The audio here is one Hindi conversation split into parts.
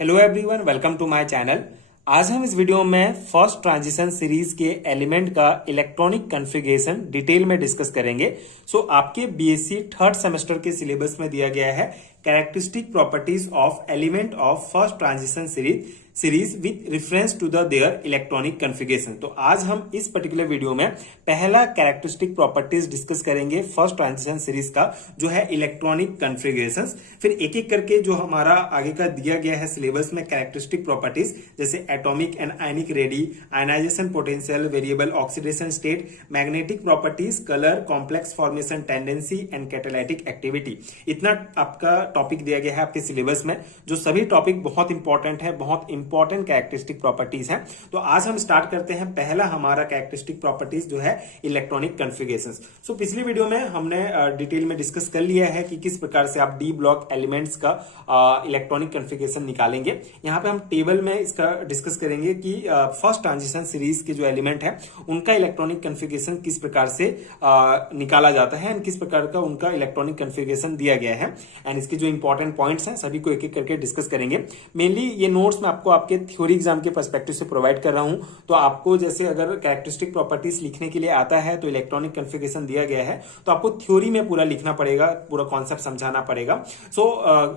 Hello everyone, welcome to my channel. आज हम इस वीडियो में फर्स्ट ट्रांजिशन सीरीज के एलिमेंट का इलेक्ट्रॉनिक कॉन्फ़िगरेशन डिटेल में डिस्कस करेंगे। आपके बीएससी थर्ड सेमेस्टर के सिलेबस में दिया गया है characteristic properties of element of first transition series with reference to their electronic configuration. तो आज हम इस पर्टिकुलर वीडियो में पहला कैरेक्टरिस्टिक प्रॉपर्टीज डिस्कस करेंगे फर्स्ट ट्रांजिशन सीरीज का, जो है इलेक्ट्रॉनिक कॉन्फ़िगरेशन। फिर एक एक करके जो हमारा आगे का दिया गया है सिलेबस में कैरेक्टरिस्टिक प्रॉपर्टीज, जैसे atomic and ionic radii, ionization potential, variable oxidation state, magnetic properties, colour, complex formation tendency and catalytic activity, इतना आपका टॉपिक दिया गया है आपके सिलेबस में, जो सभी टॉपिक बहुत इंपॉर्टेंट है, बहुत इंपॉर्टेंट कैरेक्टरिस्टिक प्रॉपर्टीज हैं। तो आज हम स्टार्ट करते हैं पहला हमारा कैरेक्टरिस्टिक प्रॉपर्टीज जो है इलेक्ट्रॉनिक कॉन्फ़िगरेशन। पिछली वीडियो में हमने डिटेल में डिस्कस कर लिया है कि किस प्रकार से आप डी ब्लॉक एलिमेंट्स का इलेक्ट्रॉनिक कॉन्फ़िगरेशन निकालेंगे। यहाँ पे हम टेबल में इसका डिस्कस करेंगे कि फर्स्ट ट्रांजिशन सीरीज के जो एलिमेंट है उनका इलेक्ट्रॉनिक कॉन्फ़िगरेशन किस प्रकार से निकाला जाता है एंड किस प्रकार का उनका इलेक्ट्रॉनिक कॉन्फ़िगरेशन दिया गया है, एंड इसके जो इंपॉर्टेंट पॉइंट्स हैं सभी को एक एक करके डिस्कस करेंगे। मेनली ये नोट्स में आपको आपके थ्योरी एग्जाम के पर्सपेक्टिव से प्रोवाइड कर रहा हूं। तो आपको जैसे अगर कैरेक्टरिस्टिक प्रॉपर्टीज लिखने के लिए आता है तो इलेक्ट्रॉनिक कॉन्फ़िगरेशन दिया गया है तो आपको थ्योरी में पूरा लिखना पड़ेगा, पूरा कॉन्सेप्ट समझाना पड़ेगा।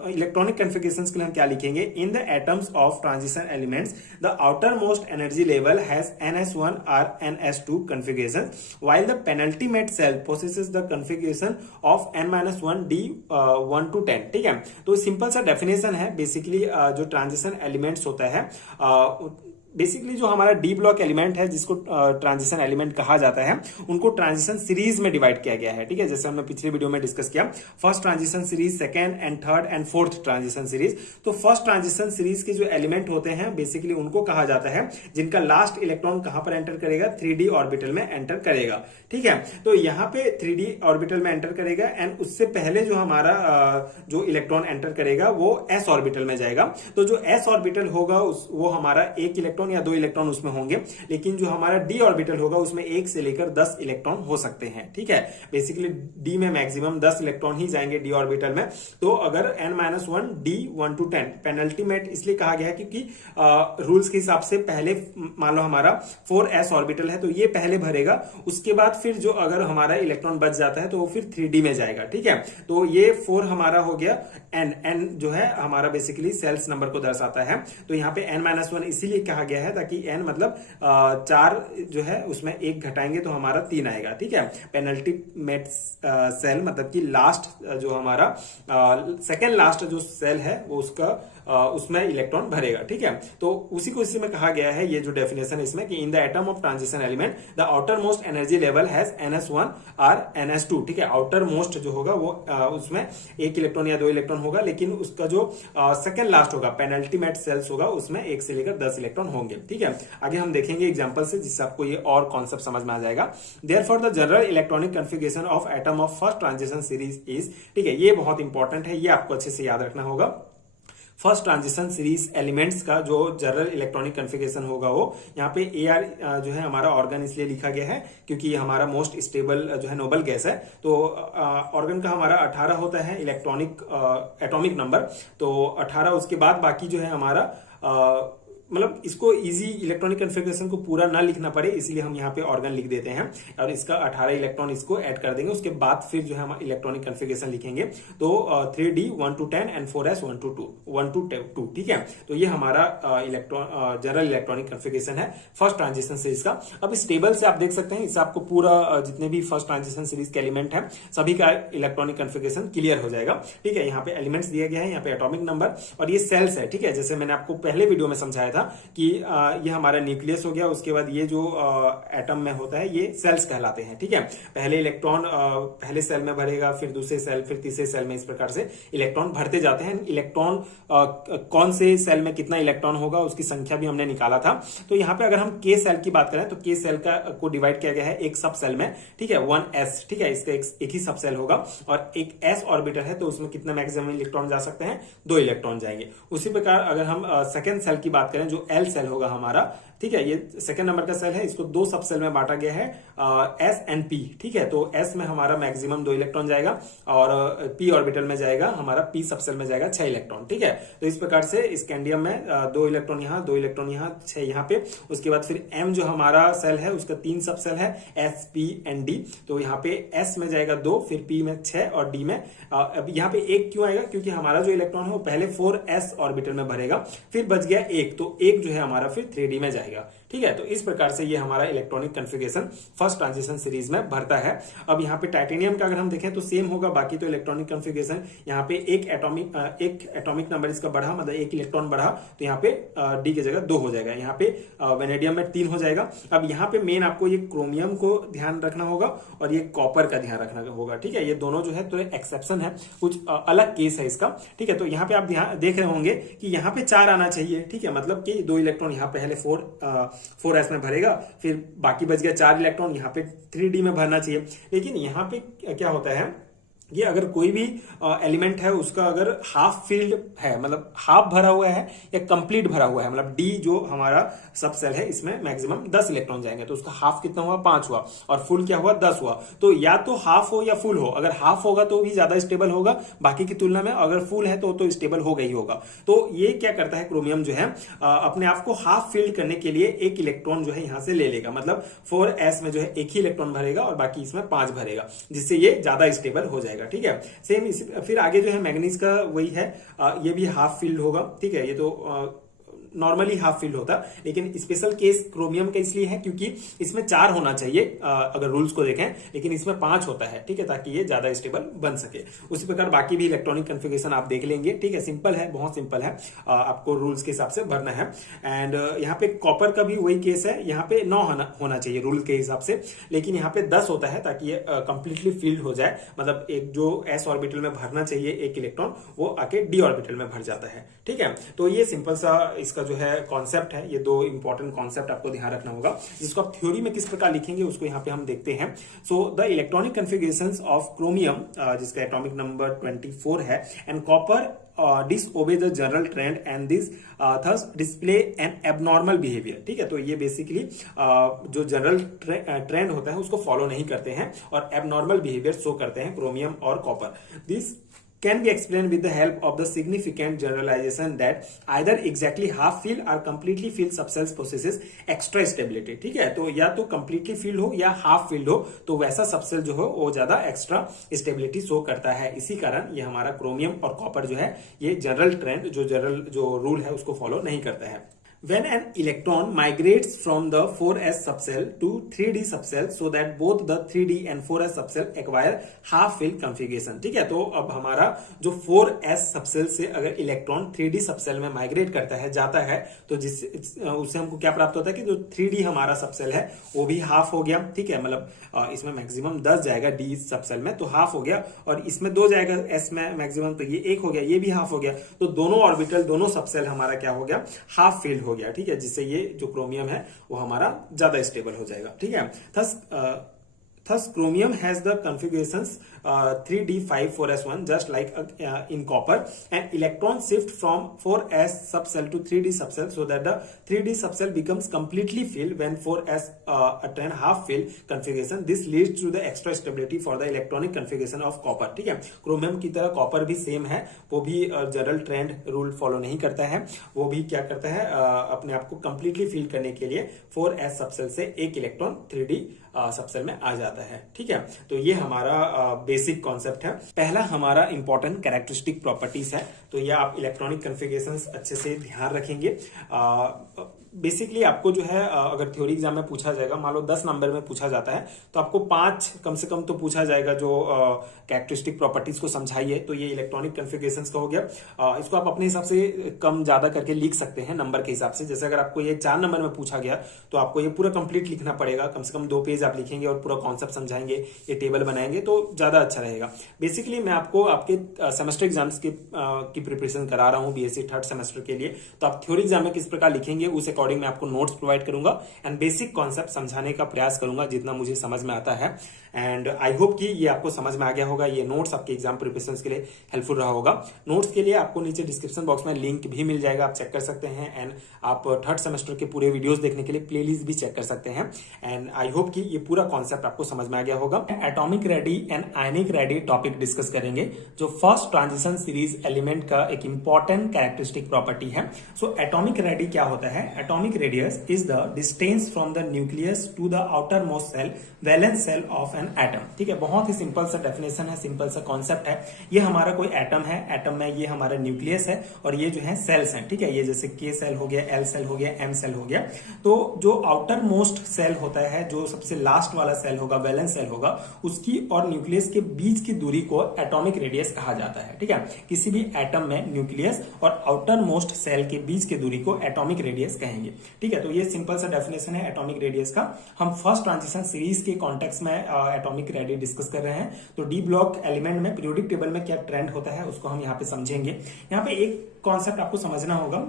इलेक्ट्रॉनिक कॉन्फ़िगरेशंस के लिए हम क्या लिखेंगे? In the atoms of transition elements the outer most energy level has ns1 or ns2 configuration while the penultimate cell possesses the configuration of n-1 d 1 to 10। ठीक है, तो सिंपल सा डेफिनेशन है बेसिकली जो ट्रांजिशन एलिमेंट्स होता है, बेसिकली जो हमारा डी ब्लॉक एलिमेंट है जिसको ट्रांजिशन एलिमेंट कहा जाता है, उनको ट्रांजिशन सीरीज में डिवाइड किया गया है। ठीक है, जैसे हमने पिछले वीडियो में डिस्कस किया first transition series, second and third and fourth transition series. तो फर्स्ट ट्रांजिशन सीरीज के जो एलिमेंट होते हैं बेसिकली उनको कहा जाता है जिनका लास्ट इलेक्ट्रॉन कहां पर एंटर करेगा? 3D ऑर्बिटल में एंटर करेगा। ठीक है, तो यहाँ पे 3D ऑर्बिटल में एंटर करेगा एंड उससे पहले जो हमारा जो इलेक्ट्रॉन एंटर करेगा वो s ऑर्बिटल में जाएगा। तो जो s ऑर्बिटल होगा वो हमारा एक इलेक्ट्रॉन या दो इलेक्ट्रॉन उसमें होंगे, लेकिन जो हमारा डी ऑर्बिटल होगा उसमें 1 से लेकर 10 इलेक्ट्रॉन हो सकते हैं। ठीक है, बेसिकली डी में मैक्सिमम 10 इलेक्ट्रॉन ही जाएंगे डी ऑर्बिटल में। तो अगर n-1 d 1 to 10 पेनल्टीमेट इसलिए कहा गया है क्योंकि रूल्स के हिसाब से पहले मान लो हमारा 4s ऑर्बिटल है तो ये पहले भरेगा, उसके बाद फिर जो अगर हमारा इलेक्ट्रॉन बच जाता है तो वो फिर 3D में जाएगा। ठीक है, तो ये 4 हमारा हो गया। n जो है हमारा बेसिकली सेल्स नंबर को दर्शाता है, तो यहाँ पे n-1 इसीलिए कहा गया है ताकि n मतलब 4 जो है उसमें 1 घटाएंगे तो हमारा 3 आएगा। ठीक है, पेनल्टीमेट सेल मतलब कि लास्ट जो हमारा सेकेंड लास्ट जो सेल है वो उसमें इलेक्ट्रॉन भरेगा। ठीक है, तो उसी को इसी में कहा गया है, ये जो डेफिनेशन है इसमें कि in the atom of transition element the outer most energy level has ns1 और ns2। ठीक है, आउटर मोस्ट जो होगा वो उसमें 1 इलेक्ट्रॉन या 2 इलेक्ट्रॉन होगा, लेकिन उसका जो सेकेंड लास्ट होगा पेनल्टीमेट सेल्स होगा उसमें 1 से लेकर 10 इलेक्ट्रॉन होंगे। ठीक है, आगे हम देखेंगे एग्जांपल से जिससे आपको ये और कॉन्सेप्ट समझ में आ जाएगा। Therefore the general electronic configuration of atom of first transition series is, ठीक है, ये बहुत इंपॉर्टेंट है, ये आपको अच्छे से याद रखना होगा। फर्स्ट ट्रांजिशन सीरीज एलिमेंट्स का जो जनरल इलेक्ट्रॉनिक कॉन्फ़िगरेशन होगा वो यहाँ पे AR जो है हमारा ऑर्गन इसलिए लिखा गया है क्योंकि ये हमारा मोस्ट स्टेबल जो है नोबल गैस है। तो ऑर्गन का हमारा 18 होता है इलेक्ट्रॉनिक एटॉमिक नंबर, तो 18, उसके बाद बाकी जो है हमारा मतलब इसको इजी इलेक्ट्रॉनिक कॉन्फ़िगरेशन को पूरा ना लिखना पड़े इसलिए हम यहाँ पे ऑर्गन लिख देते हैं और इसका 18 इलेक्ट्रॉन इसको ऐड कर देंगे। उसके बाद फिर जो है हम इलेक्ट्रॉनिक कॉन्फ़िगरेशन लिखेंगे, तो 3D 1 to 10 and 4s 1 to 2। ठीक है, तो ये हमारा जनरल इलेक्ट्रॉनिक कॉन्फ़िगरेशन है फर्स्ट ट्रांजिशन सीरीज का। अब इस टेबल से आप देख सकते हैं, इससे आपको पूरा जितने भी फर्स्ट ट्रांजिशन सीरीज के एलिमेंट है सभी का इलेक्ट्रॉनिक कॉन्फ़िगरेशन क्लियर हो जाएगा। ठीक है, यहाँ पे एलिमेंट्स दिया गया है, यहाँ पे एटॉमिक नंबर और ये सेल्स है। ठीक है, जैसे मैंने आपको पहले वीडियो में समझाया था कि ये हमारा न्यूक्लियस हो गया, उसके बाद ये जो एटम में होता है ये सेल्स कहलाते हैं। ठीक है, पहले इलेक्ट्रॉन पहले सेल में भरेगा, फिर दूसरे सेल, फिर तीसरे सेल में, इस प्रकार से इलेक्ट्रॉन भरते जाते हैं। इलेक्ट्रॉन कौन से सेल में कितना इलेक्ट्रॉन होगा उसकी संख्या भी हमने निकाला था। तो यहाँ पे अगर हम के सेल की बात करें तो के सेल को डिवाइड किया गया है एक सब सेल में। ठीक है, 1s। ठीक है, इसका एक ही सब सेल होगा और एक s ऑर्बिटल है तो उसमें कितना मैक्सिमम इलेक्ट्रॉन जा सकते हैं? 2 इलेक्ट्रॉन जाएंगे। उसी प्रकार अगर हम सेकेंड सेल की बात करें जो एल सेल होगा हमारा, ठीक है, ये सेकंड नंबर का सेल है, इसको दो सब सेल में बांटा गया है, एस एंड पी, ठीक है। तो एस में हमारा मैक्सिमम 2 इलेक्ट्रॉन जाएगा और पी ऑर्बिटल में जाएगा हमारा, पी सब सेल में जाएगा 6 इलेक्ट्रॉन, ठीक है। तो इस प्रकार से स्कैंडियम में 2 इलेक्ट्रॉन यहाँ, 2 इलेक्ट्रॉन यहाँ, 6 यहाँ पे। उसके बाद फिर एम जो हमारा सेल है उसका 3 सब सेल है, एस पी एंड डी। तो यहाँ पे एस में जाएगा 2, फिर पी में 6 और डी में अब यहाँ पे 1 क्यों आएगा, क्योंकि हमारा जो इलेक्ट्रॉन है वो पहले 4s ऑर्बिटल में भरेगा, फिर बच गया 1, तो 1 जो है हमारा फिर 3d में जाएगा, ठीक है। तो इस प्रकार से ये हमारा electronic configuration first transition series में भरता है। अब यहाँ पे टाइटेनियम का अगर हम देखें तो सेम होगा, बाकी तो इलेक्ट्रॉनिक कॉन्फ़िगरेशन यहाँ पे एक एटॉमिक नंबर इसका बढ़ा, मतलब 1 इलेक्ट्रॉन बढ़ा, तो यहाँ पे डी की जगह 2 हो जाएगा, यहाँ पे वेनेडियम में 3 हो जाएगा। अब यहाँ पे मेन आपको ये क्रोमियम को ध्यान रखना होगा और ये कॉपर का ध्यान रखना होगा, ठीक है। ये दोनों जो है तो एक्सेप्शन है, कुछ अलग केस है इसका, ठीक है। तो यहाँ पे आप ध्यान देख रहे होंगे कि यहाँ पे 4 आना चाहिए, ठीक है, मतलब कि 2 इलेक्ट्रॉन यहाँ पहले 4s में भरेगा, फिर बाकी बच गया 4 इलेक्ट्रॉन यहाँ पे 3d में भरना चाहिए। लेकिन यहाँ पे क्या होता है, ये अगर कोई भी एलिमेंट है उसका अगर हाफ फिल्ड है, मतलब हाफ भरा हुआ है या कंप्लीट भरा हुआ है, मतलब डी जो हमारा सब सेल है इसमें मैक्सिमम 10 इलेक्ट्रॉन जाएंगे, तो उसका हाफ कितना हुआ, 5 हुआ, और फुल क्या हुआ, 10 हुआ। तो या तो हाफ हो या फुल हो, अगर हाफ होगा तो भी ज्यादा स्टेबल होगा बाकी की तुलना में, अगर फुल है तो स्टेबल होगा ही होगा। तो ये क्या करता है, क्रोमियम जो है अपने आप को हाफ फिल्ड करने के लिए 1 इलेक्ट्रॉन जो है यहां से ले लेगा, मतलब 4s में जो है 1 ही इलेक्ट्रॉन भरेगा और बाकी इसमें 5 भरेगा, जिससे ये ज्यादा स्टेबल हो जाएगा, ठीक है। सेम फिर आगे जो है मैग्नीज का वही है, ये भी हाफ फील्ड होगा, ठीक है। ये तो नॉर्मली हाफ फील्ड होता, लेकिन स्पेशल केस क्रोमियम का इसलिए है क्योंकि इसमें 4 होना चाहिए अगर रूल्स को देखें, लेकिन इसमें 5 होता है, ठीक है, ताकि ये ज्यादा स्टेबल बन सके। उसी प्रकार बाकी भी इलेक्ट्रॉनिक कॉन्फ़िगरेशन आप देख लेंगे, ठीक है। सिंपल है, बहुत सिंपल है, आपको रूल्स के हिसाब से भरना है। एंड यहाँ पे कॉपर का भी वही केस है, यहाँ पे 9 होना चाहिए रूल के हिसाब से, लेकिन यहाँ पे 10 होता है ताकि ये कंप्लीटली फील्ड हो जाए, मतलब एक जो s ऑर्बिटल में भरना चाहिए 1 इलेक्ट्रॉन, वो आके d ऑर्बिटल में भर जाता है, ठीक है। तो ये सिंपल सा इसका जो है कॉन्सेप्ट है, ये 2 इंपॉर्टेंट कॉन्सेप्ट आपको ध्यान रखना होगा, जिसको आप थ्योरी में किस प्रकार लिखेंगे उसको यहाँ पे हम देखते हैं। So the electronic configurations of chromium, जिसका एटॉमिक नंबर 24 है, and copper disobey the general trend and this thus display an abnormal behavior, ठीक है। तो ये बेसिकली जो जनरल ट्रेंड होता है उसको फॉलो नहीं करते हैं और एबनॉर्मल बिहेवियर शो करते हैं क्रोमियम और copper. This can be explained with the help of the significant generalization that either exactly half filled or completely filled subcells possesses extra stability, ठीक है। तो या तो completely filled हो या half filled हो, तो वैसा सबसेल जो हो वो ज्यादा एक्स्ट्रा स्टेबिलिटी शो करता है। इसी कारण ये हमारा क्रोमियम और कॉपर जो है ये जनरल ट्रेंड, जो रूल है उसको फॉलो नहीं करता है। When an electron migrates from the 4s subcell to 3d subcell so that both the 3d and 4s subcell acquire half filled configuration, ठीक है। तो अब हमारा जो 4s subcell से अगर इलेक्ट्रॉन 3d subcell में माइग्रेट करता है, जाता है, तो जिससे उससे हमको क्या प्राप्त होता है कि जो 3d हमारा सबसेल है वो भी हाफ हो गया, ठीक है। मतलब इसमें मैक्सिमम 10 जाएगा d सबसेल में, तो हाफ हो गया, और इसमें 2 जाएगा s में मैक्सिमम, तो ये 1 हो गया, ये भी हाफ हो गया, तो दोनों ऑर्बिटल, दोनों सबसेल हमारा क्या हो गया, हाफ फिल्ड हो गया, ठीक है, जिससे ये जो क्रोमियम है वो हमारा ज्यादा स्टेबल हो जाएगा, ठीक है। Thus chromium has the configurations 3d5 4s1 just like in copper, and electron shift from 4s subcell to 3d subcell so that the 3d subcell becomes completely filled when 4s attain half filled configuration. This leads to the extra stability for the electronic configuration of copper, ठीक है। क्रोमियम की तरह कॉपर भी सेम है, वो भी जनरल ट्रेंड रूल फॉलो नहीं करता है, वो भी क्या करता है, अपने आप को कंप्लीटली फिल करने के लिए 4s सबसेल से 1 इलेक्ट्रॉन 3d सबसेल में आ जाता है, ठीक है। तो ये हमारा बेसिक कॉन्सेप्ट है। पहला हमारा इंपॉर्टेंट कैरेक्टरिस्टिक प्रॉपर्टीज है, तो ये आप इलेक्ट्रॉनिक कॉन्फ़िगरेशंस अच्छे से ध्यान रखेंगे। बेसिकली आपको जो है अगर थ्योरी एग्जाम में पूछा जाएगा, मान लो 10 नंबर में पूछा जाता है, तो आपको 5 कम से कम तो पूछा जाएगा जो कैरेक्टरिस्टिक प्रॉपर्टीज को समझाइए। तो ये इलेक्ट्रॉनिक कॉन्फ़िगरेशंस का हो गया। इसको आप अपने हिसाब से कम ज्यादा करके लिख सकते हैं नंबर के हिसाब से। जैसे अगर आपको ये 4 नंबर में पूछा गया तो आपको ये पूरा कंप्लीट लिखना पड़ेगा, कम से कम 2 पेज आप लिखेंगे और पूरा कॉन्सेप्ट समझाएंगे, ये टेबल बनाएंगे तो ज्यादा अच्छा रहेगा। बेसिकली मैं आपको आपके सेमेस्टर एग्जाम्स की प्रिपरेशन करा रहा हूँ बीएससी 3rd सेमेस्टर के लिए। तो आप थ्योरी एग्जाम में किस प्रकार लिखेंगे उस अकॉर्डिंग मैं आपको नोट्स प्रोवाइड करूंगा एंड बेसिक कॉन्सेप्ट समझाने का प्रयास करूंगा जितना मुझे समझ में आता है। एंड आई होप कि ये आपको समझ में आ गया होगा। ये नोट्स आपके एग्जाम प्रिपरेशन के लिए हेल्पफुल रहा होगा। नोट्स के लिए आपको नीचे डिस्क्रिप्शन बॉक्स में लिंक भी मिल जाएगा, आप चेक कर सकते हैं। एंड आप थर्ड सेमेस्टर के पूरे वीडियोस देखने के लिए प्लेलिस्ट भी चेक कर सकते हैं। एंड आई होप कि ये पूरा कॉन्सेप्ट आपको समझ में आ गया होगा। Atomic ready and ionic ready topic discuss करेंगे, जो फर्स्ट ट्रांजिशन सीरीज एलिमेंट का एक इंपॉर्टेंट कैरेक्टरिस्टिक प्रॉपर्टी है। सो एटॉमिक रेडी क्या होता है? Atomic radius is the distance from the nucleus to the outer most shell, valence shell of an atom. ठीक है, बहुत ही सिंपल सा डेफिनेशन है, सिंपल सा कॉन्सेप्ट है। ये हमारा कोई एटम है, एटम में ये हमारा न्यूक्लियस है और ये जो है सेल्स हैं। ठीक है, ये जैसे के सेल हो गया, एल सेल हो गया, एम सेल हो गया। तो जो आउटर मोस्ट सेल होता है, जो सबसे लास्ट वाला सेल होगा, वैलेंस सेल होगा, उसकी और न्यूक्लियस के बीच की दूरी को एटॉमिक रेडियस कहा जाता है। ठीक है, किसी भी एटम में न्यूक्लियस और आउटर मोस्ट सेल के बीच की दूरी को एटॉमिक रेडियस कहेंगे। ठीक है, तो ये सिंपल सा डेफिनेशन है एटॉमिक रेडियस का। हम फर्स्ट ट्रांजिशन सीरीज के कॉन्टेक्स्ट में एटॉमिक रेडियस डिस्कस कर रहे हैं। तो डी ब्लॉक एलिमेंट में पीरियोडिक टेबल में क्या ट्रेंड होता है उसको हम यहाँ पे समझेंगे। यहाँ पे एक कॉन्सेप्ट आपको समझना होगा,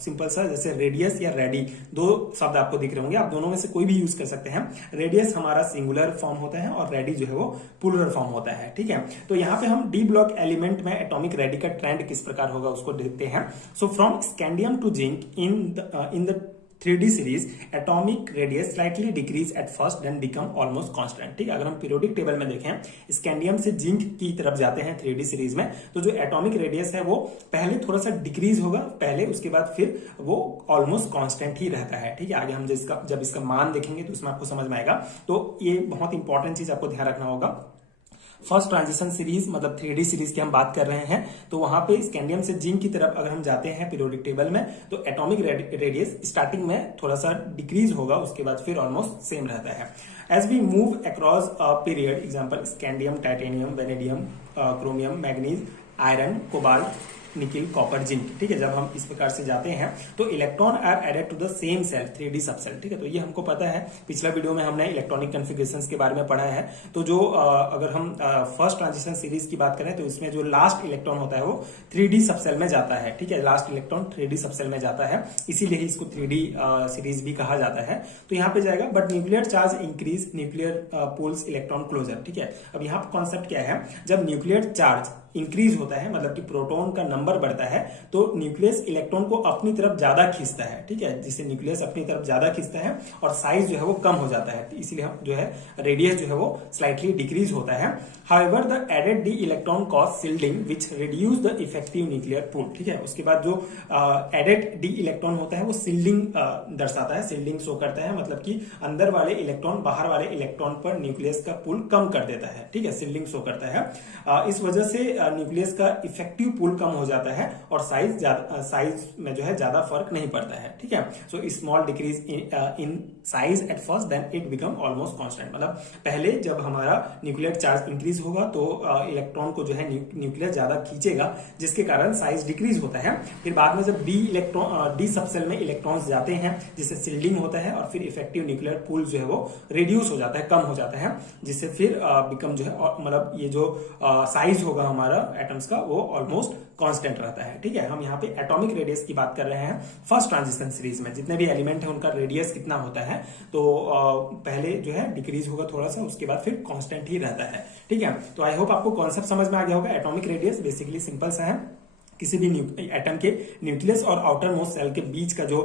सिंपल सा, जैसे रेडियस या रेडी, दो शब्द आपको दिख रहे होंगे, आप दोनों में से कोई भी यूज कर सकते हैं। रेडियस हमारा सिंगुलर फॉर्म होता है और रेडी जो है वो प्लूरल फॉर्म होता है। ठीक है, तो यहाँ पे हम डी ब्लॉक एलिमेंट में एटॉमिक रेडी का ट्रेंड किस प्रकार होगा उसको देखते हैं। So from scandium to zinc in the 3D series atomic radius slightly decrease at first then become almost constant. ठीक है, अगर हम पीरियोडिक टेबल में देखें, स्कैंडियम से जिंक की तरफ जाते हैं 3D सीरीज में, तो जो एटॉमिक रेडियस है वो पहले थोड़ा सा डिक्रीज होगा पहले, उसके बाद फिर वो ऑलमोस्ट कांस्टेंट ही रहता है। ठीक है, आगे हम जब इसका मान देखेंगे तो उसमें आपको समझ में आएगा। तो ये बहुत इंपॉर्टेंट चीज आपको ध्यान रखना होगा। फर्स्ट ट्रांजिशन सीरीज मतलब 3D सीरीज की हम बात कर रहे हैं, तो वहां पे स्कैंडियम से जिंक की तरफ अगर हम जाते हैं पीरियोडिक टेबल में, तो एटॉमिक रेडियस स्टार्टिंग में थोड़ा सा डिक्रीज होगा, उसके बाद फिर ऑलमोस्ट सेम रहता है। As we move across a period, example scandium, titanium, vanadium, chromium, manganese, iron, cobalt, nickel, copper, zinc. ठीक है, जब हम इस प्रकार से जाते हैं तो electron are added to the same shell 3D subshell. ठीक है, तो ये हमको पता है, पिछला वीडियो में हमने इलेक्ट्रॉनिक कॉन्फ़िगरेशंस के बारे में पढ़ा है। तो जो अगर हम फर्स्ट ट्रांजिशन सीरीज की बात करें तो इसमें जो लास्ट इलेक्ट्रॉन होता है वो 3D सबसेल में जाता है। ठीक है, लास्ट इलेक्ट्रॉन 3D सबसेल में जाता है, इसीलिए इसको 3D सीरीज भी कहा जाता है। तो यहाँ पे जाएगा, but nuclear charge increase, nuclear pulls electron closer. ठीक है, अब यहाँ पे कॉन्सेप्ट क्या है, जब न्यूक्लियर चार्ज इंक्रीज होता है, मतलब कि प्रोटॉन का नंबर बढ़ता है, तो न्यूक्लियस इलेक्ट्रॉन को अपनी तरफ ज्यादा खींचता है। ठीक है, जिससे न्यूक्लियस अपनी तरफ ज्यादा खींचता है और साइज जो है वो कम हो जाता है, तो इसीलिए जो है रेडियस जो है वो स्लाइटली डिक्रीज होता है। However the added D electron cause shielding which reduce the effective nuclear pull. ठीक है, उसके बाद जो एडेड डी इलेक्ट्रॉन होता है वो शिल्डिंग दर्शाता है, शिल्डिंग शो करता है, मतलब कि अंदर वाले इलेक्ट्रॉन बाहर वाले इलेक्ट्रॉन पर न्यूक्लियस का पुल कम कर देता है। ठीक है, शिल्डिंग शो करता है। इस वजह से न्यूक्लियस का इफेक्टिव पुल कम हो जाता है और साइज में जो है ज्यादा फर्क नहीं पड़ता है। ठीक है, so small decrease in size at first then it become almost constant. मतलब पहले जब हमारा न्यूक्लियर चार्ज इंक्रीज होगा तो इलेक्ट्रॉन को जो है न्यूक्लियर ज्यादा खींचेगा, जिसके कारण साइज डिक्रीज होता है। फिर बाद में जब डी सबसेल में इलेक्ट्रॉन्स जाते हैं, जिससे शिल्डिंग होता है और फिर इफेक्टिव न्यूक्लियर पूल जो है वो रिड्यूस हो जाता है, कम हो जाता है, जिससे फिर बिकम जो है मतलब ये जो साइज होगा हमारा एटम्स का वो ऑलमोस्ट कांस्टेंट रहता है। ठीक है, हम यहाँ पे एटॉमिक रेडियस की बात कर रहे हैं। फर्स्ट ट्रांजिशन सीरीज में जितने भी एलिमेंट है उनका रेडियस कितना होता है, तो पहले जो है डिक्रीज होगा थोड़ा सा, उसके बाद फिर कांस्टेंट ही रहता है। ठीक है, तो आई होप आपको कॉन्सेप्ट समझ में आ गया होगा। एटॉमिक रेडियस बेसिकली सिंपल सा है, किसी भी एटम के न्यूक्लियस और आउटर मोस्ट सेल के बीच का जो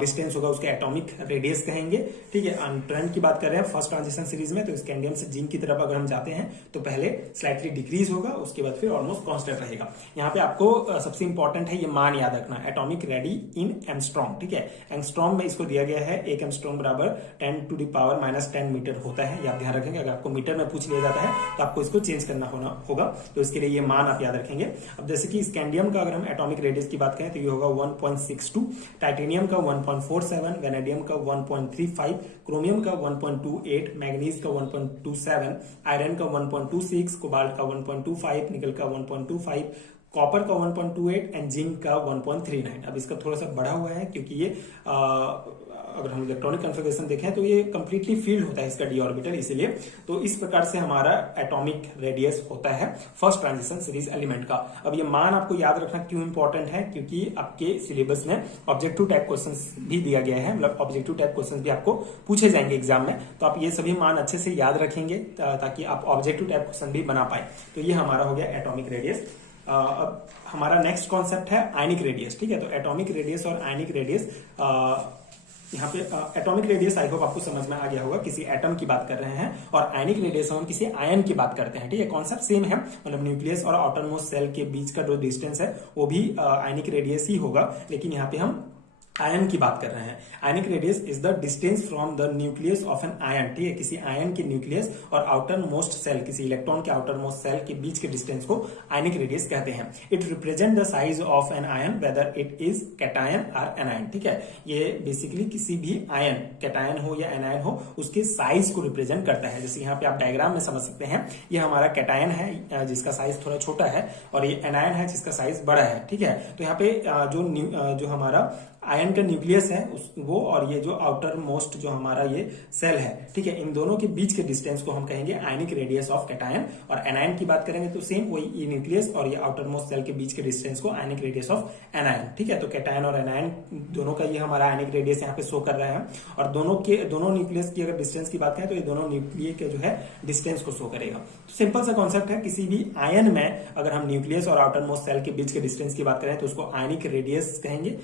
डिस्टेंस होगा उसके एटॉमिक रेडियस कहेंगे। ठीक है, ट्रेंड की बात कर रहे हैं फर्स्ट ट्रांजिशन सीरीज में, तो स्कैंडियम से जिंक की तरफ अगर हम जाते हैं तो पहले स्लाइटली डिक्रीज होगा, उसके बाद फिर ऑलमोस्ट कांस्टेंट रहेगा। यहाँ पे आपको सबसे इंपॉर्टेंट है ये मान याद रखना, एटॉमिक रेडी इन एंगस्ट्रॉम। ठीक है, एंगस्ट्रॉम में इसको दिया गया है, 1 एंगस्ट्रॉम बराबर 10⁻⁻10 मीटर होता है, ये आप ध्यान रखेंगे। अगर आपको मीटर में पूछ लिया जाता है तो आपको इसको चेंज करना होगा, तो इसके लिए ये मान आप याद रखेंगे। अब जैसे कि स्कैंडियम का अगर हम एटॉमिक रेडियस की बात करें तो ये होगा 1.62, टाइटेनियम का 1.47, वेनेडियम का 1.35, क्रोमियम का 1.28, मैग्नीज का 1.27, आयरन का 1.26, कोबाल्ट का 1.25, निकल का 1.25, कॉपर का 1.28 एंड जिंक का 1.39। अब इसका थोड़ा सा बढ़ा हुआ है क्योंकि ये अगर हम इलेक्ट्रॉनिक कन्फिगरेशन देखें तो ये कंप्लीटली फील्ड होता है इसका डी ऑर्बिटल, इसीलिए तो इस प्रकार से हमारा एटॉमिक रेडियस होता है फर्स्ट ट्रांजिशन सीरीज एलिमेंट का। अब ये मान आपको याद रखना क्यों इंपॉर्टेंट है, क्योंकि आपके सिलेबस में ऑब्जेक्टिव टाइप क्वेश्चंस भी दिया गया है, मतलब ऑब्जेक्टिव टाइप क्वेश्चंस भी आपको पूछे जाएंगे एग्जाम में, तो आप ये सभी मान अच्छे से याद रखेंगे ताकि आप ऑब्जेक्टिव टाइप क्वेश्चन भी बना पाए। तो ये हमारा हो गया एटॉमिक रेडियस। अब हमारा नेक्स्ट कॉन्सेप्ट है आयनिक रेडियस, ठीक है। तो एटॉमिक रेडियस और आयनिक रेडियस, यहाँ पे एटॉमिक रेडियस आई होप आपको समझ में आ गया होगा, किसी एटम की बात कर रहे हैं, और आयनिक रेडियस हम किसी आयन की बात करते हैं, ठीक है। कॉन्सेप्ट सेम है, मतलब न्यूक्लियस और आउटर मोस्ट सेल के बीच का जो डिस्टेंस है वो भी आयनिक रेडियस ही होगा, लेकिन यहाँ पे हम आयन की बात कर रहे हैं। Ionic radius is the distance from the nucleus of an ion, ठीक है। किसी आयन के न्यूक्लियस और आउटर मोस्ट सेल, किसी इलेक्ट्रॉन के आउटर मोस्ट सेल के बीच के डिस्टेंस को आयनिक रेडियस कहते हैं। It represent the size of an ion whether it is cation और एनायन, ठीक है। ये बेसिकली किसी भी आयन, कैटायन हो या एनायन हो, उसके साइज को रिप्रेजेंट करता है। जैसे यहाँ पे आप डायग्राम में समझ सकते हैं, ये हमारा कैटायन है जिसका साइज थोड़ा छोटा है, और ये एनायन है जिसका साइज बड़ा है, ठीक है। तो यहाँ पे जो हमारा आयन का न्यूक्लियस है वो, और ये जो आउटर मोस्ट जो हमारा ये सेल है, ठीक है, इन दोनों के बीच के डिस्टेंस को हम कहेंगे आयनिक रेडियस ऑफ कैटायन। और एनायन की बात करेंगे तो सेम वही, ये न्यूक्लियस और ये आउटर मोस्ट सेल के बीच के डिस्टेंस को आयनिक रेडियस ऑफ एनायन, ठीक है। तो कैटायन और एनायन दोनों का ये हमारा आयनिक रेडियस यहाँ पे शो कर रहा है, और दोनों न्यूक्लियस की अगर डिस्टेंस की बात करें तो ये दोनों न्यूक्लिय के जो है डिस्टेंस को शो करेगा। तो सिंपल सा कॉन्सेप्ट है, किसी भी आयन में अगर हम न्यूक्लियस और आउटर मोस्ट सेल के बीच के डिस्टेंस की बात करें तो उसको आयनिक रेडियस कहेंगे।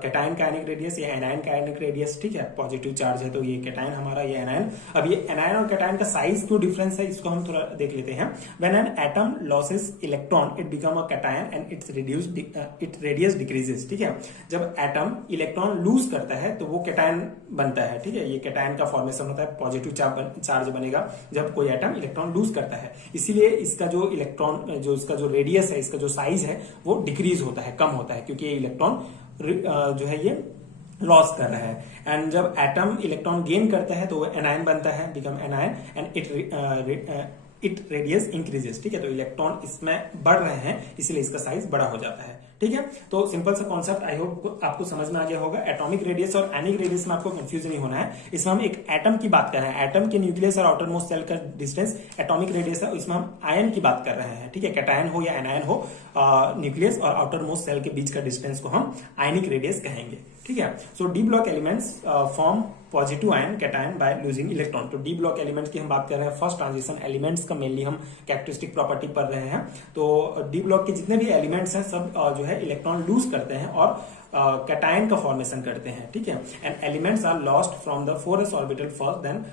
कैटायन का आयनिक रेडियस या एनायन का आयनिक रेडियस, ठीक है। पॉजिटिव चार्ज है तो ये कैटायन हमारा, ये एनायन। अब ये एनायन और कैटायन का साइज क्यों डिफरेंस है, इसको हम थोड़ा देख लेते हैं। When an atom losses electron it become a cation and it radius decreases, ठीक है। जब एटम इलेक्ट्रॉन लूज करता है तो वो कैटायन बनता है, ठीक है। ये कैटायन का फॉर्मेशन होता है, पॉजिटिव चार्ज बनेगा जब कोई एटम इलेक्ट्रॉन लूज करता है। इसीलिए इसका जो इलेक्ट्रॉन, जो इसका जो रेडियस है, इसका जो साइज है वो डिक्रीज होता है, कम होता है, क्योंकि ये इलेक्ट्रॉन जो है ये लॉस कर रहा है। एंड जब एटम इलेक्ट्रॉन गेन करता है तो वो एनायन बनता है, become anion, and it radius increases, ठीक है। तो इलेक्ट्रॉन इसमें बढ़ रहे हैं, इसलिए इसका साइज बड़ा हो जाता है, ठीक है। तो सिंपल सा कॉन्सेप्ट आई होप आपको समझ में आ गया होगा। एटॉमिक रेडियस और आयनिक रेडियस में आपको कंफ्यूज नहीं होना है। इसमें हम एक एटम की बात कर रहे हैं, एटम के न्यूक्लियस और आउटर मोस्ट सेल का डिस्टेंस एटॉमिक रेडियस है, इसमें हम आयन की बात कर रहे हैं, ठीक है। कैटायन हो या एनायन हो, न्यूक्लियस और आउटर मोस्ट सेल के बीच का डिस्टेंस को हम आयनिक रेडियस कहेंगे, ठीक है। So D block elements form positive ion cation by losing electron. तो डी ब्लॉक एलिमेंट्स की हम बात कर रहे हैं, फर्स्ट ट्रांजिशन एलिमेंट्स का मेनली हम कैरेक्टरिस्टिक प्रॉपर्टी पढ़ रहे हैं। तो डी ब्लॉक के जितने भी एलिमेंट्स हैं सब जो है इलेक्ट्रॉन लूज करते हैं और कैटायन का फॉर्मेशन करते हैं, ठीक है। And elements are lost from the 4s orbital first, then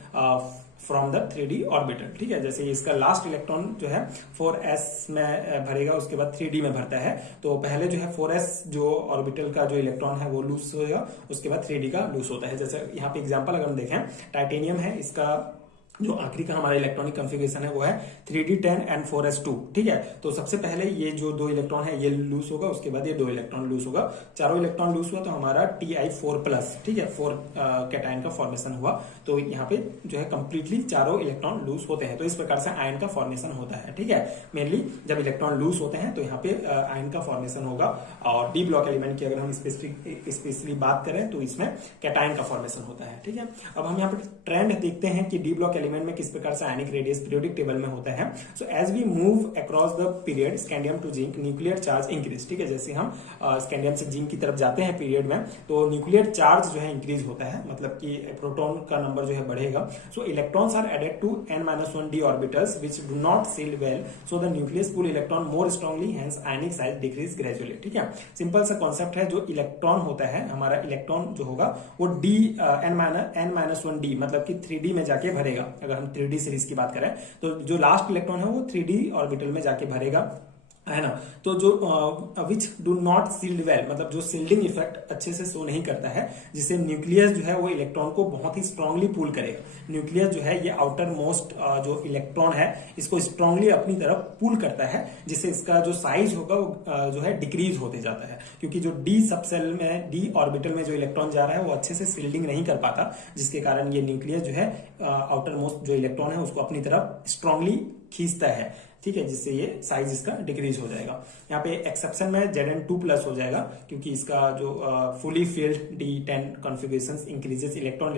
from the 3d orbital, ठीक है। जैसे इसका लास्ट इलेक्ट्रॉन जो है 4s में भरेगा, उसके बाद 3d में भरता है। तो पहले जो है 4s जो ऑर्बिटल का जो इलेक्ट्रॉन है वो लूज होगा, उसके बाद 3d का लूज होता है। जैसे यहाँ पे एग्जांपल अगर हम देखें, टाइटेनियम है, इसका जो आखिरी का हमारा इलेक्ट्रॉनिक कॉन्फ़िगरेशन है वो है 3d10 एंड 4s2, ठीक है। तो सबसे पहले ये जो 2 इलेक्ट्रॉन है ये लूज होगा, उसके बाद ये 2 इलेक्ट्रॉन लूज होगा, चारों इलेक्ट्रॉन लूज हुआ तो हमारा Ti4+, ठीक है, 4 कैटायन का फॉर्मेशन हुआ। तो यहाँ पे जो है कंप्लीटली चारों इलेक्ट्रॉन लूज होते हैं। तो इस प्रकार से आयन का फॉर्मेशन होता है, ठीक है। मेनली जब इलेक्ट्रॉन लूज होते हैं तो यहाँ पे आयन का फॉर्मेशन होगा। और डी ब्लॉक एलिमेंट की अगर हम स्पेशली बात करें तो इसमें कैटायन का फॉर्मेशन होता है, ठीक है। अब हम यहाँ पे ट्रेंड देखते हैं कि डी ब्लॉक एलिमेंट में किस प्रकार से आयनिक रेडियस पीरियोडिक टेबल में होता है। So as we move across the period scandium to zinc nuclear charge increase, ठीक है। जैसे हम स्कैंडियम से जिंक की तरफ जाते हैं पीरियड में तो न्यूक्लियर चार्ज जो है इंक्रीज होता है, मतलब कि प्रोटॉन का नंबर जो है बढ़ेगा। So electrons are added to n-1d orbitals which do not shield well, so the nucleus pull electron more strongly, hence ionic size decrease gradually, ठीक है। सिंपल सा कॉन्सेप्ट है, जो इलेक्ट्रॉन होता है हमारा, इलेक्ट्रॉन जो होगा वो n-1d मतलब कि 3d में जाके भरेगा। अगर हम 3d सीरीज की बात करें तो जो लास्ट इलेक्ट्रॉन है वो 3d ऑर्बिटल में जाके भरेगा, है ना। तो जो which do not shield well, मतलब जो सील्डिंग इफेक्ट अच्छे से शो नहीं करता है, जिससे न्यूक्लियस जो है वो इलेक्ट्रॉन को बहुत ही स्ट्रांगली पुल करेगा। न्यूक्लियस जो है ये आउटर मोस्ट जो इलेक्ट्रॉन है इसको स्ट्रांगली अपनी तरफ पुल करता है, जिससे इसका जो साइज होगा वो जो है डिक्रीज होते जाता है, क्योंकि जो डी सबसेल में, डी ऑर्बिटल में जो इलेक्ट्रॉन जा रहा है वो अच्छे से सील्डिंग नहीं कर पाता, जिसके कारण ये न्यूक्लियस जो है आउटर मोस्ट जो इलेक्ट्रॉन है उसको अपनी तरफ स्ट्रांगली खींचता है, ठीक है, जिससे ये साइज इसका डिक्रीज हो जाएगा। यहाँ पे एक्सेप्शन में Zn2+ हो जाएगा, क्योंकि इसका जो fully field D10 configuration increases electron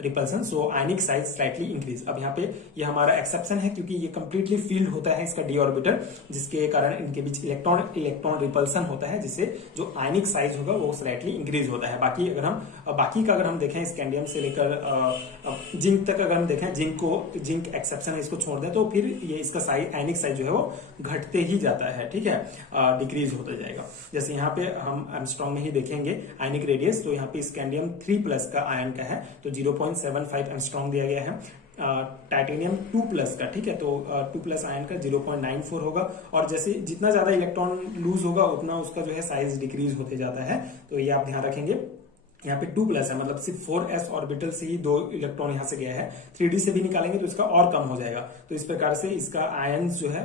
repulsion, so ionic size slightly increase. अब यहाँ पे ये हमारा एक्सेप्शन है, क्योंकि ये कंप्लीटली फील्ड होता है इसका d ऑर्बिटल, जिसके कारण इनके बीच इलेक्ट्रॉन रिपल्सन होता है, जिससे जो आयनिक साइज होगा वो स्लाइटली इंक्रीज होता है। बाकी का अगर हम देखें स्कैंडियम से लेकर जिंक तक, अगर हम देखें जिंक एक्सेप्शन है, इसको छोड़ दें तो फिर ये इसका साइज आयनिक साइज जो है वो घटते ही जाता है, ठीक है, डिक्रीज होता जाएगा। जैसे यहाँ पे हम एमस्ट्रॉन्ग में ही देखेंगे आयनिक रेडियस, तो यहाँ पे स्कैंडियम 3+ का आयन का है तो 0.75 एमस्ट्रॉन्ग दिया गया है। टाइटेनियम 2+ का, ठीक है, तो 2+ आयन का 0.94 होगा, और जैसे जितना ज्यादा इलेक्ट्रॉन लूज होगा उतना उसका जो है साइज डिक्रीज होते जाता है, तो ये आप ध्यान रखेंगे। यहाँ पे 2+ है, मतलब सिर्फ 4s ऑर्बिटल से ही 2 इलेक्ट्रॉन यहाँ से गया है, 3d से भी निकालेंगे तो इसका और कम हो जाएगा। तो इस प्रकार से इसका आयंस जो है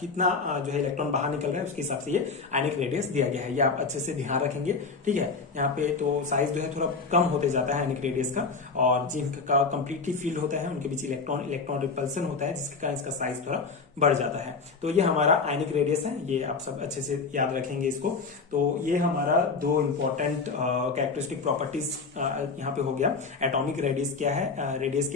कितना जो है इलेक्ट्रॉन बाहर निकल रहा है उसके हिसाब से ये आयनिक रेडियस दिया गया है, ये आप अच्छे से ध्यान रखेंगे, ठीक है। यहाँ पे तो साइज जो है थोड़ा कम होते जाता है आयनिक रेडियस का, और जिंक का कंप्लीटली फील्ड होता है, उनके बीच इलेक्ट्रॉन रिपल्सन होता है, जिसके कारण इसका साइज थोड़ा बढ़ जाता है। तो ये हमारा आयनिक रेडियस है, ये आप सब अच्छे से याद रखेंगे इसको। तो ये हमारा 2 इंपॉर्टेंट कैरेक्टरिस्टिक प्रॉपर्टीज यहाँ पे हो गया, एटॉमिक रेडियस क्या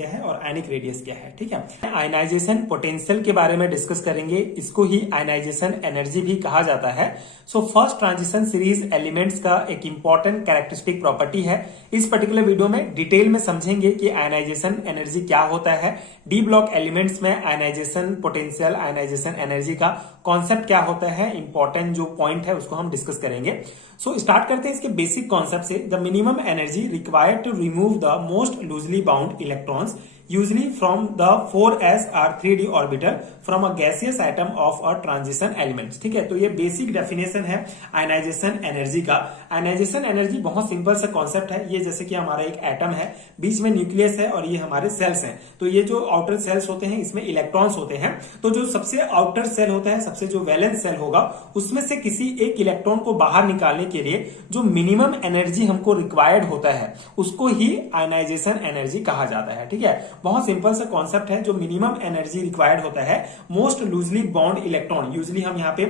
है और आयनिक रेडियस क्या है, ठीक है। आयनाइजेशन पोटेंशियल के बारे में डिस्कस करेंगे, इसको ही आयनाइजेशन एनर्जी भी कहा जाता है। सो फर्स्ट ट्रांजिशन सीरीज एलिमेंट्स का एक इंपॉर्टेंट कैरेक्टरिस्टिक प्रॉपर्टी है। इस पर्टिकुलर वीडियो में डिटेल में समझेंगे कि आयनाइजेशन एनर्जी क्या होता है, डी ब्लॉक एलिमेंट्स में आयनाइजेशन पोटेंशियल, आयनाइजेशन एनर्जी का कॉन्सेप्ट क्या होता है, इंपॉर्टेंट जो पॉइंट है उसको हम डिस्कस करेंगे। सो स्टार्ट करते हैं इसके बेसिक कॉन्सेप्ट से। The minimum energy required to remove the most loosely bound electrons usually from the 4s or 3d orbital from a gaseous atom of a transition element, ठीक है। तो ये बेसिक डेफिनेशन है आयनाइजेशन एनर्जी का। आयनाइजेशन एनर्जी बहुत सिंपल सा कॉन्सेप्ट है, ये जैसे कि हमारा एक एटम है, बीच में न्यूक्लियस है और ये हमारे सेल्स हैं। तो ये जो आउटर सेल्स होते हैं इसमें इलेक्ट्रॉन्स होते हैं, तो जो सबसे आउटर सेल होता है, सबसे जो वैलेंस सेल होगा, उसमें से किसी एक इलेक्ट्रॉन को बाहर निकालने के लिए जो मिनिमम एनर्जी हमको रिक्वायर्ड होता है उसको ही आयनाइजेशन एनर्जी कहा जाता है, ठीक है। बहुत सिंपल सा कॉन्सेप्ट है, जो मिनिमम एनर्जी रिक्वायर्ड होता है most loosely bound electron, usually हम यहाँ पे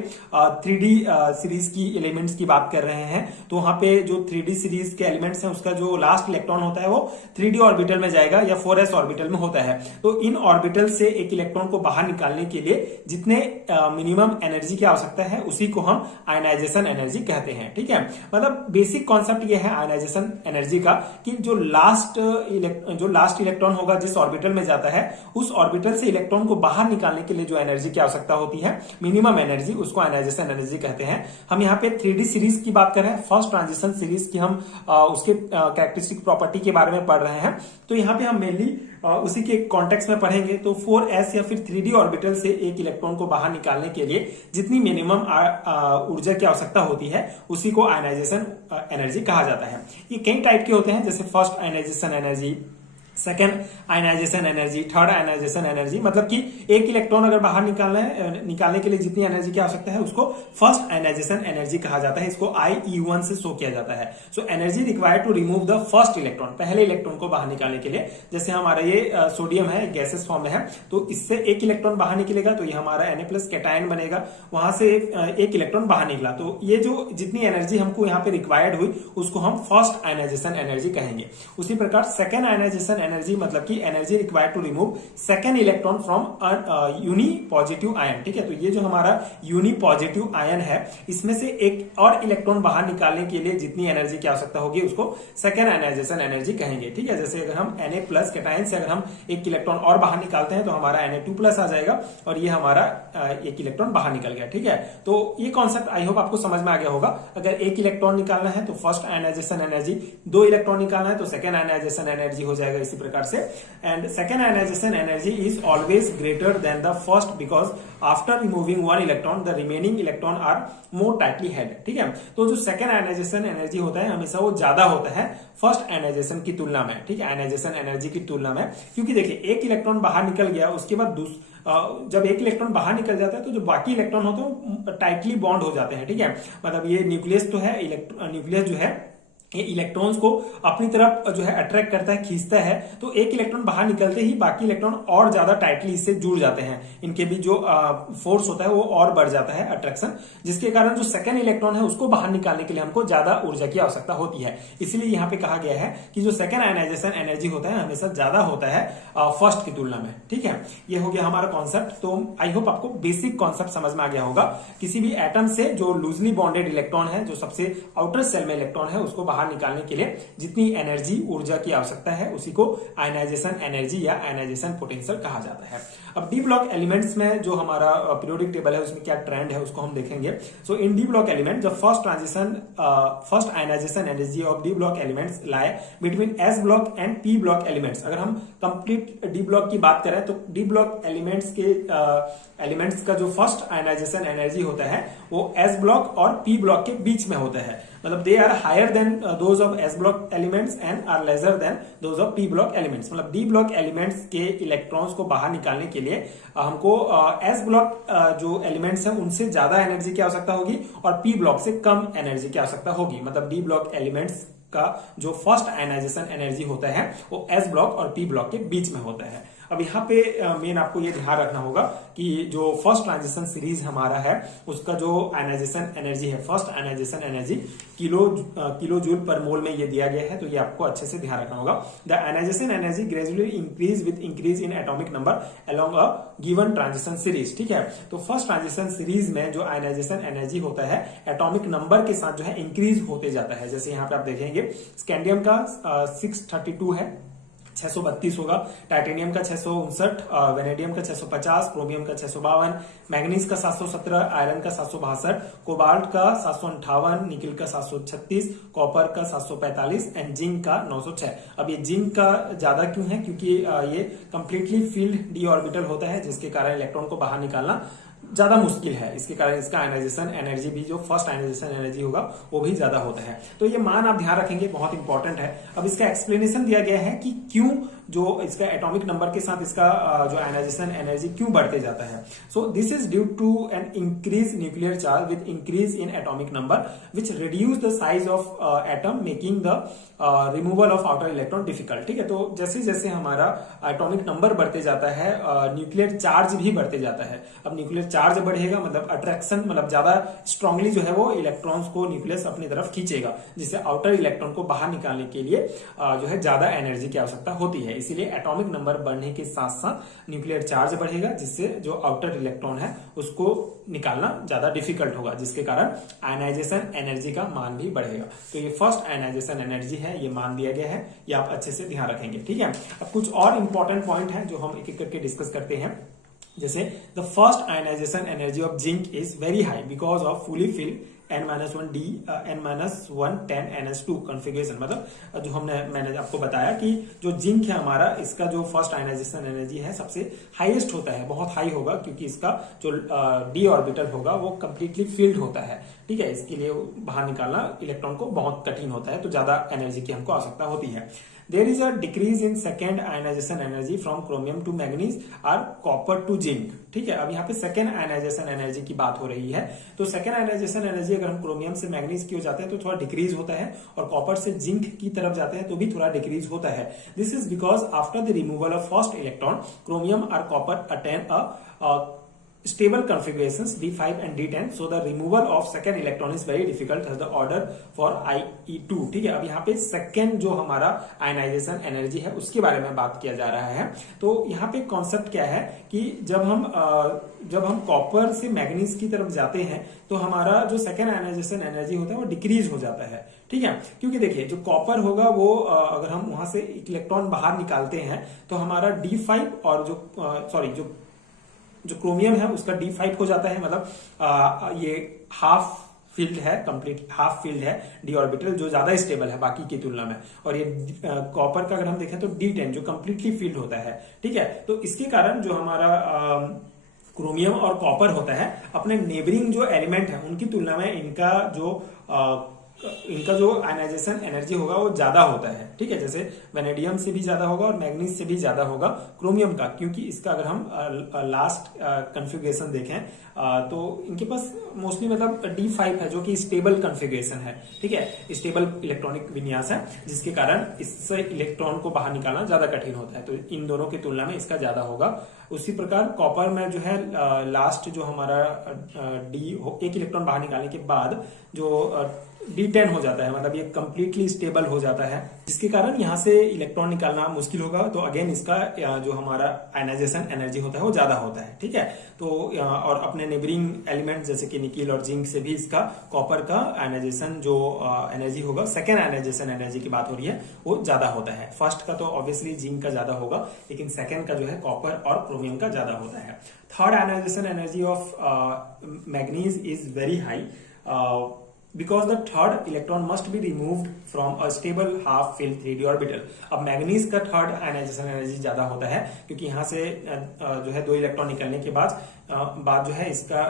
3D सीरीज की एलिमेंट्स की बात कर रहे हैं, तो वहां पे जो 3D सीरीज के एलिमेंट्स हैं उसका जो लास्ट इलेक्ट्रॉन होता है वो 3D ऑर्बिटल में जाएगा या 4s ऑर्बिटल में होता है। तो इन ऑर्बिटल से एक इलेक्ट्रॉन को बाहर निकालने के लिए जितने मिनिमम एनर्जी की आवश्यकता है उसी को हम आयनाइजेशन एनर्जी कहते हैं, ठीक है। मतलब बेसिक कॉन्सेप्ट ये है आयनाइजेशन एनर्जी का कि जो लास्ट इलेक्ट्रॉन होगा जिस ऑर्बिटल में जाता है, उस ऑर्बिटल से इलेक्ट्रॉन को बाहर निकालने के लिए जो एनर्जी की आवश्यकता होती है, मिनिमम एनर्जी, उसको आयनाइजेशन एनर्जी कहते हैं। हम यहाँ पे 3D सीरीज की बात कर रहे हैं, फर्स्ट ट्रांजिशन सीरीज की हम उसके कैरेक्टरिस्टिक प्रॉपर्टी के बारे में पढ़ रहे हैं। तो यहाँ पे हम मेनली उसी के कॉन्टेक्स्ट में पढ़ेंगे। तो 4s या फिर 3D ऑर्बिटल से एक इलेक्ट्रॉन को बाहर निकालने के लिए जितनी मिनिमम ऊर्जा की आवश्यकता होती है उसी को आयनाइजेशन एनर्जी कहा जाता है। ये कई टाइप के होते हैं, जैसे first ionization energy, second ionization energy, third ionization energy. मतलब कि एक इलेक्ट्रॉन अगर बाहर निकालने के लिए जितनी एनर्जी की आवश्यकता है उसको फर्स्ट आयनाइजेशन एनर्जी कहा जाता है, इसको IE1 से शो किया जाता है। So energy required to remove the first electron, पहले इलेक्ट्रॉन को बाहर निकालने के लिए। जैसे हमारा ये सोडियम है, गैसेस फॉर्म में है, तो इससे एक इलेक्ट्रॉन बाहर निकलेगा तो ये हमारा Na+ कैटायन बनेगा, वहां से एक इलेक्ट्रॉन बाहर निकला, तो ये जो जितनी एनर्जी हमको यहाँ पे रिक्वायर्ड हुई उसको हम फर्स्ट आयनाइजेशन एनर्जी कहेंगे। उसी प्रकार सेकेंड आयनाइजेशन एनर्जी मतलब कि energy required to remove second electron from unipositive ion, ठीक है। तो ये जो हमारा यूनी पॉजिटिव आयन है, इसमें से एक और इलेक्ट्रॉन बाहर निकालने के लिए जितनी एनर्जी की आवश्यकता होगी उसको सेकेंड आयनाइजेशन एनर्जी कहेंगे, ठीक है। जैसे अगर हम Na+ कैटायन से अगर हम एक इलेक्ट्रॉन और बाहर निकालते हैं तो हमारा Na2+ आ जाएगा और ये हमारा एक इलेक्ट्रॉन बाहर निकल गया, ठीक है। तो ये कॉन्सेप्ट आई होप आपको समझ में आ गया होगा। अगर एक इलेक्ट्रॉन निकालना है तो फर्स्ट आयनाइजेशन एनर्जी, 2 इलेक्ट्रॉन निकालना है तो सेकेंड आयनाइजेशन एनर्जी हो जाएगा इसी प्रकार से। And second ionization energy is always greater than the first because after removing one electron the remaining electron are more tightly held, ठीक है। तो जो सेकेंड आयनाइजेशन एनर्जी होता है हमेशा वो ज्यादा होता है फर्स्ट आयनाइजेशन की तुलना में, ठीक है, आयनाइजेशन एनर्जी की तुलना में। क्योंकि देखिए एक इलेक्ट्रॉन बाहर निकल गया, उसके बाद जब एक इलेक्ट्रॉन बाहर निकल जाता है तो जो बाकी इलेक्ट्रॉन होते हैं वो टाइटली बॉन्ड हो जाते हैं, ठीक है। मतलब ये न्यूक्लियस तो है, न्यूक्लियस जो है ये इलेक्ट्रॉन्स को अपनी तरफ जो है अट्रैक्ट करता है, खींचता है। तो एक इलेक्ट्रॉन बाहर निकलते ही बाकी इलेक्ट्रॉन और ज्यादा टाइटली इससे जुड़ जाते हैं, इनके भी जो फोर्स होता है वो और बढ़ जाता है, अट्रैक्शन, जिसके कारण जो सेकंड इलेक्ट्रॉन है उसको बाहर निकालने के लिए हमको ज्यादा ऊर्जा की आवश्यकता होती है। इसीलिए यहाँ पे कहा गया है कि जो सेकंड आयनाइजेशन एनर्जी होता है हमेशा ज्यादा होता है फर्स्ट की तुलना में। ठीक है, ये हो गया हमारा कॉन्सेप्ट। तो आई होप आपको बेसिक कॉन्सेप्ट समझ में आ गया होगा। किसी भी एटम से जो लूजली बॉन्डेड इलेक्ट्रॉन है, जो सबसे आउटर सेल में इलेक्ट्रॉन है, उसको बाहर निकालने के लिए जितनी एनर्जी, ऊर्जा की आवश्यकता है उसी को आयनाइजेशन एनर्जी या आयनाइजेशन पोटेंशियल कहा जाता है। अब डी ब्लॉक एलिमेंट्स में जो हमारा पीरियोडिक टेबल है उसमें क्या ट्रेंड है उसको हम देखेंगे। So in D block element the first ionization energy of D block elements lie between S block and P block elements. अगर हम कंप्लीट डी ब्लॉक की बात करें तो डी ब्लॉक एलिमेंट्स का जो फर्स्ट आयनाइजेशन एनर्जी होता है वो एस ब्लॉक और पी ब्लॉक के बीच में होता है। मतलब they are higher than those of S block elements and are lesser than those of P block elements. मतलब डी ब्लॉक एलिमेंट्स के इलेक्ट्रॉन्स को बाहर निकालने के लिए हमको एस ब्लॉक जो एलिमेंट्स हैं उनसे ज्यादा एनर्जी की आवश्यकता होगी और पी ब्लॉक से कम एनर्जी की आवश्यकता होगी। मतलब डी ब्लॉक एलिमेंट्स का जो फर्स्ट आयनाइजेशन एनर्जी होता है वो एस ब्लॉक और पी ब्लॉक के बीच में होता है। अब यहाँ पे मेन आपको ये ध्यान रखना होगा कि जो फर्स्ट ट्रांजिशन सीरीज हमारा है उसका जो आयनाइजेशन एनर्जी है, first ionization energy kilo joule पर मोल में ये दिया गया है, तो ये आपको अच्छे से ध्यान रखना होगा। The ionization energy gradually increase with increase in atomic number along a given transition series. ठीक है, तो फर्स्ट ट्रांजिशन सीरीज में जो आयनाइजेशन एनर्जी होता है एटॉमिक नंबर के साथ जो है इंक्रीज होते जाता है। जैसे यहाँ पे आप देखेंगे स्कैंडियम का 632 है, 632 होगा, टाइटेनियम का 659, वेनेडियम का 650, क्रोमियम का 652, मैग्नीज का 717, आयरन का 762, कोबाल्ट का 758, निकिल का 736, कॉपर का 745 एंड जिंक का 906। अब ये जिंक का ज्यादा क्यों है? क्योंकि ये कंप्लीटली फील्ड डी ऑर्बिटल होता है, जिसके कारण इलेक्ट्रॉन को बाहर निकालना ज्यादा मुश्किल है। इसके कारण इसका आयनाइजेशन एनर्जी भी, जो फर्स्ट आयनाइजेशन एनर्जी होगा वो भी ज्यादा होता है। तो ये मान आप ध्यान रखेंगे, बहुत इंपॉर्टेंट है। अब इसका एक्सप्लेनेशन दिया गया है कि क्यों जो इसका एटॉमिक नंबर के साथ इसका जो आयनाइजेशन एनर्जी क्यों बढ़ते जाता है। So this is due to an increase nuclear charge with increase in atomic number which reduce the size of atom making the removal of outer electron difficult. ठीक है, तो जैसे जैसे हमारा एटॉमिक नंबर बढ़ते जाता है न्यूक्लियर चार्ज भी बढ़ते जाता है। अब न्यूक्लियर चार्ज बढ़ेगा मतलब अट्रैक्शन, मतलब ज्यादा स्ट्रांगली जो है वो इलेक्ट्रॉन्स को न्यूक्लियस अपनी तरफ खींचेगा, जिससे आउटर इलेक्ट्रॉन को बाहर निकालने के लिए जो है ज्यादा एनर्जी की आवश्यकता होती है। इसीलिए एटॉमिक नंबर बढ़ने के साथ साथ न्यूक्लियर चार्ज बढ़ेगा, जिससे जो आउटर इलेक्ट्रॉन है उसको निकालना ज्यादा डिफिकल्ट होगा, जिसके कारण आयनाइजेशन एनर्जी का मान भी बढ़ेगा। तो ये फर्स्ट आयनाइजेशन एनर्जी है, ये मान दिया गया है, ये आप अच्छे से ध्यान रखेंगे। ठीक है, अब कुछ और इंपॉर्टेंट पॉइंट है जो हम एक एक करके डिस्कस करते हैं। जैसे the first ionization energy of zinc is very high because of fully filled N-1D N-1 10 NS2 configuration. मतलब जो मैंने आपको बताया कि जो जिंक है हमारा, इसका जो फर्स्ट आयनाइजेशन एनर्जी है सबसे हाईएस्ट होता है, बहुत हाई होगा, क्योंकि इसका जो डी ऑर्बिटल होगा वो कंप्लीटली फिल्ड होता है। ठीक है, इसके लिए बाहर निकालना इलेक्ट्रॉन को बहुत कठिन होता है, तो ज्यादा एनर्जी की हमको आवश्यकता होती है। There is a decrease in second ionization energy from chromium to manganese or copper to zinc। ठीक है, अब यहाँ पे सेकेंड आयनाइजेशन एनर्जी की बात हो रही है। तो सेकेंड आयनाइजेशन एनर्जी अगर हम क्रोमियम से मैग्नीज की हो जाते हैं तो थोड़ा डिक्रीज होता है, और कॉपर से जिंक की तरफ जाते हैं तो भी थोड़ा डिक्रीज होता है। This is because after the removal of first electron chromium और copper attain a stable configurations D5 and D10, so the removal of second electron is very difficult as the order for IE2। ठीक है, अब यहाँ पे सेकेंड जो हमारा आयनाइजेशन एनर्जी है उसके बारे में बात किया जा रहा है। तो यहाँ पे कॉन्सेप्ट क्या है कि जब हम कॉपर से मैग्नीज की तरफ जाते हैं तो हमारा जो सेकेंड आयनाइजेशन एनर्जी होता है वो डिक्रीज हो जाता है। ठीक है, क्योंकि देखिए जो कॉपर होगा वो अगर हम वहां से इलेक्ट्रॉन बाहर निकालते हैं तो हमारा D5 और जो क्रोमियम है उसका D5 हो जाता है। मतलब ये हाफ फील्ड है, कंप्लीट हाफ फील्ड है डी ऑर्बिटल, जो ज्यादा स्टेबल है बाकी की तुलना में। और ये कॉपर का अगर हम देखें तो D10 जो कंप्लीटली फील्ड होता है। ठीक है, तो इसके कारण जो हमारा क्रोमियम और कॉपर होता है अपने नेबरिंग जो एलिमेंट है उनकी तुलना में इनका जो इनका जो आयनाइजेशन एनर्जी होगा वो ज्यादा होता है, ठीक है। जैसे वेनेडियम से भी ज्यादा होगा और मैग्नीज से भी ज्यादा होगा क्रोमियम का, क्योंकि इसका अगर हम लास्ट कॉन्फ़िगरेशन देखें तो इनके पास मोस्टली मतलब D5 है, जो कि स्टेबल कॉन्फ़िगरेशन है, ठीक है। स्टेबल इलेक्ट्रॉनिक विन्यास है, जिसके कारण इससे इलेक्ट्रॉन को बाहर निकालना ज्यादा कठिन होता है, तो इन दोनों की तुलना में इसका ज्यादा होगा। उसी प्रकार कॉपर में जो है लास्ट जो हमारा एक इलेक्ट्रॉन बाहर निकालने के बाद जो D10 हो जाता है, मतलब ये कंप्लीटली स्टेबल हो जाता है, जिसके कारण यहाँ से इलेक्ट्रॉन निकालना मुश्किल होगा। तो अगेन इसका जो हमारा आयनाइजेशन एनर्जी होता है वो ज्यादा होता है, ठीक है। तो और अपने नेबरिंग एलिमेंट जैसे कि निकिल और जिंक से भी इसका कॉपर का आयनाइजेशन जो एनर्जी होगा, सेकेंड आयनाइजेशन एनर्जी की बात हो रही है, वो ज्यादा होता है। फर्स्ट का तो ऑब्वियसली जिंक का ज्यादा होगा, लेकिन सेकेंड का जो है कॉपर और क्रोमियम का ज्यादा होता है। Third ionization energy of manganese is very high because the third electron must be removed from a stable half filled 3d orbital। अब मैग्नीज का थर्ड आयनाइजेशन एनर्जी ज्यादा होता है, क्योंकि यहाँ से जो है 2 इलेक्ट्रॉन निकलने के बाद जो है इसका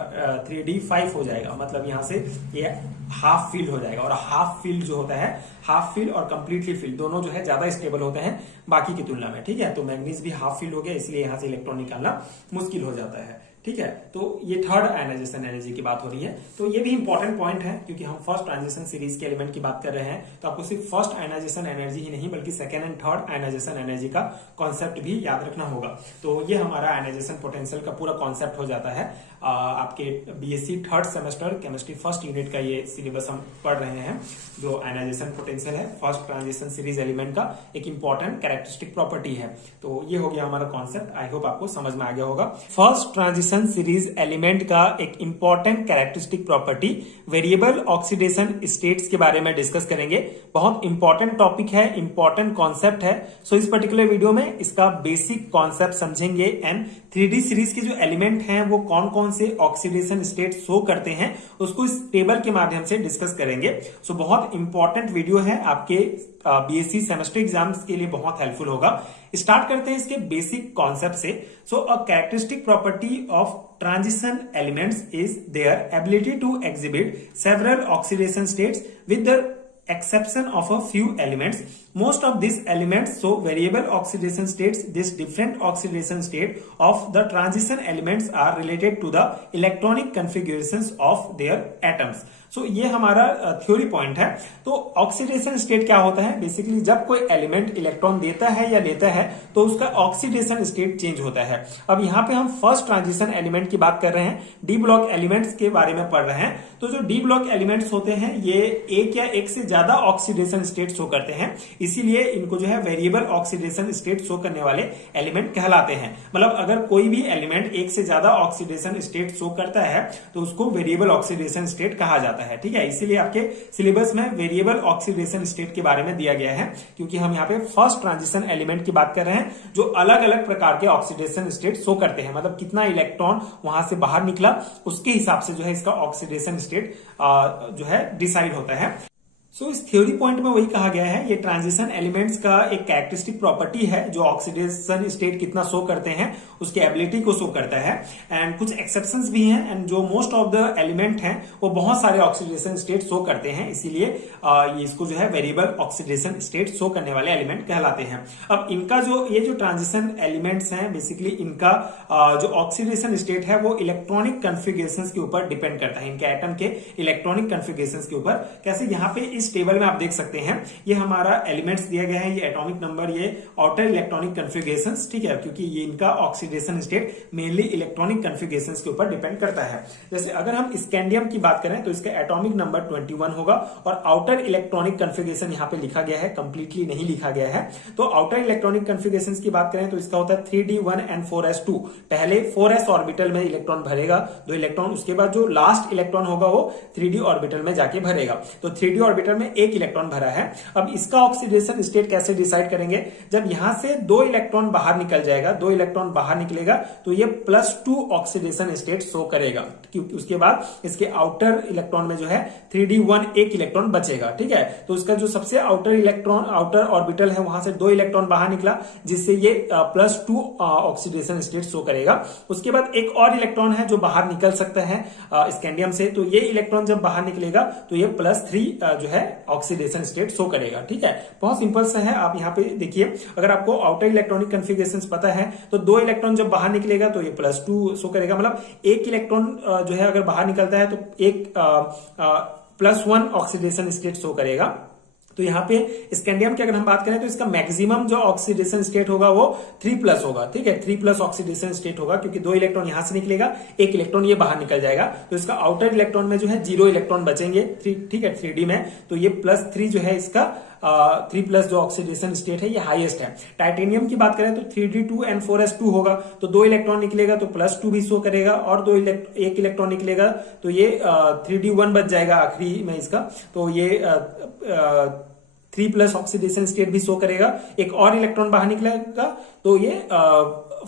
3d5 हो जाएगा, मतलब यहाँ से ये हाफ फील्ड हो जाएगा। और हाफ फील्ड जो होता है, हाफ फील्ड और कंप्लीटली फील्ड दोनों जो है ज्यादा स्टेबल होते हैं बाकी की तुलना में, ठीक है। तो मैग्नीज भी हाफ फील्ड हो गया, इसलिए यहाँ से इलेक्ट्रॉन निकालना मुश्किल हो जाता है, ठीक है। तो ये थर्ड आयनाइजेशन एनर्जी की बात हो रही है। तो ये भी इंपॉर्टेंट पॉइंट है, क्योंकि हम फर्स्ट ट्रांजिशन सीरीज के एलिमेंट की बात कर रहे हैं, तो आपको सिर्फ फर्स्ट आयनाइजेशन एनर्जी ही नहीं बल्कि second and third ionization energy का कॉन्सेप्ट भी याद रखना होगा। तो ये हमारा आयनाइजेशन पोटेंशियल का पूरा कॉन्सेप्ट हो जाता है। आपके BSc third semester chemistry first unit का ये सिलेबस हम पढ़ रहे हैं, जो आयनाइजेशन पोटेंशियल है फर्स्ट ट्रांजिशन सीरीज एलिमेंट का एक इंपॉर्टेंट कैरेक्टरिस्टिक प्रॉपर्टी है। तो ये हो गया हमारा कॉन्सेप्ट, आई होप आपको समझ में आ गया होगा। फर्स्ट ट्रांजिशन सीरीज एलिमेंट का एक important characteristic property variable oxidation states के बारे में डिस्कस करेंगे। बहुत इंपॉर्टेंट टॉपिक है, इंपॉर्टेंट कॉन्सेप्ट है। सो इस पर्टिकुलर वीडियो में इसका बेसिक कॉन्सेप्ट समझेंगे एंड 3D सीरीज के जो एलिमेंट हैं वो कौन कौन से ऑक्सीडेशन स्टेट शो करते हैं उसको इस टेबल के माध्यम से डिस्कस करेंगे। सो बहुत इंपॉर्टेंट वीडियो है, आपके बीएससी सेमेस्टर एग्जाम्स के लिए बहुत हेल्पफुल होगा। स्टार्ट करते हैं इसके बेसिक कॉन्सेप्ट से। So a characteristic property of transition elements is their ability to exhibit several oxidation states with the exception of a few elements. Most of these elements show variable oxidation states. This different oxidation state of the transition elements are related to the electronic configurations of their atoms. सो ये हमारा थ्योरी पॉइंट है। तो ऑक्सीडेशन स्टेट क्या होता है, बेसिकली जब कोई एलिमेंट इलेक्ट्रॉन देता है या लेता है तो उसका ऑक्सीडेशन स्टेट चेंज होता है। अब यहाँ पे हम फर्स्ट ट्रांजिशन एलिमेंट की बात कर रहे हैं, डी ब्लॉक एलिमेंट्स के बारे में पढ़ रहे हैं। तो जो डी ब्लॉक एलिमेंट्स होते हैं ये एक या एक से ज्यादा ऑक्सीडेशन स्टेट शो करते हैं, इसीलिए इनको जो है वेरिएबल ऑक्सीडेशन स्टेट शो करने वाले एलिमेंट कहलाते हैं। मतलब अगर कोई भी एलिमेंट एक से ज्यादा ऑक्सीडेशन स्टेट शो करता है तो उसको वेरिएबल ऑक्सीडेशन स्टेट कहा जाता है, ठीक है। इसीलिए आपके सिलेबस में वेरिएबल ऑक्सीडेशन स्टेट के बारे में दिया गया है, क्योंकि हम यहाँ पे फर्स्ट ट्रांजिशन एलिमेंट की बात कर रहे हैं जो अलग अलग प्रकार के ऑक्सीडेशन स्टेट शो करते हैं। मतलब कितना इलेक्ट्रॉन वहां से बाहर निकला उसके हिसाब से जो है इसका ऑक्सीडेशन स्टेट जो है डिसाइड होता है। सो इस थ्योरी पॉइंट में वही कहा गया है, ये ट्रांजिशन एलिमेंट्स का एक कैरेक्टरिस्टिक प्रॉपर्टी है जो ऑक्सीडेशन स्टेट कितना शो करते हैं उसकी एबिलिटी को शो करता है। एंड कुछ एक्सेप्शंस भी हैं, एंड जो मोस्ट ऑफ द एलिमेंट हैं वो बहुत सारे ऑक्सीडेशन स्टेट शो करते हैं, इसीलिए ये इसको जो है वेरिएबल ऑक्सीडेशन स्टेट शो करने वाले एलिमेंट कहलाते हैं। अब इनका जो ये जो ट्रांजिशन एलिमेंट्स हैं बेसिकली इनका जो ऑक्सीडेशन स्टेट है वो इलेक्ट्रॉनिक कॉन्फ़िगरेशंस के ऊपर डिपेंड करता है, इनके एटम के इलेक्ट्रॉनिक कॉन्फ़िगरेशंस के ऊपर। कैसे, यहाँ पे इस टेबल में आप देख सकते हैं ये हमारा एलिमेंट्स दिया गया है, ये एटॉमिक नंबर, ये आउटर इलेक्ट्रॉनिक कॉन्फ़िगरेशंस, ठीक है, क्योंकि ये इनका oxidation state mainly electronic configurations के ऊपर डिपेंड करता है। जैसे अगर हम स्कैंडियम की बात करें तो इसका एटॉमिक नंबर 21 होगा और आउटर इलेक्ट्रॉनिक कॉन्फ़िगरेशन यहाँ पे लिखा गया है, कंप्लीटली नहीं लिखा गया है। तो आउटर इलेक्ट्रॉनिक कॉन्फ़िगरेशंस की बात करें तो इसका होता है 3d1 and 4s2। पहले 4s ऑर्बिटल में इलेक्ट्रॉन भरेगा 2 इलेक्ट्रॉन, उसके बाद जो लास्ट इलेक्ट्रॉन होगा वो 3d ऑर्बिटल में जाके भरेगा। तो 3d ऑर्बिटल में एक इलेक्ट्रॉन भरा है। अब इसका ऑक्सीडेशन स्टेट कैसे डिसाइड करेंगे, जब यहां से 2 इलेक्ट्रॉन बाहर निकल जाएगा, 2 इलेक्ट्रॉन बाहर निकलेगा तो ये +2 ऑक्सीडेशन स्टेट शो करेगा, क्योंकि उसके बाद इसके आउटर इलेक्ट्रॉन में जो है 3d1 एक इलेक्ट्रॉन बचेगा, ठीक है। तो उसका जो सबसे आउटर इलेक्ट्रॉन, आउटर ऑर्बिटल है वहां से 2 इलेक्ट्रॉन बाहर निकला, जिससे ये +2 ऑक्सीडेशन स्टेट शो करेगा। उसके बाद एक और इलेक्ट्रॉन है जो बाहर निकल सकता है स्कैंडियम से, तो ये इलेक्ट्रॉन जब बाहर निकलेगा तो ये +3 जो है ऑक्सीडेशन स्टेट शो करेगा। ठीक है, बहुत सिंपल सा है। आप यहाँ पे देखिए, अगर आपको आउटर इलेक्ट्रॉनिक कन्फिगरेशंस पता है तो 2 इलेक्ट्रॉन जब बाहर निकलेगा तो ये +2 शो करेगा, मतलब 1 इलेक्ट्रॉन जो है अगर बाहर निकलता है तो एक +1 ऑक्सीडेशन स्टेट शो करेगा। तो यहाँ पे स्कैंडियम की अगर हम बात करें तो इसका मैक्सिमम जो ऑक्सीडेशन स्टेट होगा वो 3+ होगा। ठीक है, 3+ ऑक्सीडेशन स्टेट होगा, क्योंकि 2 इलेक्ट्रॉन यहां से निकलेगा, 1 इलेक्ट्रॉन ये बाहर निकल जाएगा, तो इसका आउटर इलेक्ट्रॉन में जो है 0 इलेक्ट्रॉन बचेंगे। ठीक है, 3D में, तो ये +3 जो है इसका 3+ जो ऑक्सीडेशन स्टेट है ये हाईएस्ट है। टाइटेनियम की बात करें तो 3D2 and 4s2 होगा, तो 2 इलेक्ट्रॉन निकलेगा तो +2 भी शो करेगा, और 1 इलेक्ट्रॉन निकलेगा तो ये 3D1 बच जाएगा आखिरी में इसका, तो ये 3+ ऑक्सीडेशन स्टेट भी शो करेगा। एक और इलेक्ट्रॉन बाहर निकलेगा तो ये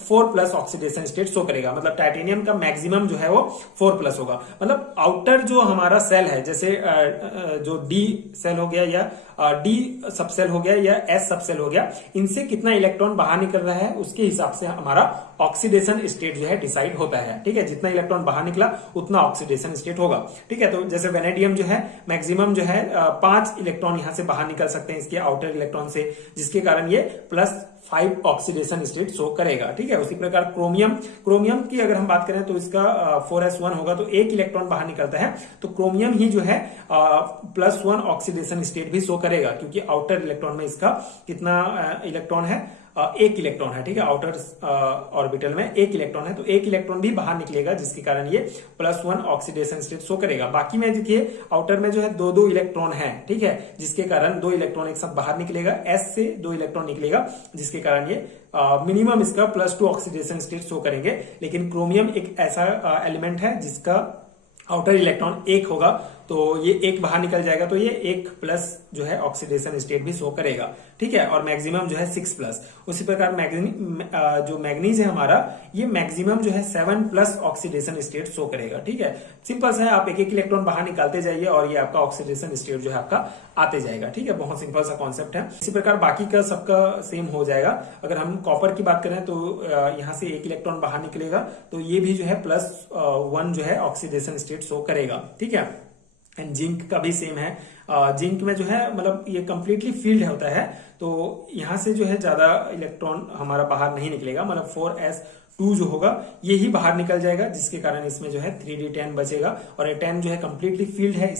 4+ ऑक्सीडेशन स्टेट शो करेगा। मतलब टाइटेनियम का मैक्सिमम जो है वो 4+ होगा। मतलब आउटर जो हमारा सेल है, जैसे जो डी सेल हो गया या डी सबसेल हो गया या एस सबसेल हो गया, इनसे कितना इलेक्ट्रॉन बाहर निकल रहा है उसके हिसाब से हमारा ऑक्सीडेशन स्टेट जो है डिसाइड होता है। ठीक है, जितना इलेक्ट्रॉन बाहर निकला उतना ऑक्सीडेशन स्टेट होगा। ठीक है, तो जैसे वेनेडियम जो है मैक्सिमम जो है 5 इलेक्ट्रॉन यहां से बाहर निकल सकते हैं इसके आउटर इलेक्ट्रॉन से, जिसके कारण ये +5 ऑक्सीडेशन स्टेट शो करेगा। ठीक है, उसी प्रकार क्रोमियम की अगर हम बात करें तो इसका 4s1 होगा, तो 1 इलेक्ट्रॉन बाहर निकलता है, तो क्रोमियम ही जो है +1 ऑक्सीडेशन स्टेट भी शो करेगा, क्योंकि आउटर इलेक्ट्रॉन में इसका कितना इलेक्ट्रॉन है, 1 इलेक्ट्रॉन है। ठीक है, आउटर ऑर्बिटल में 1 इलेक्ट्रॉन है, तो 1 इलेक्ट्रॉन भी बाहर निकलेगा, जिसके कारण ये +1 ऑक्सीडेशन स्टेट शो करेगा। बाकी में देखिए आउटर में जो है 2 इलेक्ट्रॉन है। ठीक है, जिसके कारण 2 इलेक्ट्रॉन एक साथ बाहर निकलेगा, एस से 2 इलेक्ट्रॉन निकलेगा, जिसके कारण ये मिनिमम इसका +2 ऑक्सीडेशन स्टेट शो करेंगे। लेकिन क्रोमियम एक ऐसा एलिमेंट है जिसका आउटर इलेक्ट्रॉन 1 होगा, तो ये 1 बाहर निकल जाएगा, तो ये 1+ जो है ऑक्सीडेशन स्टेट भी शो करेगा। ठीक है, और मैक्सिमम जो है 6+। उसी प्रकार जो मैग्नीज है हमारा, ये मैक्सिमम जो है 7+ ऑक्सीडेशन स्टेट शो करेगा। ठीक है, सिंपल सा है, आप 1 इलेक्ट्रॉन बाहर निकालते जाइए और ये आपका ऑक्सीडेशन स्टेट जो है आपका आते जाएगा। ठीक है, बहुत सिंपल सा कॉन्सेप्ट है। इसी प्रकार बाकी का सबका सेम हो जाएगा। अगर हम कॉपर की बात करें तो यहां से 1 इलेक्ट्रॉन बाहर निकलेगा, तो ये भी जो है +1 जो है ऑक्सीडेशन स्टेट शो करेगा। ठीक है, एंड जिंक का भी सेम है। जिंक में जो है मतलब ये कंप्लीटली फील्ड होता है, तो यहां से जो है ज्यादा इलेक्ट्रॉन हमारा बाहर नहीं निकलेगा, मतलब 4s2 जो होगा ये ही बाहर निकल जाएगा, जिसके कारण इसमें जो है 3D10 बचेगा, और ये 10 जो है कंप्लीटली फील्ड है,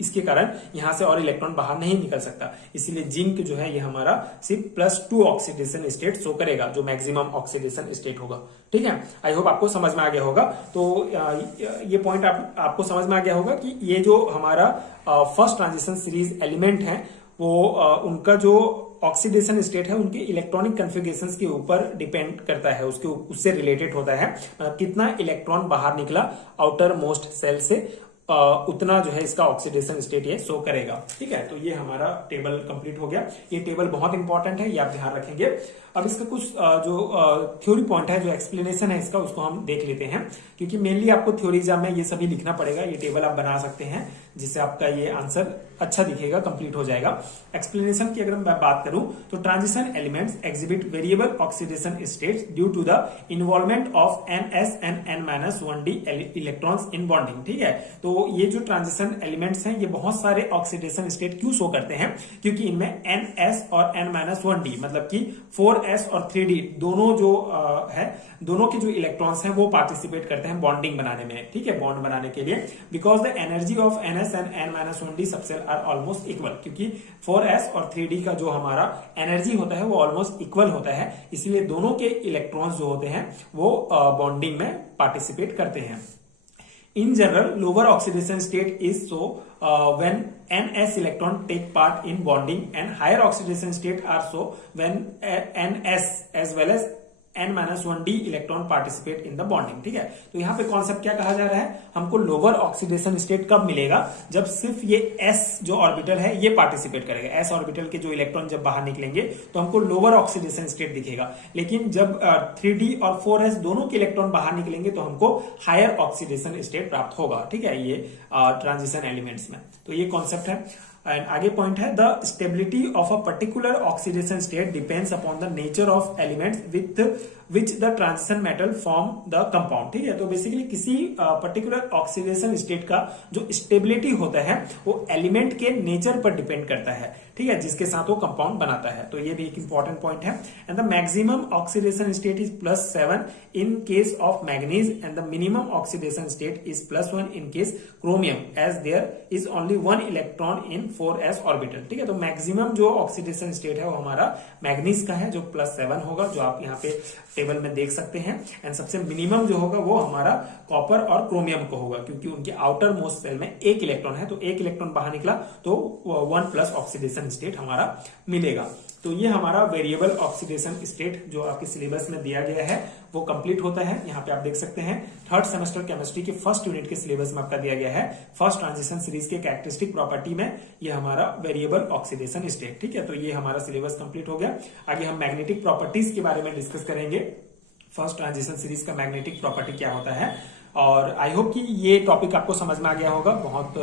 इसके कारण यहां से और इलेक्ट्रॉन बाहर नहीं निकल सकता। इसीलिए जिंक जो है ये हमारा सिर्फ +2 ऑक्सीडेशन स्टेट शो करेगा, जो मैक्सिमम ऑक्सीडेशन स्टेट होगा। ठीक है, आई होप आपको समझ में आ गया होगा। तो ये पॉइंट आपको समझ में आ गया होगा कि ये जो हमारा फर्स्ट ट्रांजिशन सीरीज एलिमेंट है वो उनका जो ऑक्सीडेशन स्टेट है उनके इलेक्ट्रॉनिक कन्फिगरेशंस के ऊपर डिपेंड करता है, उससे रिलेटेड होता है। कितना इलेक्ट्रॉन बाहर निकला आउटर मोस्ट सेल से, उतना जो है इसका ऑक्सीडेशन स्टेट ये शो करेगा। ठीक है, तो ये हमारा टेबल कंप्लीट हो गया। ये टेबल बहुत इंपॉर्टेंट है, ये आप ध्यान रखेंगे। अब इसका कुछ जो थ्योरी पॉइंट है, जो एक्सप्लेनेशन है इसका, उसको हम देख लेते हैं, क्योंकि मेनली आपको थ्योरी एग्जाम में ये सभी लिखना पड़ेगा। ये टेबल आप बना सकते हैं, जिससे आपका ये आंसर अच्छा दिखेगा, कंप्लीट हो जाएगा। एक्सप्लेनेशन की अगर मैं बात करूं तो transition elements exhibit variable oxidation states due to the involvement of NS and N-1D electrons in bonding. ठीक है, तो ये जो ट्रांजिशन एलिमेंट्स हैं ये बहुत सारे ऑक्सीडेशन स्टेट क्यों शो करते हैं, क्योंकि इनमें NS और N-1D मतलब कि 4s और 3D दोनों जो है, दोनों के जो इलेक्ट्रॉन्स हैं वो पार्टिसिपेट करते हैं बॉन्डिंग बनाने में। ठीक है, बॉन्ड बनाने के लिए, because the energy of NS and N-1D subshell are almost equal, क्योंकि 4s और 3D का जो हमारा एनर्जी होता है वो ऑलमोस्ट इक्वल होता है, इसलिए दोनों के इलेक्ट्रॉन्स जो होते हैं वो बॉन्डिंग में पार्टिसिपेट करते हैं। In general, lower oxidation state is so when NS electron take part in bonding, and higher oxidation state are so when NS as well as N-1D electron participate in the bonding. ठीक है, तो यहाँ पे कॉन्सेप्ट क्या कहा जा रहा है, हमको लोअर ऑक्सीडेशन स्टेट कब मिलेगा, जब सिर्फ ये S जो ऑर्बिटल है ये पार्टिसिपेट करेगा। S ऑर्बिटल के जो इलेक्ट्रॉन जब बाहर निकलेंगे तो हमको लोअर ऑक्सीडेशन स्टेट दिखेगा, लेकिन जब 3D और 4s दोनों के इलेक्ट्रॉन बाहर निकलेंगे तो हमको हायर ऑक्सीडेशन स्टेट प्राप्त होगा। ठीक है, ये ट्रांजिशन एलिमेंट्स में, तो ये कॉन्सेप्ट है। एंड आगे पॉइंट है, the stability of a particular oxidation state depends upon the nature of elements which the transition metal form the compound. ठीक है, तो बेसिकली किसी पर्टिकुलर ऑक्सीडेशन स्टेट का जो स्टेबिलिटी होता है वो एलिमेंट के नेचर पर डिपेंड करता है। ठीक है, जिसके साथ वो कंपाउंड बनाता है। तो ये भी एक इंपॉर्टेंट पॉइंट है। And the maximum oxidation state is +7 in case of manganese and the minimum oxidation state is +1 in case chromium as there is only 1 electron in 4s orbital. ठीक है, तो मैक्सिमम जो ऑक्सीडेशन स्टेट है वो हमारा मैग्नीज का है जो +7 होगा, जो आप यहाँ पे टेबल में देख सकते हैं। एंड सबसे मिनिमम जो होगा वो हमारा कॉपर और क्रोमियम को होगा, क्योंकि उनके आउटर मोस्ट सेल में 1 इलेक्ट्रॉन है, तो 1 इलेक्ट्रॉन बाहर निकला तो 1+ ऑक्सीडेशन स्टेट हमारा मिलेगा। तो ये हमारा वेरिएबल ऑक्सीडेशन स्टेट जो आपके सिलेबस में दिया गया है वो कंप्लीट होता है। यहाँ पे आप देख सकते हैं 3rd सेमेस्टर केमिस्ट्री के फर्स्ट यूनिट के सिलेबस में आपका दिया गया है फर्स्ट ट्रांजिशन सीरीज के कैरेक्टरिस्टिक प्रॉपर्टी में ये हमारा वेरिएबल ऑक्सीडेशन स्टेट। ठीक है, तो ये हमारा सिलेबस कंप्लीट हो गया। आगे हम मैग्नेटिक प्रॉपर्टीज के बारे में डिस्कस करेंगे। फर्स्ट ट्रांजिशन सीरीज का मैग्नेटिक प्रॉपर्टी क्या होता है, और आई होप कि ये टॉपिक आपको समझ में आ गया होगा। बहुत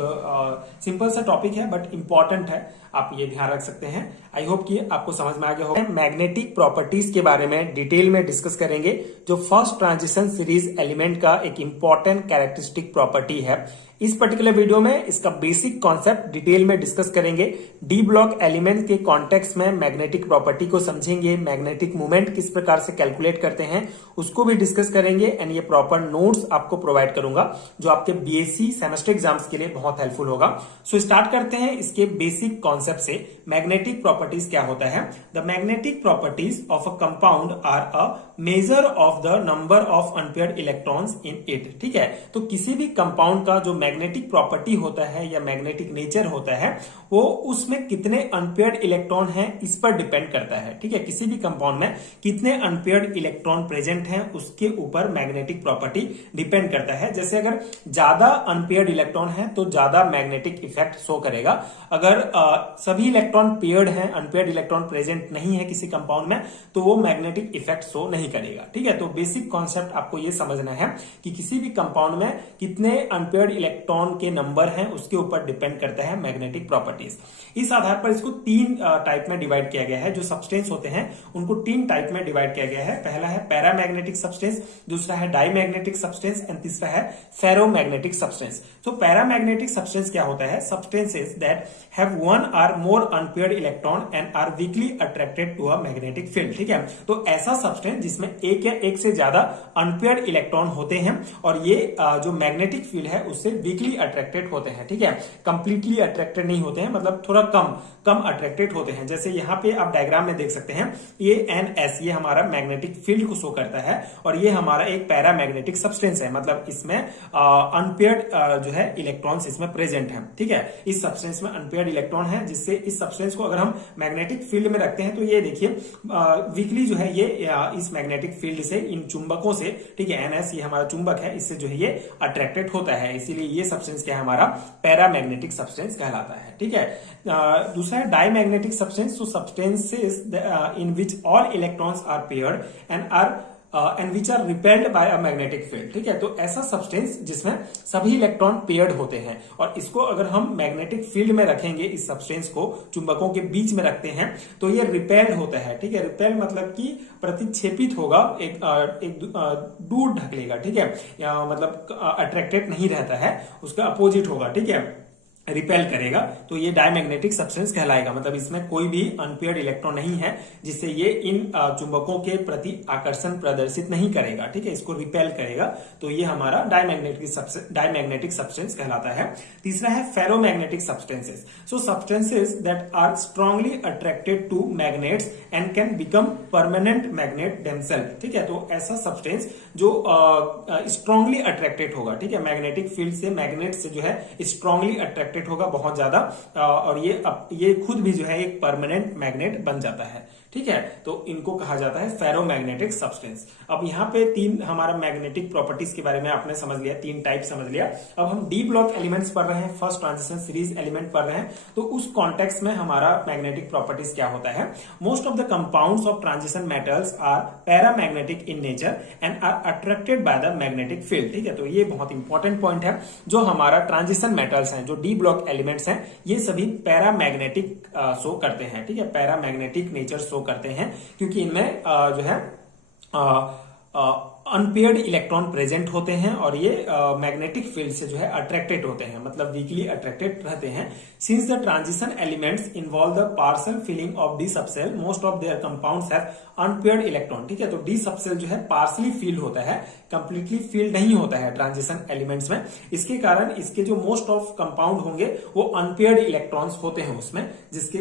सिंपल सा टॉपिक है बट इंपॉर्टेंट है, आप ये ध्यान रख सकते हैं। आई होप कि आपको समझ में आ गया होगा। मैग्नेटिक प्रॉपर्टीज के बारे में डिटेल में डिस्कस करेंगे, जो फर्स्ट ट्रांजिशन सीरीज एलिमेंट का एक इंपॉर्टेंट कैरेक्टरिस्टिक प्रॉपर्टी है। इस पर्टिकुलर वीडियो में इसका बेसिक कॉन्सेप्ट डिटेल में डिस्कस करेंगे। डी ब्लॉक एलिमेंट के कॉन्टेक्स्ट में मैग्नेटिक प्रॉपर्टी को समझेंगे, मैग्नेटिक मूवमेंट किस प्रकार से कैलकुलेट करते हैं उसको भी डिस्कस करेंगे। एंड ये प्रॉपर नोट्स आपको प्रोवाइड करूंगा जो आपके बीएससी सेमेस्टर एग्जाम्स के लिए बहुत हेल्पफुल होगा। सो स्टार्ट करते हैं इसके बेसिक कॉन्सेप्ट से। मैग्नेटिक प्रॉपर्टीज क्या होता है? The magnetic properties of a compound are a measure of the number of unpaired electrons in it. ठीक है, तो किसी भी कंपाउंड का जो मैग्नेटिक प्रॉपर्टी होता है या मैग्नेटिक नेचर होता है वो उसमें कितने अनपेयर्ड इलेक्ट्रॉन हैं इस पर डिपेंड करता है। ठीक है, किसी भी कंपाउंड में कितने अनपेयर्ड इलेक्ट्रॉन प्रेजेंट हैं उसके ऊपर मैग्नेटिक प्रॉपर्टी डिपेंड करता है। जैसे अगर ज्यादा अनपेयर्ड इलेक्ट्रॉन है तो ज्यादा मैग्नेटिक इफेक्ट शो करेगा। अगर सभी इलेक्ट्रॉन पेयर्ड हैं, अनपेयर्ड इलेक्ट्रॉन प्रेजेंट नहीं है किसी कंपाउंड में, तो वो मैग्नेटिक इफेक्ट शो नहीं करेगा। ठीक है, तो बेसिक कॉन्सेप्ट आपको ये समझना है कि किसी भी कंपाउंड में कितने अनपेयर्ड इलेक्ट्रॉन के नंबर हैं उसके ऊपर डिपेंड करता है मैग्नेटिक प्रॉपर्टीज। इस आधार पर इसको 3 टाइप में डिवाइड किया गया है। जो सब्सटेंस होते हैं उनको 3 टाइप में डिवाइड किया गया है। पहला है पैरामैग्नेटिक सब्सटेंस, दूसरा है डाईमैग्नेटिक सब्सटेंस एंड तीसरा है फेरोमैग्नेटिक सब्सटेंस। तो पैरामैग्नेटिक सब्सटेंस क्या होता है? Substances that have 1 or more unpaired electron and are weakly attracted to a magnetic field। ठीक है, तो ऐसा सब्सटेंस जिसमें एक या एक से ज्यादा अनपेयर्ड इलेक्ट्रॉन होते हैं और ये जो मैग्नेटिक फील्ड है उससे वीकली अट्रैक्टेड होते हैं। ठीक है, कंप्लीटली अट्रैक्टेड नहीं होते हैं, मतलब थोड़ा कम अट्रैक्टेड होते हैं। जैसे यहाँ पे आप डायग्राम में देख सकते हैं ये NS ये हमारा मैग्नेटिक फील्ड को शो करता है और ये हमारा एक पैरामैग्नेटिक सब्सटेंस है, मतलब इसमें अनपेयर्ड जो है इलेक्ट्रॉन्स इसमें प्रेजेंट है। ठीक है, इस सब्सटेंस में अनपेयर्ड इलेक्ट्रॉन है, जिससे इस सब्सटेंस को अगर हम मैग्नेटिक फील्ड में रखते हैं तो ये देखिए वीकली जो है ये इस मैग्नेटिक फील्ड से इन चुंबकों से, ठीक है, NS ये हमारा चुंबक है, इससे जो है ये अट्रैक्टेड होता है, इसीलिए ये सब्सटेंस क्या है हमारा पैरामैग्नेटिक सब्सटेंस कहलाता है। ठीक है, दूसरा है डाईमैग्नेटिक सब्सटेंस। तो substances in which all electrons are paired and which are repelled by a magnetic field. ठीक है, तो ऐसा सब्सटेंस जिसमें सभी इलेक्ट्रॉन पेयर्ड होते हैं और इसको अगर हम मैग्नेटिक फील्ड में रखेंगे, इस सब्सटेंस को चुंबकों के बीच में रखते हैं तो ये रिपेल्ड होता है। ठीक है, रिपेल्ड मतलब कि प्रतिक्षेपित होगा, एक दूर ढकेलेगा। ठीक है, मतलब अट्रैक्टेड नहीं रहता है, उसका अपोजिट होगा। ठीक है, रिपेल करेगा, तो ये डायमैग्नेटिक सब्सटेंस कहलाएगा। मतलब इसमें कोई भी अनपेयर्ड इलेक्ट्रॉन नहीं है जिससे ये इन चुंबकों के प्रति आकर्षण प्रदर्शित नहीं करेगा। ठीक है, इसको रिपेल करेगा, तो ये हमारा डायमैग्नेटिक सब्सटेंस कहलाता है। तीसरा है ferromagnetic substances. So substances that are strongly attracted to magnets and can become permanent magnet themselves. ठीक है, तो ऐसा सब्सटेंस जो स्ट्रांगली अट्रैक्टेड होगा, ठीक है, मैग्नेटिक फील्ड से, मैग्नेट से जो है स्ट्रांगली अट्रैक्टेड होगा बहुत ज्यादा, और ये खुद भी जो है एक परमानेंट मैग्नेट बन जाता है। ठीक है, तो इनको कहा जाता है फेरोमैग्नेटिक सब्सटेंस। अब यहाँ पे 3 हमारा मैग्नेटिक प्रॉपर्टीज के बारे में आपने समझ लिया, 3 टाइप समझ लिया। अब हम डी ब्लॉक एलिमेंट्स पढ़ रहे हैं, फर्स्ट ट्रांजिशन सीरीज एलिमेंट पढ़ रहे हैं, तो उस कॉन्टेक्स्ट में हमारा मैग्नेटिक प्रॉपर्टीज क्या होता है? Most of the compounds of transition metals are paramagnetic in nature and are attracted by the magnetic field. ठीक है, तो ये बहुत इंपॉर्टेंट पॉइंट है। जो हमारा ट्रांजिशन मेटल्स हैं, जो डी ब्लॉक एलिमेंट्स हैं, ये सभी पैरामैग्नेटिक शो करते हैं। ठीक है, पैरामैग्नेटिक नेचर शो करते हैं क्योंकि इनमें जो है अनपेयर्ड इलेक्ट्रॉन प्रेजेंट होते हैं और ये मैग्नेटिक फील्ड से जो है अट्रैक्टेड होते हैं, मतलब वीकली अट्रैक्टेड रहते हैं। Since the transition elements involve the partial filling of D subshell, most of their compounds have unpaired electron. ठीक है, तो डी सबसेल जो है पार्शली फील्ड होता है, कंप्लीटली फील्ड नहीं होता है ट्रांजिशन एलिमेंट्स में। इसके कारण इसके जो मोस्ट ऑफ कंपाउंड होंगे वो अनपेयर्ड इलेक्ट्रॉन्स होते हैं उसमें, जिसके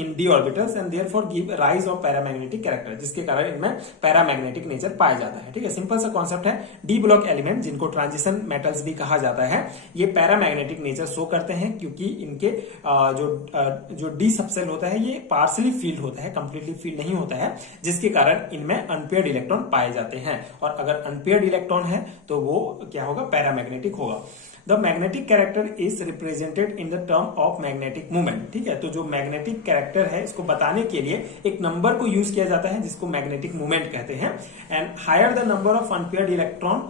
इन D orbitals and therefore give rise of paramagnetic character, जिसके कारण इनमें पैरामैग्नेटिक नेचर पाया जाता है। ठीक है, सिंपल सा कॉन्सेप्ट है। डी ब्लॉक एलिमेंट, जिनको ट्रांजिशन मेटल्स भी कहा जाता है, ये पैरामैग्नेटिक नेचर शो करते हैं, क्योंकि इनके जो डी सबसेल होता है ये पार्शली फील्ड होता है, कंप्लीटली फील्ड नहीं होता है, जिसके कारण इनमें अनपेयर्ड इलेक्ट्रॉन पाए जाते हैं। और अगर अनपेयर्ड इलेक्ट्रॉन है तो वो क्या होगा, पैरामैग्नेटिक होगा। The magnetic character is represented in the term of magnetic movement. ठीक है, तो जो मैग्नेटिक कैरेक्टर है इसको बताने के लिए एक नंबर को यूज किया जाता है जिसको मैग्नेटिक मूवमेंट कहते हैं। And higher the number of unpaired electron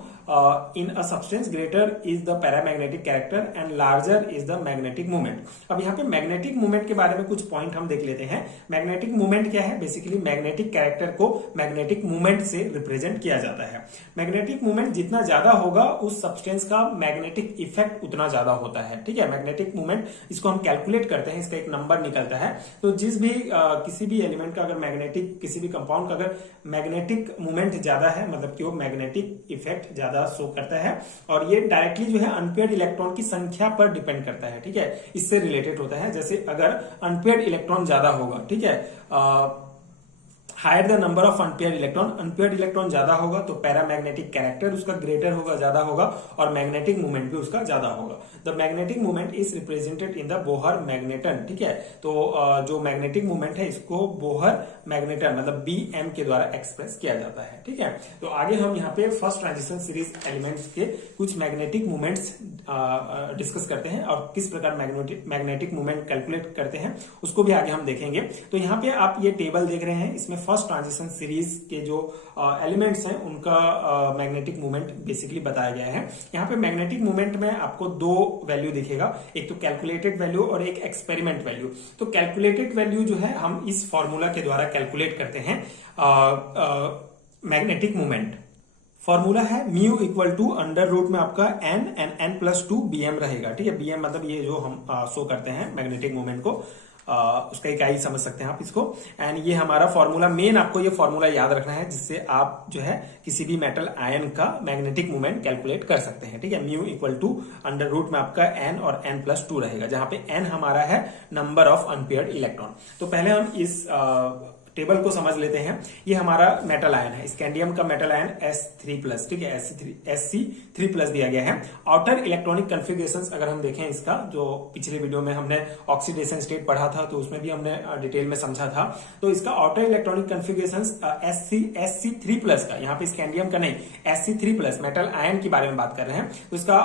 in a substance, greater is the paramagnetic character and larger is the magnetic moment। अब यहाँ पे मैग्नेटिक मूवमेंट के बारे में कुछ पॉइंट हम देख लेते हैं। मैग्नेटिक मूवमेंट क्या है? बेसिकली मैग्नेटिक कैरेक्टर को मैग्नेटिक मूवमेंट से रिप्रेजेंट किया जाता है। मैग्नेटिक मूवमेंट जितना ज्यादा होगा उस सब्सटेंस का मैग्नेटिक इफेक्ट उतना ज्यादा होता है। ठीक है, मैग्नेटिक मूवमेंट इसको हम कैलकुलेट करते हैं, इसका एक नंबर निकलता है। तो जिस भी किसी भी एलिमेंट का अगर मैग्नेटिक, किसी भी कंपाउंड का अगर मैग्नेटिक मूवमेंट ज्यादा है, मतलब कि वो मैग्नेटिक इफेक्ट ज्यादा शो करता है, और ये डायरेक्टली जो है अनपेयर्ड इलेक्ट्रॉन की संख्या पर डिपेंड करता है। ठीक है, इससे रिलेटेड होता है। जैसे अगर अनपेयर्ड इलेक्ट्रॉन ज्यादा होगा, ठीक है, higher the number of unpaired electron, unpaired electron ज्यादा होगा तो पैरामैग्नेटिक कैरेक्टर उसका ग्रेटर होगा, ज्यादा होगा, और मैग्नेटिक मूवमेंट भी उसका ज्यादा होगा। The magnetic movement is represented in the Bohr magneton. ठीक है, तो जो मैग्नेटिक मूवमेंट है इसको बोहर मैग्नेटन मतलब BM के द्वारा एक्सप्रेस किया जाता है। ठीक है, तो आगे हम यहाँ पे फर्स्ट ट्रांजिशन सीरीज एलिमेंट्स के कुछ मैग्नेटिक मूवमेंट्स डिस्कस करते हैं और किस प्रकार मैग्नेटिक मूवमेंट कैलकुलेट करते हैं उसको भी आगे हम देखेंगे। तो यहाँ पे आप ये टेबल देख रहे हैं, इसमें फर्स्ट ट्रांजिशन सीरीज के जो एलिमेंट्स हैं उनका मैग्नेटिक मूवमेंट बेसिकली बताया गया है। यहाँ पे मैग्नेटिक मूवमेंट में आपको दो वैल्यू दिखेगा, एक तो कैलकुलेटेड वैल्यू और एक एक्सपेरिमेंट वैल्यू। तो कैलकुलेटेड वैल्यू जो है हम इस फॉर्मूला के द्वारा कैलकुलेट करते हैं मैग्नेटिक मूवमेंट। फॉर्मूला है mu equal to under root में आपका n प्लस 2 BM रहेगा। ठीक है, BM मतलब ये जो हम शो करते हैं मैग्नेटिक मूवमेंट को, उसका इकाई समझ सकते हैं आप इसको। एंड ये हमारा फॉर्मूला, मेन आपको ये फॉर्मूला याद रखना है जिससे आप जो है किसी भी मेटल आयन का मैग्नेटिक मूवमेंट कैलकुलेट कर सकते हैं। ठीक है, mu equal to under root में आपका n और n प्लस 2 रहेगा, जहां पे n हमारा है नंबर ऑफ अनपेयर्ड इलेक्ट्रॉन। तो पहले हम इस टेबल को समझ लेते हैं। ये हमारा मेटल आयन है, स्कैंडियम का मेटल आयन S3+, ठीक है, Sc3+ दिया गया है। आउटर इलेक्ट्रॉनिक कन्फिगरेशंस अगर हम देखें इसका, जो पिछले वीडियो में हमने ऑक्सीडेशन स्टेट पढ़ा था तो उसमें भी हमने डिटेल में समझा था। तो इसका आउटर इलेक्ट्रॉनिक कन्फिगरेशंस Sc3+ का, यहाँ पे स्कैंडियम का नहीं, Sc3+ मेटल आयन के बारे में बात कर रहे हैं। तो इसका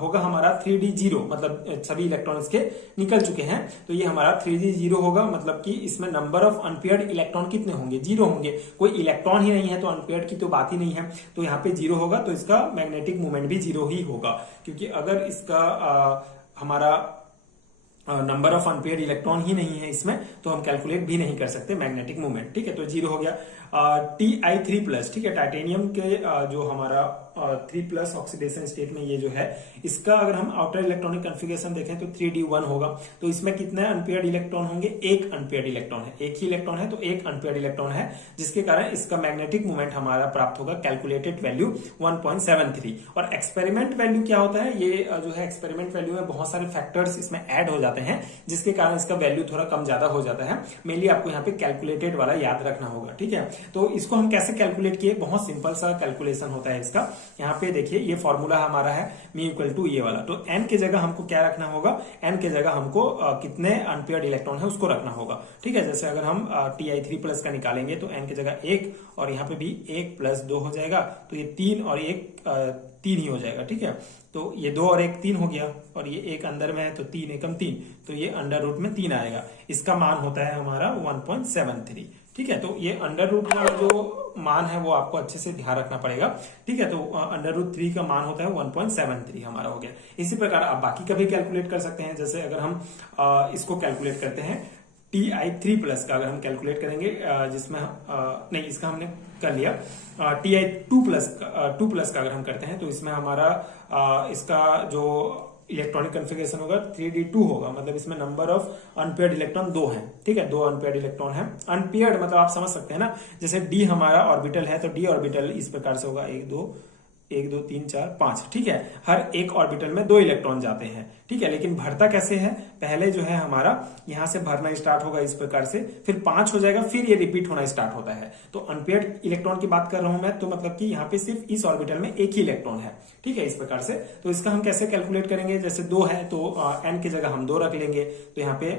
होगा हमारा 3d0, मतलब सभी इलेक्ट्रॉन इसके निकल चुके हैं, तो ये हमारा 3d0 होगा, मतलब कि इसमें नंबर ऑफ अनपेयर्ड इलेक्ट्रॉन कितने होंगे? 0 होंगे। कोई इलेक्ट्रॉन ही नहीं है तो अनपेयर्ड की तो बात ही नहीं है, तो यहाँ पे 0 होगा, तो इसका मैग्नेटिक मूवमेंट भी 0 ही होगा, क्योंकि अगर इसका हमारा नंबर ऑफ अनपेयर्ड इलेक्ट्रॉन ही नहीं है इसमें तो हम कैलकुलेट भी नहीं कर सकते मैग्नेटिक मूवमेंट। ठीक है, तो 0 हो गया। Ti3+, ठीक है, टाइटेनियम के जो हमारा 3+ ऑक्सीडेशन स्टेट में ये जो है, इसका अगर हम आउटर इलेक्ट्रॉनिक कन्फिगरेशन देखें तो 3d1 होगा। तो इसमें कितने अनपेयर्ड इलेक्ट्रॉन होंगे? एक अनपेयर्ड इलेक्ट्रॉन है, एक ही इलेक्ट्रॉन है तो एक अनपेयर्ड इलेक्ट्रॉन है, जिसके कारण इसका मैग्नेटिक मूवमेंट हमारा प्राप्त होगा कैलकुलेटेड वैल्यू 1.73। और एक्सपेरिमेंट वैल्यू क्या होता है? ये जो है एक्सपेरिमेंट वैल्यू में बहुत सारे फैक्टर्स इसमें ऐड हो जाते हैं, जिसके कारण इसका वैल्यू थोड़ा कम ज्यादा हो जाता है। मेनली आपको यहाँ पे कैलकुलेटेड वाला याद रखना होगा। ठीक है, तो इसको हम कैसे कैलकुलेट किए? बहुत सिंपल सा कैलकुलेशन होता है इसका। यहाँ पे देखिए ये फॉर्मूला हमारा है मी इक्वल टू ये वाला, तो n के जगह हमको क्या रखना होगा? n के जगह हमको कितने अनपेयर्ड इलेक्ट्रॉन है उसको रखना होगा। ठीक है, जैसे अगर हम Ti3+ का निकालेंगे तो n के जगह 1, और यहाँ पे भी 1 + 2 हो जाएगा, तो ये 3 और 1 3 ही हो जाएगा। ठीक है, तो ये 2 और 1 3 हो गया, और ये 1 अंदर में है तो 3 एकम 3, तो ये अंडर रूट में 3 आएगा। इसका मान होता है हमारा 1.73। ठीक है, तो ये अंडर रूट का जो मान है वो आपको अच्छे से ध्यान रखना पड़ेगा। ठीक है, तो अंडर रूट 3 का मान होता है 1.73 हमारा हो गया। इसी प्रकार आप बाकी का भी कैलकुलेट कर सकते हैं। जैसे अगर हम इसको कैलकुलेट करते हैं Ti3+ का अगर हम कैलकुलेट करेंगे, जिसमें नहीं, इसका हमने कर लिया, Ti2+ का अगर हम करते हैं तो इसमें हमारा इसका जो इलेक्ट्रॉनिक कॉन्फ़िगरेशन होगा 3d2 होगा, मतलब इसमें नंबर ऑफ अनपेयर्ड इलेक्ट्रॉन 2 हैं, ठीक है, 2 अनपेयर्ड इलेक्ट्रॉन है। अनपेयर्ड मतलब आप समझ सकते हैं ना, जैसे डी हमारा ऑर्बिटल है तो डी ऑर्बिटल इस प्रकार से होगा, 1 2 3 4 5, ठीक है, हर एक ऑर्बिटल में 2 इलेक्ट्रॉन जाते हैं, ठीक है। लेकिन भरता कैसे है, पहले जो है हमारा यहां से भरना स्टार्ट होगा इस प्रकार से, फिर 5 हो जाएगा, फिर ये रिपीट होना स्टार्ट होता है। तो अनपेयर्ड इलेक्ट्रॉन की बात कर रहा हूं मैं, तो मतलब कि यहाँ पे सिर्फ इस ऑर्बिटल में एक ही इलेक्ट्रॉन है, ठीक है, इस प्रकार से। तो इसका हम कैसे कैलकुलेट करेंगे, जैसे 2 है तो n की जगह हम 2 रख लेंगे, तो यहाँ पे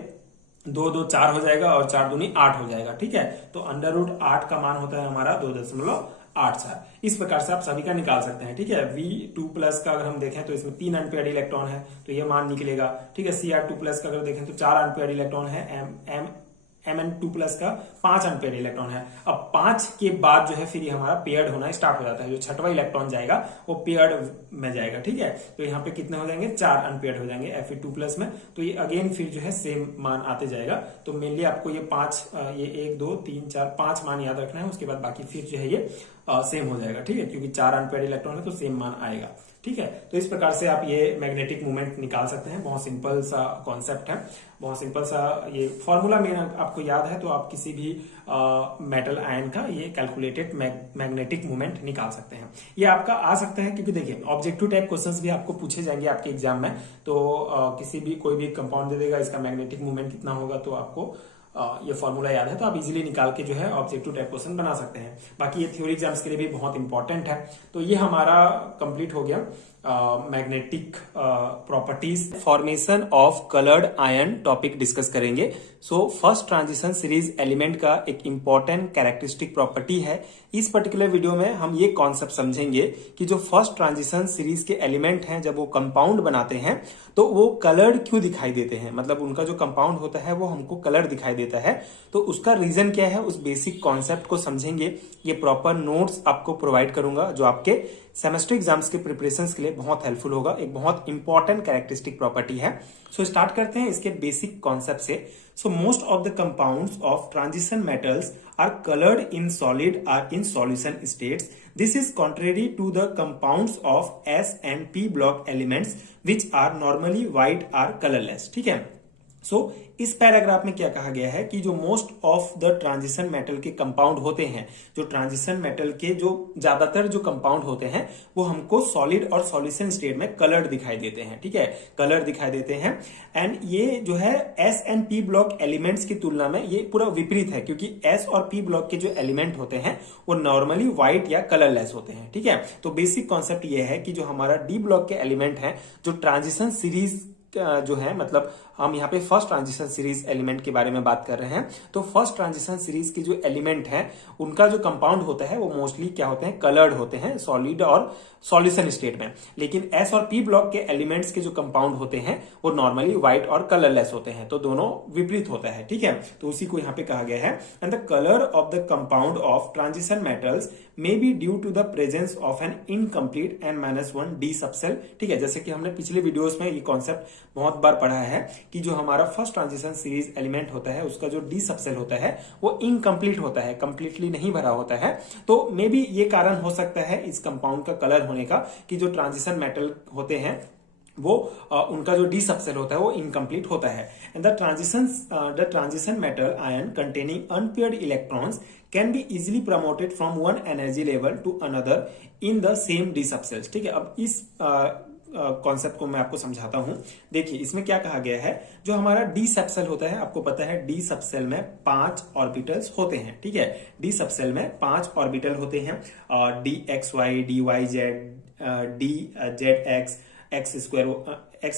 2 2 4 हो जाएगा और 4 दूनी 8 हो जाएगा, ठीक है। तो √8 का मान होता है हमारा 2.84। इस प्रकार से आप सभी का निकाल सकते हैं, ठीक है। V2+ का अगर हम देखें तो इसमें 3 अनपेयर्ड इलेक्ट्रॉन है, तो ये मान निकलेगा, ठीक है। Cr2+ का अगर देखें तो 4 अनपेयर्ड इलेक्ट्रॉन है। Mn2+ का 5 अनपेयर्ड इलेक्ट्रॉन है। अब 5 के बाद जो है फिर ये हमारा पेयर्ड होना स्टार्ट हो जाता है, जो छठवां इलेक्ट्रॉन जाएगा वो पेयर्ड में जाएगा, ठीक है। तो यहाँ पे कितने हो जाएंगे, 4 अनपेयर्ड हो जाएंगे Fe2+ में, तो ये अगेन फिर जो है सेम मान आते जाएगा। तो मेनली आपको ये 5, ये 1 2 3 4 5 मान याद रखना है, उसके बाद बाकी फिर जो है ये सेम हो जाएगा, ठीक है, क्योंकि 4 अनपेयर्ड इलेक्ट्रॉन है तो सेम मान आएगा, ठीक है। तो इस प्रकार से आप ये मैग्नेटिक मोमेंट निकाल सकते हैं। बहुत सिंपल सा कॉन्सेप्ट है, बहुत सिंपल सा ये फॉर्मूला में आपको याद है तो आप किसी भी मेटल आयन का ये कैलकुलेटेड मैग्नेटिक मोमेंट निकाल सकते हैं। ये आपका आ सकता है, क्योंकि देखिए ऑब्जेक्टिव टाइप क्वेश्चंस भी आपको पूछे जाएंगे आपके एग्जाम में, तो किसी भी कोई भी कंपाउंड दे देगा, इसका मैग्नेटिक मोमेंट कितना होगा, तो आपको ये फॉर्मूला याद है तो आप इजीली निकाल के जो है ऑब्जेक्टिव टाइप क्वेश्चन बना सकते हैं। बाकी ये थ्योरी एग्जाम्स के लिए भी बहुत इंपॉर्टेंट है। तो ये हमारा कंप्लीट हो गया magnetic properties, formation of coloured ion topic discuss करेंगे। So first transition series element का एक इंपॉर्टेंट कैरेक्टरिस्टिक प्रॉपर्टी है। इस पर्टिकुलर वीडियो में हम ये कॉन्सेप्ट समझेंगे कि जो फर्स्ट ट्रांजिशन सीरीज के एलिमेंट हैं जब वो कंपाउंड बनाते हैं तो वो कलर्ड क्यों दिखाई देते हैं, मतलब उनका जो कंपाउंड होता है वो हमको कलर दिखाई देता है, तो उसका रीजन क्या है, उस बेसिक कॉन्सेप्ट को समझेंगे। ये प्रॉपर नोट्स आपको प्रोवाइड करूंगा जो आपके सेमेस्टर एग्जाम्स के प्रिपरेशंस के लिए बहुत हेल्पफुल होगा। एक बहुत इंपॉर्टेंट कैरेक्टरिस्टिक प्रॉपर्टी है। सो स्टार्ट करते हैं इसके बेसिक कॉन्सेप्ट से। So most of the compounds of transition metals are coloured in solid or in solution states. This is contrary to the compounds of S and P block elements which are normally white or colorless, ठीक है। सो इस पैराग्राफ में क्या कहा गया है कि जो most of the transition metal के कंपाउंड होते हैं, जो ट्रांजिशन मेटल के जो ज्यादातर जो कंपाउंड होते हैं वो हमको सॉलिड और सॉल्यूशन स्टेट में कलर्ड दिखाई देते हैं, ठीक है, कलर दिखाई देते हैं। एंड ये जो है S and P block elements की तुलना में ये पूरा विपरीत है, क्योंकि एस और पी ब्लॉक के जो एलिमेंट होते हैं वो नॉर्मली व्हाइट या कलरलेस होते हैं, ठीक है। तो बेसिक कॉन्सेप्ट ये है कि जो हमारा डी ब्लॉक के एलिमेंट है, जो ट्रांजिशन सीरीज जो है, मतलब हम यहाँ पे फर्स्ट ट्रांजिशन सीरीज एलिमेंट के बारे में बात कर रहे हैं, तो फर्स्ट ट्रांजिशन सीरीज के जो एलिमेंट हैं उनका जो कंपाउंड होता है वो मोस्टली क्या होते हैं, कलर्ड होते हैं सॉलिड और सॉल्यूशन स्टेट में। लेकिन एस और पी ब्लॉक के एलिमेंट्स के जो कंपाउंड होते हैं वो नॉर्मली व्हाइट और कलरलेस होते हैं, तो दोनों विपरीत होता है, ठीक है। तो उसी को यहाँ पे कहा गया है। And the colour of the compound of transition metals may be due to the presence of an incomplete n-1 D subshell, ठीक है। जैसे कि हमने पिछले वीडियोस में ये कॉन्सेप्ट बहुत बार पढ़ा है कि जो हमारा फर्स्ट ट्रांजिशन सीरीज एलिमेंट होता है उसका जो डी सबसेल होता है वो इनकम्प्लीट होता है, कंप्लीटली नहीं भरा होता है। तो मे बी ये कारण हो सकता है इस कंपाउंड का कलर होने का कि जो ट्रांजिशन मेटल होते हैं वो उनका जो डी सबसेल होता है वो इनकम्प्लीट होता है। And the transition metal ion containing unpaired electrons can be easily promoted from one energy level to another in the same D subshells, ठीक है। अब इस कॉन्सेप्ट को मैं आपको समझाता हूं। देखिए इसमें क्या कहा गया है, जो हमारा डी सबसेल होता है, आपको पता है डी सबसेल में 5 ऑर्बिटल्स होते हैं, ठीक है। डी सबसेल में 5 ऑर्बिटल होते हैं, D X Y, D Y Z, D Z X, X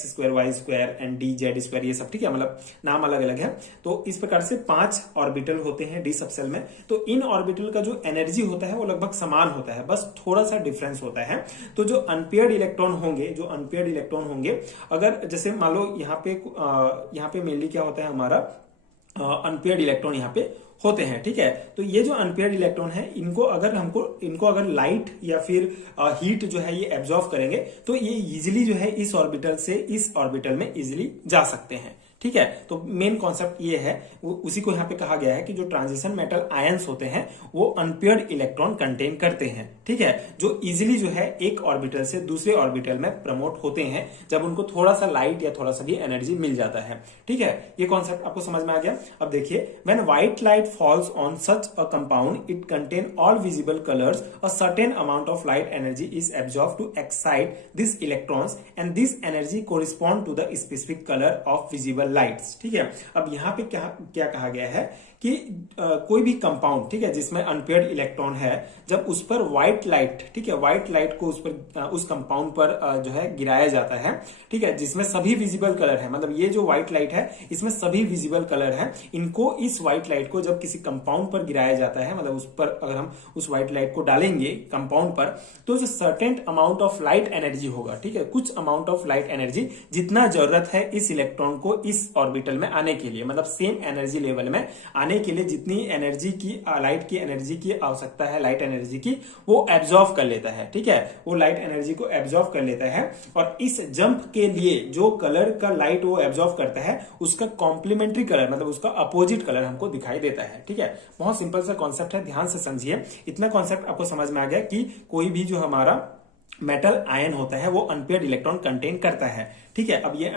square Y square and D Z square, ये सब, ठीक है, मतलब नाम अलग अलग है। तो इस प्रकार से 5 ऑर्बिटल होते हैं डी सबसेल में। तो इन ऑर्बिटल का जो एनर्जी होता है वो लगभग समान होता है, बस थोड़ा सा डिफरेंस होता है। तो जो अनपेयर्ड इलेक्ट्रॉन होंगे, अगर जैसे मान लो यहाँ पे मेनली क्या होता है, हमारा अनपेयर्ड इलेक्ट्रॉन यहाँ पे होते हैं, ठीक है। तो ये जो अनपेयर्ड इलेक्ट्रॉन है इनको अगर लाइट या फिर हीट जो है ये एब्जॉर्व करेंगे तो ये इजिली जो है इस ऑर्बिटल से इस ऑर्बिटल में इजिली जा सकते हैं, ठीक है। तो मेन कॉन्सेप्ट ये है, उसी को यहाँ पे कहा गया है कि जो ट्रांजिशन मेटल आयंस होते हैं वो अनपेयर्ड इलेक्ट्रॉन कंटेन करते हैं, ठीक है, जो इजिली जो है एक ऑर्बिटल से दूसरे ऑर्बिटल में प्रमोट होते हैं जब उनको थोड़ा सा लाइट या थोड़ा सा भी एनर्जी मिल जाता है, ठीक है। ये कॉन्सेप्ट आपको समझ में आ गया। अब देखिए, when white light falls on such a compound it contain all visible colours, a certain amount of light energy is absorb to excite this electrons and this energy correspond to the specific colour of visible lights, ठीक है। अब यहाँ पे क्या क्या कहा गया है कि कोई भी कंपाउंड, ठीक है, जिसमें अनपेयर्ड इलेक्ट्रॉन है, जब उस पर व्हाइट लाइट, ठीक है, व्हाइट लाइट को उस पर उस कंपाउंड पर जो है गिराया जाता है, ठीक है, जिसमें सभी विजिबल कलर है, मतलब ये जो व्हाइट लाइट है इसमें सभी विजिबल कलर है, इनको इस व्हाइट लाइट को जब किसी कंपाउंड पर गिराया जाता है, मतलब उस पर अगर हम उस व्हाइट लाइट को डालेंगे कंपाउंड पर, तो जो certain amount of light energy होगा, ठीक है, कुछ अमाउंट ऑफ लाइट एनर्जी जितना जरूरत है इस इलेक्ट्रॉन को इस ऑर्बिटल में आने के लिए, मतलब सेम एनर्जी लेवल में आने के लिए जितनी एनर्जी की लाइट की एनर्जी की आवश्यकता है, लाइट एनर्जी की, वो एब्जॉर्ब कर लेता है, ठीक है, वो लाइट एनर्जी को एब्जॉर्ब कर लेता है। और इस जंप के लिए जो कलर का लाइट वो एब्जॉर्ब करता है उसका कॉम्प्लीमेंट्री कलर, मतलब उसका अपोजिट कलर हमको दिखाई देता है, ठीक है। बहुत सिंपल सा कॉन्सेप्ट है, ध्यान से समझिए। इतना कॉन्सेप्ट आपको समझ में आ गया कि कोई भी जो हमारा मेटल आयन होता है वो अनपेयर्ड इलेक्ट्रॉन कंटेन करता है, ठीक है। अब ये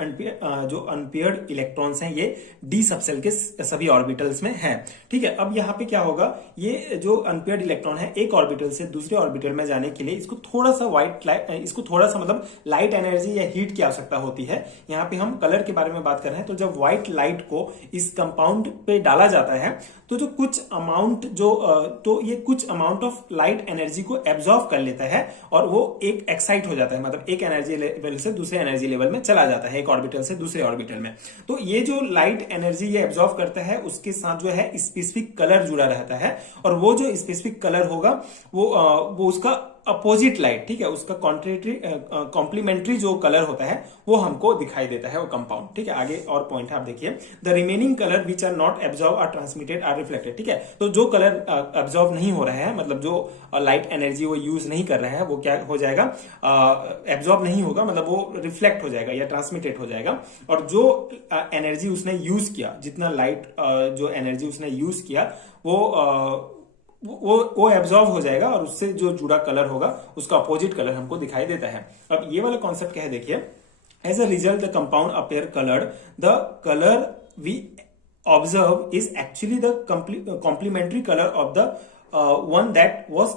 जो अनपेयर्ड इलेक्ट्रॉन्स हैं ये डी सबसेल के सभी ऑर्बिटल्स में हैं, ठीक है। अब यहाँ पे क्या होगा, ये जो अनपेयर्ड इलेक्ट्रॉन है एक ऑर्बिटल से दूसरे ऑर्बिटल में जाने के लिए इसको थोड़ा सा इसको थोड़ा सा मतलब लाइट एनर्जी या हीट की आवश्यकता होती है। यहाँ पे हम कलर के बारे में बात कर रहे हैं, तो जब व्हाइट लाइट को इस कंपाउंड पे डाला जाता है तो जो कुछ अमाउंट तो ये कुछ अमाउंट ऑफ लाइट एनर्जी को एब्जॉर्ब कर लेता है और वो एक एक्साइट हो जाता है, मतलब एक एनर्जी लेवल से दूसरे एनर्जी लेवल में चला जाता है, एक ऑर्बिटल से दूसरे ऑर्बिटल में। तो ये जो लाइट एनर्जी ये एब्जॉर्ब करता है उसके साथ जो है स्पेसिफिक कलर जुड़ा रहता है, और वो जो स्पेसिफिक कलर होगा वो उसका अपोजिट लाइट, ठीक है, उसका कॉम्प्लीमेंट्री जो कलर होता है वो हमको दिखाई देता है वो कंपाउंड, ठीक है। आगे और पॉइंट है, आप देखिए, the remaining colour which are not absorb are transmitted or reflected, ठीक है। तो जो कलर एब्जॉर्ब नहीं हो रहा है, मतलब जो लाइट एनर्जी वो यूज नहीं कर रहा है, वो क्या हो जाएगा, एब्जॉर्ब नहीं होगा, मतलब वो रिफ्लेक्ट हो जाएगा या ट्रांसमिटेड हो जाएगा। और जो एनर्जी उसने यूज किया, जितना लाइट जो एनर्जी उसने यूज किया वो एब्जॉर्ब हो जाएगा और उससे जो जुड़ा कलर होगा उसका अपोजिट कलर हमको दिखाई देता है। अब ये वाला कॉन्सेप्ट क्या है, देखिए, as a result the compound appear coloured, the colour we observe is actually the complementary colour of the one that was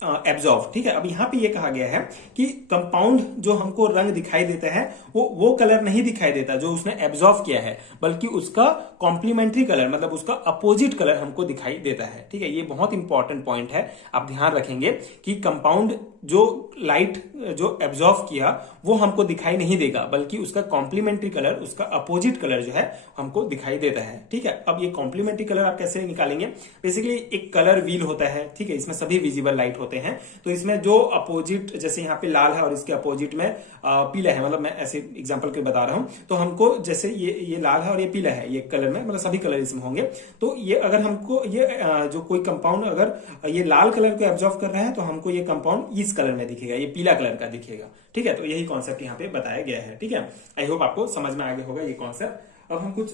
absorb, ठीक है। अब यहां पे ये कहा गया है कि कंपाउंड जो हमको रंग दिखाई देता है वो कलर नहीं दिखाई देता जो उसने एब्जॉर्ब किया है, बल्कि उसका कॉम्प्लीमेंट्री कलर, मतलब उसका अपोजिट कलर हमको दिखाई देता है, ठीक है। ये बहुत इंपॉर्टेंट पॉइंट है, आप ध्यान रखेंगे कि कंपाउंड जो लाइट जो एब्जॉर्ब किया वो हमको दिखाई नहीं देगा, बल्कि उसका कॉम्प्लीमेंट्री कलर, उसका अपोजिट कलर जो है हमको दिखाई देता है, ठीक है। अब ये कॉम्प्लीमेंट्री कलर आप कैसे निकालेंगे, बेसिकली एक कलर व्हील होता है, ठीक है, इसमें सभी विजिबल लाइट होते हैं, तो इसमें जो अपोजिट, जैसे यहाँ पे लाल है और इसके अपोजिट में पीला है, मतलब मैं ऐसे एग्जांपल के बता रहा हूं, तो हमको जैसे ये लाल है और ये पीला है, ये कलर में, मतलब सभी कलर इसमें होंगे, तो ये अगर हमको ये जो कोई कंपाउंड अगर ये लाल कलर को एब्जॉर्ब कर रहा है तो हमको ये कंपाउंड इस कलर में दिखेगा, ये पीला कलर का दिखेगा, ठीक है। तो यही कॉन्सेप्ट यहाँ पे बताया गया है, ठीक है। आई होप आपको समझ में आ गया होगा ये कॉन्सेप्ट। अब हम कुछ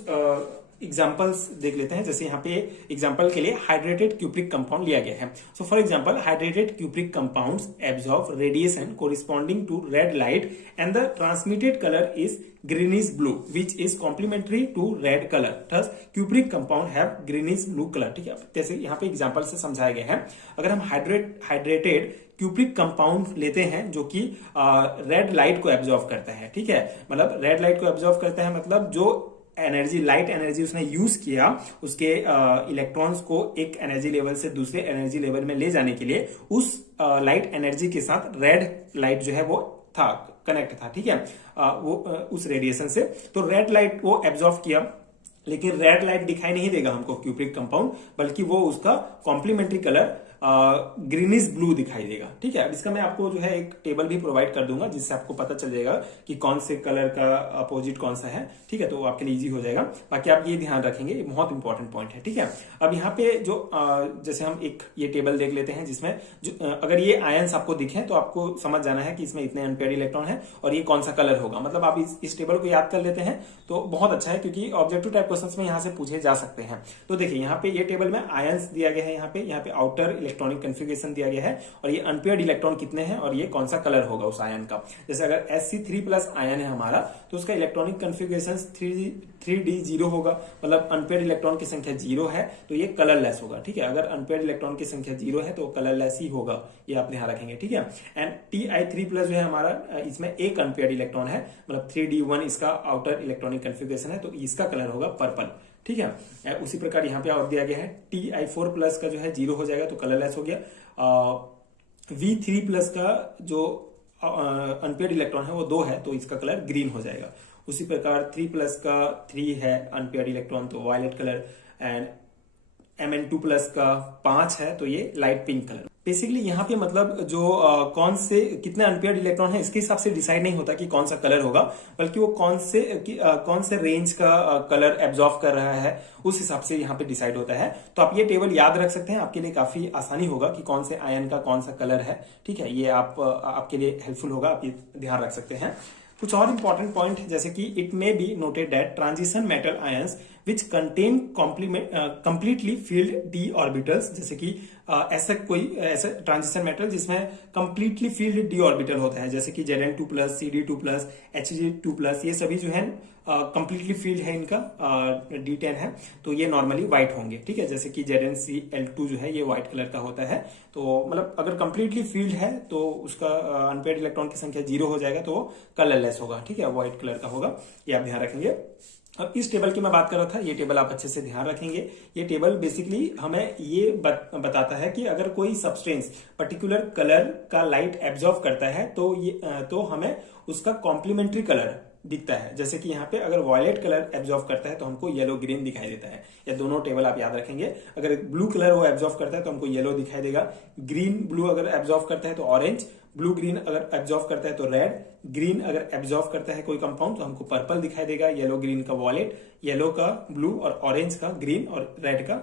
एग्जाम्पल्स देख लेते हैं, जैसे यहाँ पे एग्जाम्पल के लिए हाइड्रेटेड क्यूप्रिक कंपाउंड लिया गया है। So for example, hydrated cupric compounds absorb radiation corresponding to red light and the transmitted colour is greenish blue which is complementary to red color, thus cupric compound have greenish blue color, ठीक है। जैसे यहाँ पे एग्जांपल से समझाया गया है, अगर हम हाइड्रेटेड क्यूप्रिक कंपाउंड लेते हैं जो कि रेड लाइट को एब्जॉर्ब करता है, ठीक है, मतलब रेड लाइट को एब्जॉर्ब करता है, मतलब जो एनर्जी, लाइट एनर्जी उसने यूज किया उसके इलेक्ट्रॉन्स को एक एनर्जी लेवल से दूसरे एनर्जी लेवल में ले जाने के लिए, उस लाइट एनर्जी के साथ रेड लाइट जो है वो कनेक्ट था, ठीक है, वो उस रेडिएशन से, तो रेड लाइट वो एब्जॉर्ब किया लेकिन रेड लाइट दिखाई नहीं देगा हमको क्यूप्रिक कंपाउंड, बल्कि वो उसका कॉम्प्लीमेंट्री कलर ग्रीनिश ब्लू दिखाई देगा। ठीक है, अब इसका मैं आपको जो है एक टेबल भी प्रोवाइड कर दूंगा, जिससे आपको पता चल जाएगा कि कौन से कलर का अपोजिट कौन सा है। ठीक है, तो आपके लिए इजी हो जाएगा। बाकी आप ये ध्यान रखेंगे, ये बहुत इंपॉर्टेंट पॉइंट है। ठीक है, अब यहाँ पे जो जैसे हम एक ये टेबल देख लेते हैं, जिसमें अगर ये आयंस आपको दिखे तो आपको समझ जाना है कि इसमें इतने अनपेयर्ड इलेक्ट्रॉन है और ये कौन सा कलर होगा। मतलब आप इस टेबल को याद कर लेते हैं तो बहुत अच्छा है, क्योंकि ऑब्जेक्टिव टाइप क्वेश्चंस में यहाँ से पूछे जा सकते हैं। तो देखिए यहाँ पे ये टेबल में आयंस दिया गया है, यहाँ पे आउटर इलेक्ट्रॉनिक कन्फिगरेशन दिया गया है और ये अनपेयर्ड इलेक्ट्रॉन कितने हैं और ये कौन सा कलर होगा उस आयन का। जैसे अगर Sc3+ आयन है हमारा, तो उसका इलेक्ट्रॉनिक कन्फिगरेशन 3d0 होगा, मतलब अनपेयर्ड इलेक्ट्रॉन की संख्या 0 है तो ये कलरलेस होगा। ठीक है, अगर अनपेयर्ड इलेक्ट्रॉन की संख्या 0 है तो कलरलेस ही होगा, ये आप ध्यान रखेंगे। ठीक है, एंड Ti3+ जो है हमारा, इसमें एक अनपेयर्ड इलेक्ट्रॉन है, मतलब 3d1 इसका आउटर इलेक्ट्रॉनिक कन्फिगरेशन है, तो इसका कलर होगा पर्पल। ठीक है, उसी प्रकार यहाँ पे और दिया गया है Ti4+ का जो है 0 हो जाएगा तो कलरलेस हो गया। V3+ का जो अनपेयर्ड इलेक्ट्रॉन है वो 2 है तो इसका कलर ग्रीन हो जाएगा। उसी प्रकार 3+ का 3 है अनपेयर्ड इलेक्ट्रॉन तो वायलेट कलर, एंड Mn2+ का 5 है तो ये लाइट पिंक कलर। बेसिकली यहाँ पे मतलब जो कौन से कितने अनपेयर्ड इलेक्ट्रॉन है इसके हिसाब से डिसाइड नहीं होता कि कौन सा कलर होगा, बल्कि वो कौन से रेंज का कलर एब्जॉर्ब कर रहा है उस हिसाब से यहाँ पे डिसाइड होता है। तो आप ये टेबल याद रख सकते हैं, आपके लिए काफी आसानी होगा कि कौन से आयन का कौन सा कलर है। ठीक है, ये आपके लिए हेल्पफुल होगा, आप ये ध्यान रख सकते हैं। कुछ और इंपॉर्टेंट पॉइंट जैसे कि it may be noted that transition metal ions which contain completely field D orbitals, जैसे कि ऐसा ट्रांजिशन मेटल जिसमें कंप्लीटली फील्ड डी ऑर्बिटल होता है, जैसे कि Zn2+, Cd2+, Hg2+, ये सभी जो है कंप्लीटली फील्ड है, इनका D10 है तो ये नॉर्मली व्हाइट होंगे। ठीक है, जैसे कि ZnCl2 जो है ये व्हाइट कलर का होता है। तो मतलब अगर कंप्लीटली फील्ड है तो उसका अनपेयर्ड इलेक्ट्रॉन की संख्या 0 हो जाएगा तो कलरलेस होगा। ठीक है, व्हाइट कलर का होगा, ये आप ध्यान रखेंगे। अब इस टेबल की मैं बात कर रहा था, ये टेबल आप अच्छे से ध्यान रखेंगे। ये टेबल बेसिकली हमें ये बताता है कि अगर कोई सब्सटेंस पर्टिकुलर कलर का लाइट एब्जॉर्ब करता है तो हमें उसका कॉम्प्लीमेंट्री कलर दिखता है। जैसे कि यहाँ पे अगर वॉयलेट कलर एब्जॉर्ब करता है तो हमको येलो ग्रीन दिखाई देता है। या दोनों टेबल आप याद रखेंगे, अगर ब्लू कलर वो एब्जॉर्ब करता है तो हमको येलो दिखाई देगा, ग्रीन ब्लू अगर एब्जॉर्ब करता है तो ऑरेंज, ब्लू ग्रीन अगर एब्जॉर्ब करता है तो रेड, ग्रीन अगर एब्जॉर्ब करता है कोई कंपाउंड तो हमको पर्पल दिखाई देगा, येलो ग्रीन का वॉयलेट, येलो का ब्लू और ऑरेंज का ग्रीन और रेड का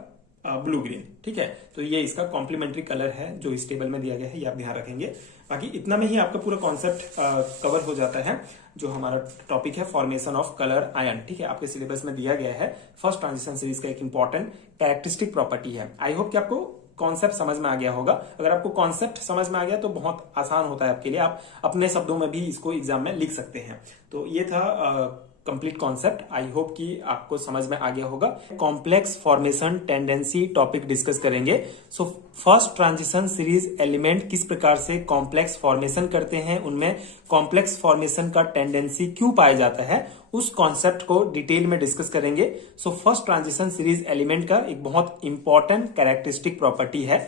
ब्लू ग्रीन। ठीक है, तो ये इसका कॉम्प्लीमेंट्री कलर है जो इस टेबल में दिया गया है, ये आप ध्यान रखेंगे। बाकी इतना में ही आपका पूरा कॉन्सेप्ट कवर हो जाता है, जो हमारा टॉपिक है फॉर्मेशन ऑफ कलर आयन। ठीक है, आपके सिलेबस में दिया गया है, फर्स्ट ट्रांजिशन सीरीज का एक इंपॉर्टेंट कैरेक्टरिस्टिक प्रॉपर्टी है। आई होप कि आपको कॉन्सेप्ट समझ में आ गया होगा। अगर आपको कॉन्सेप्ट समझ में आ गया तो बहुत आसान होता है आपके लिए, आप अपने शब्दों में भी इसको एग्जाम में लिख सकते हैं। तो ये था कंप्लीट कॉन्सेप्ट, आई होप कि आपको समझ में आ गया होगा। Complex formation tendency topic discuss करेंगे। So first transition series element किस प्रकार से कॉम्प्लेक्स फॉर्मेशन करते हैं, उनमें कॉम्प्लेक्स फॉर्मेशन का टेंडेंसी क्यों पाया जाता है, उस कॉन्सेप्ट को डिटेल में डिस्कस करेंगे। So first transition series element का एक बहुत इंपॉर्टेंट कैरेक्टरिस्टिक प्रॉपर्टी है।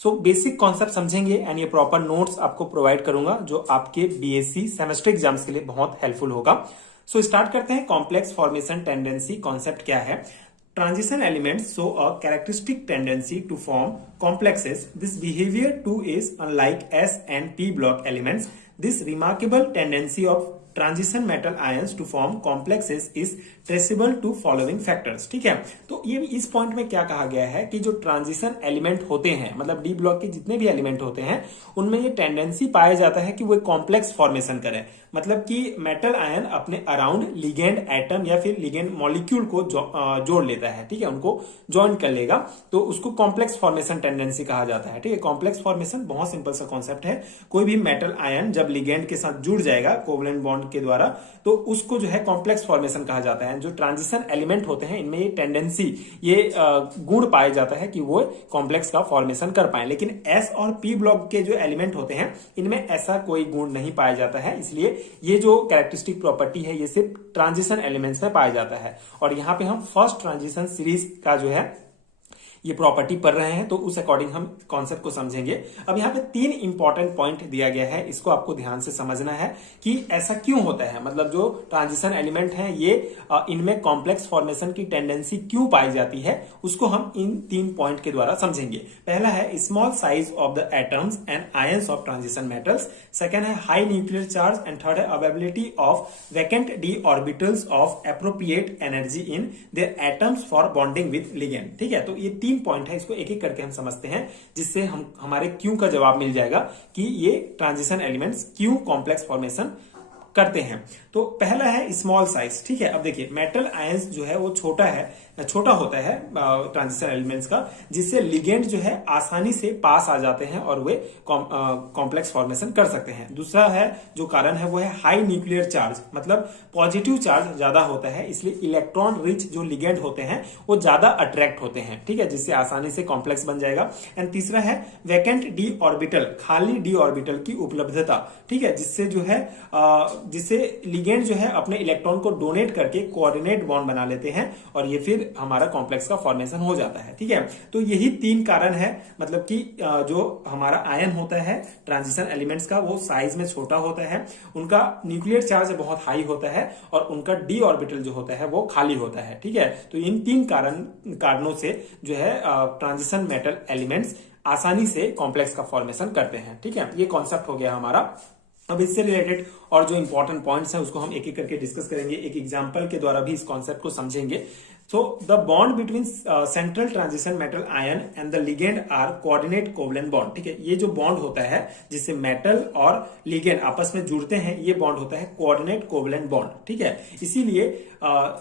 सो बेसिक कॉन्सेप्ट समझेंगे एंड ये प्रॉपर नोट्स आपको प्रोवाइड करूंगा जो आपके बीएससी सेमेस्टर एग्जाम्स के लिए बहुत हेल्पफुल होगा। सो स्टार्ट करते हैं। कॉम्प्लेक्स फॉर्मेशन टेंडेंसी कॉन्सेप्ट क्या है? Transition elements show a characteristic tendency to form complexes. This behavior too is unlike S and P block elements. This remarkable tendency of transition metal ions to form complexes is traceable to following factors. ठीक है, तो ये इस पॉइंट में क्या कहा गया है कि जो ट्रांजिशन एलिमेंट होते हैं, मतलब डी ब्लॉक के जितने भी एलिमेंट होते हैं, उनमें ये टेंडेंसी पाया जाता है कि वो कॉम्प्लेक्स फॉर्मेशन करें। मतलब कि मेटल आयन अपने अराउंड लिगेंड एटम या फिर लिगेंड मॉलिक्यूल को जोड़ लेता है। ठीक है, उनको ज्वाइन कर लेगा तो उसको कॉम्प्लेक्स फॉर्मेशन टेंडेंसी कहा जाता है। ठीक है, कॉम्प्लेक्स फॉर्मेशन बहुत सिंपल सा कॉन्सेप्ट है। कोई भी मेटल आयन जब लिगेंड के साथ जुड़ जाएगा कोवलेंट बॉन्ड के द्वारा, तो उसको जो है कॉम्प्लेक्स फॉर्मेशन कहा जाता है। जो ट्रांजिशन एलिमेंट होते हैं इनमें ये टेंडेंसी, ये गुण पाया जाता है कि वो कॉम्प्लेक्स का फॉर्मेशन कर पाए। लेकिन एस और पी ब्लॉक के जो एलिमेंट होते हैं इनमें ऐसा कोई गुण नहीं पाया जाता है। इसलिए ये जो कैरेक्टरिस्टिक प्रॉपर्टी है ये सिर्फ ट्रांजिशन एलिमेंट्स में पाया जाता है। और यहाँ पे हम फर्स्ट ट्रांजिशन सीरीज का जो है ये प्रॉपर्टी पढ़ रहे हैं, तो उस अकॉर्डिंग हम कॉन्सेप्ट को समझेंगे। अब यहाँ पे 3 इंपॉर्टेंट पॉइंट दिया गया है, इसको आपको ध्यान से समझना है कि ऐसा क्यों होता है, मतलब जो ट्रांजिशन एलिमेंट है ये इनमें कॉम्प्लेक्स फॉर्मेशन की टेंडेंसी क्यों पाई जाती है, उसको हम इन 3 पॉइंट के द्वारा समझेंगे। पहला है small size of the atoms and ions of transition metals, second है high nuclear charge, and third है availability of vacant D orbitals of appropriate energy in their atoms for bonding with ligand. ठीक है, तो ये 3 पॉइंट है, इसको एक एक करके हम समझते हैं, जिससे हम हमारे क्यों का जवाब मिल जाएगा कि ये ट्रांजिशन एलिमेंट्स क्यों कॉम्प्लेक्स फॉर्मेशन करते हैं। तो पहला है स्मॉल साइज। ठीक है, अब देखिए मेटल आयंस जो है वो छोटा होता है ट्रांजिशन एलिमेंट्स का, जिससे लिगेंड जो है आसानी से पास आ जाते हैं और वे कॉम्प्लेक्स फॉर्मेशन कर सकते हैं। दूसरा है जो कारण है वो है हाई न्यूक्लियर चार्ज, मतलब पॉजिटिव चार्ज ज्यादा होता है, इसलिए इलेक्ट्रॉन रिच जो लिगेंड होते हैं वो ज्यादा अट्रैक्ट होते हैं। ठीक है, जिससे आसानी से कॉम्प्लेक्स बन जाएगा। एंड तीसरा है वैकेंट डी ऑर्बिटल, खाली डी ऑर्बिटल की उपलब्धता। ठीक है, जिससे जो है जिससे लिगेंड जो है अपने इलेक्ट्रॉन को डोनेट करके कोऑर्डिनेट बॉन्ड बना लेते हैं और ये फिर हमारा कॉम्प्लेक्स का फॉर्मेशन हो जाता है। ठीक है, तो यही 3 कारण है, मतलब कि जो हमारा आयन होता है ट्रांजिशन एलिमेंट्स का वो साइज में छोटा होता है, उनका न्यूक्लियर चार्ज बहुत हाई होता है और उनका डी ऑर्बिटल जो होता है वो खाली होता है। ठीक है, तो इन 3 कारणों से जो है ट्रांजिशन मेटल एलिमेंट्स आसानी से कॉम्प्लेक्स का फॉर्मेशन करते हैं। ठीक है, ये कॉन्सेप्ट हो गया हमारा। अब इससे रिलेटेड और जो इंपॉर्टेंट पॉइंट्स हैं उसको हम एक एक करके डिस्कस करेंगे, एक एग्जांपल के द्वारा भी इस कॉन्सेप्ट को समझेंगे। So the bond between central transition metal ion and the ligand are coordinate covalent bond। ठीक है, ये जो बॉन्ड होता है जिससे मेटल और लिगेंड आपस में जुड़ते हैं, ये बॉन्ड होता है कोऑर्डिनेट कोवलेंट बॉन्ड। ठीक है, इसीलिए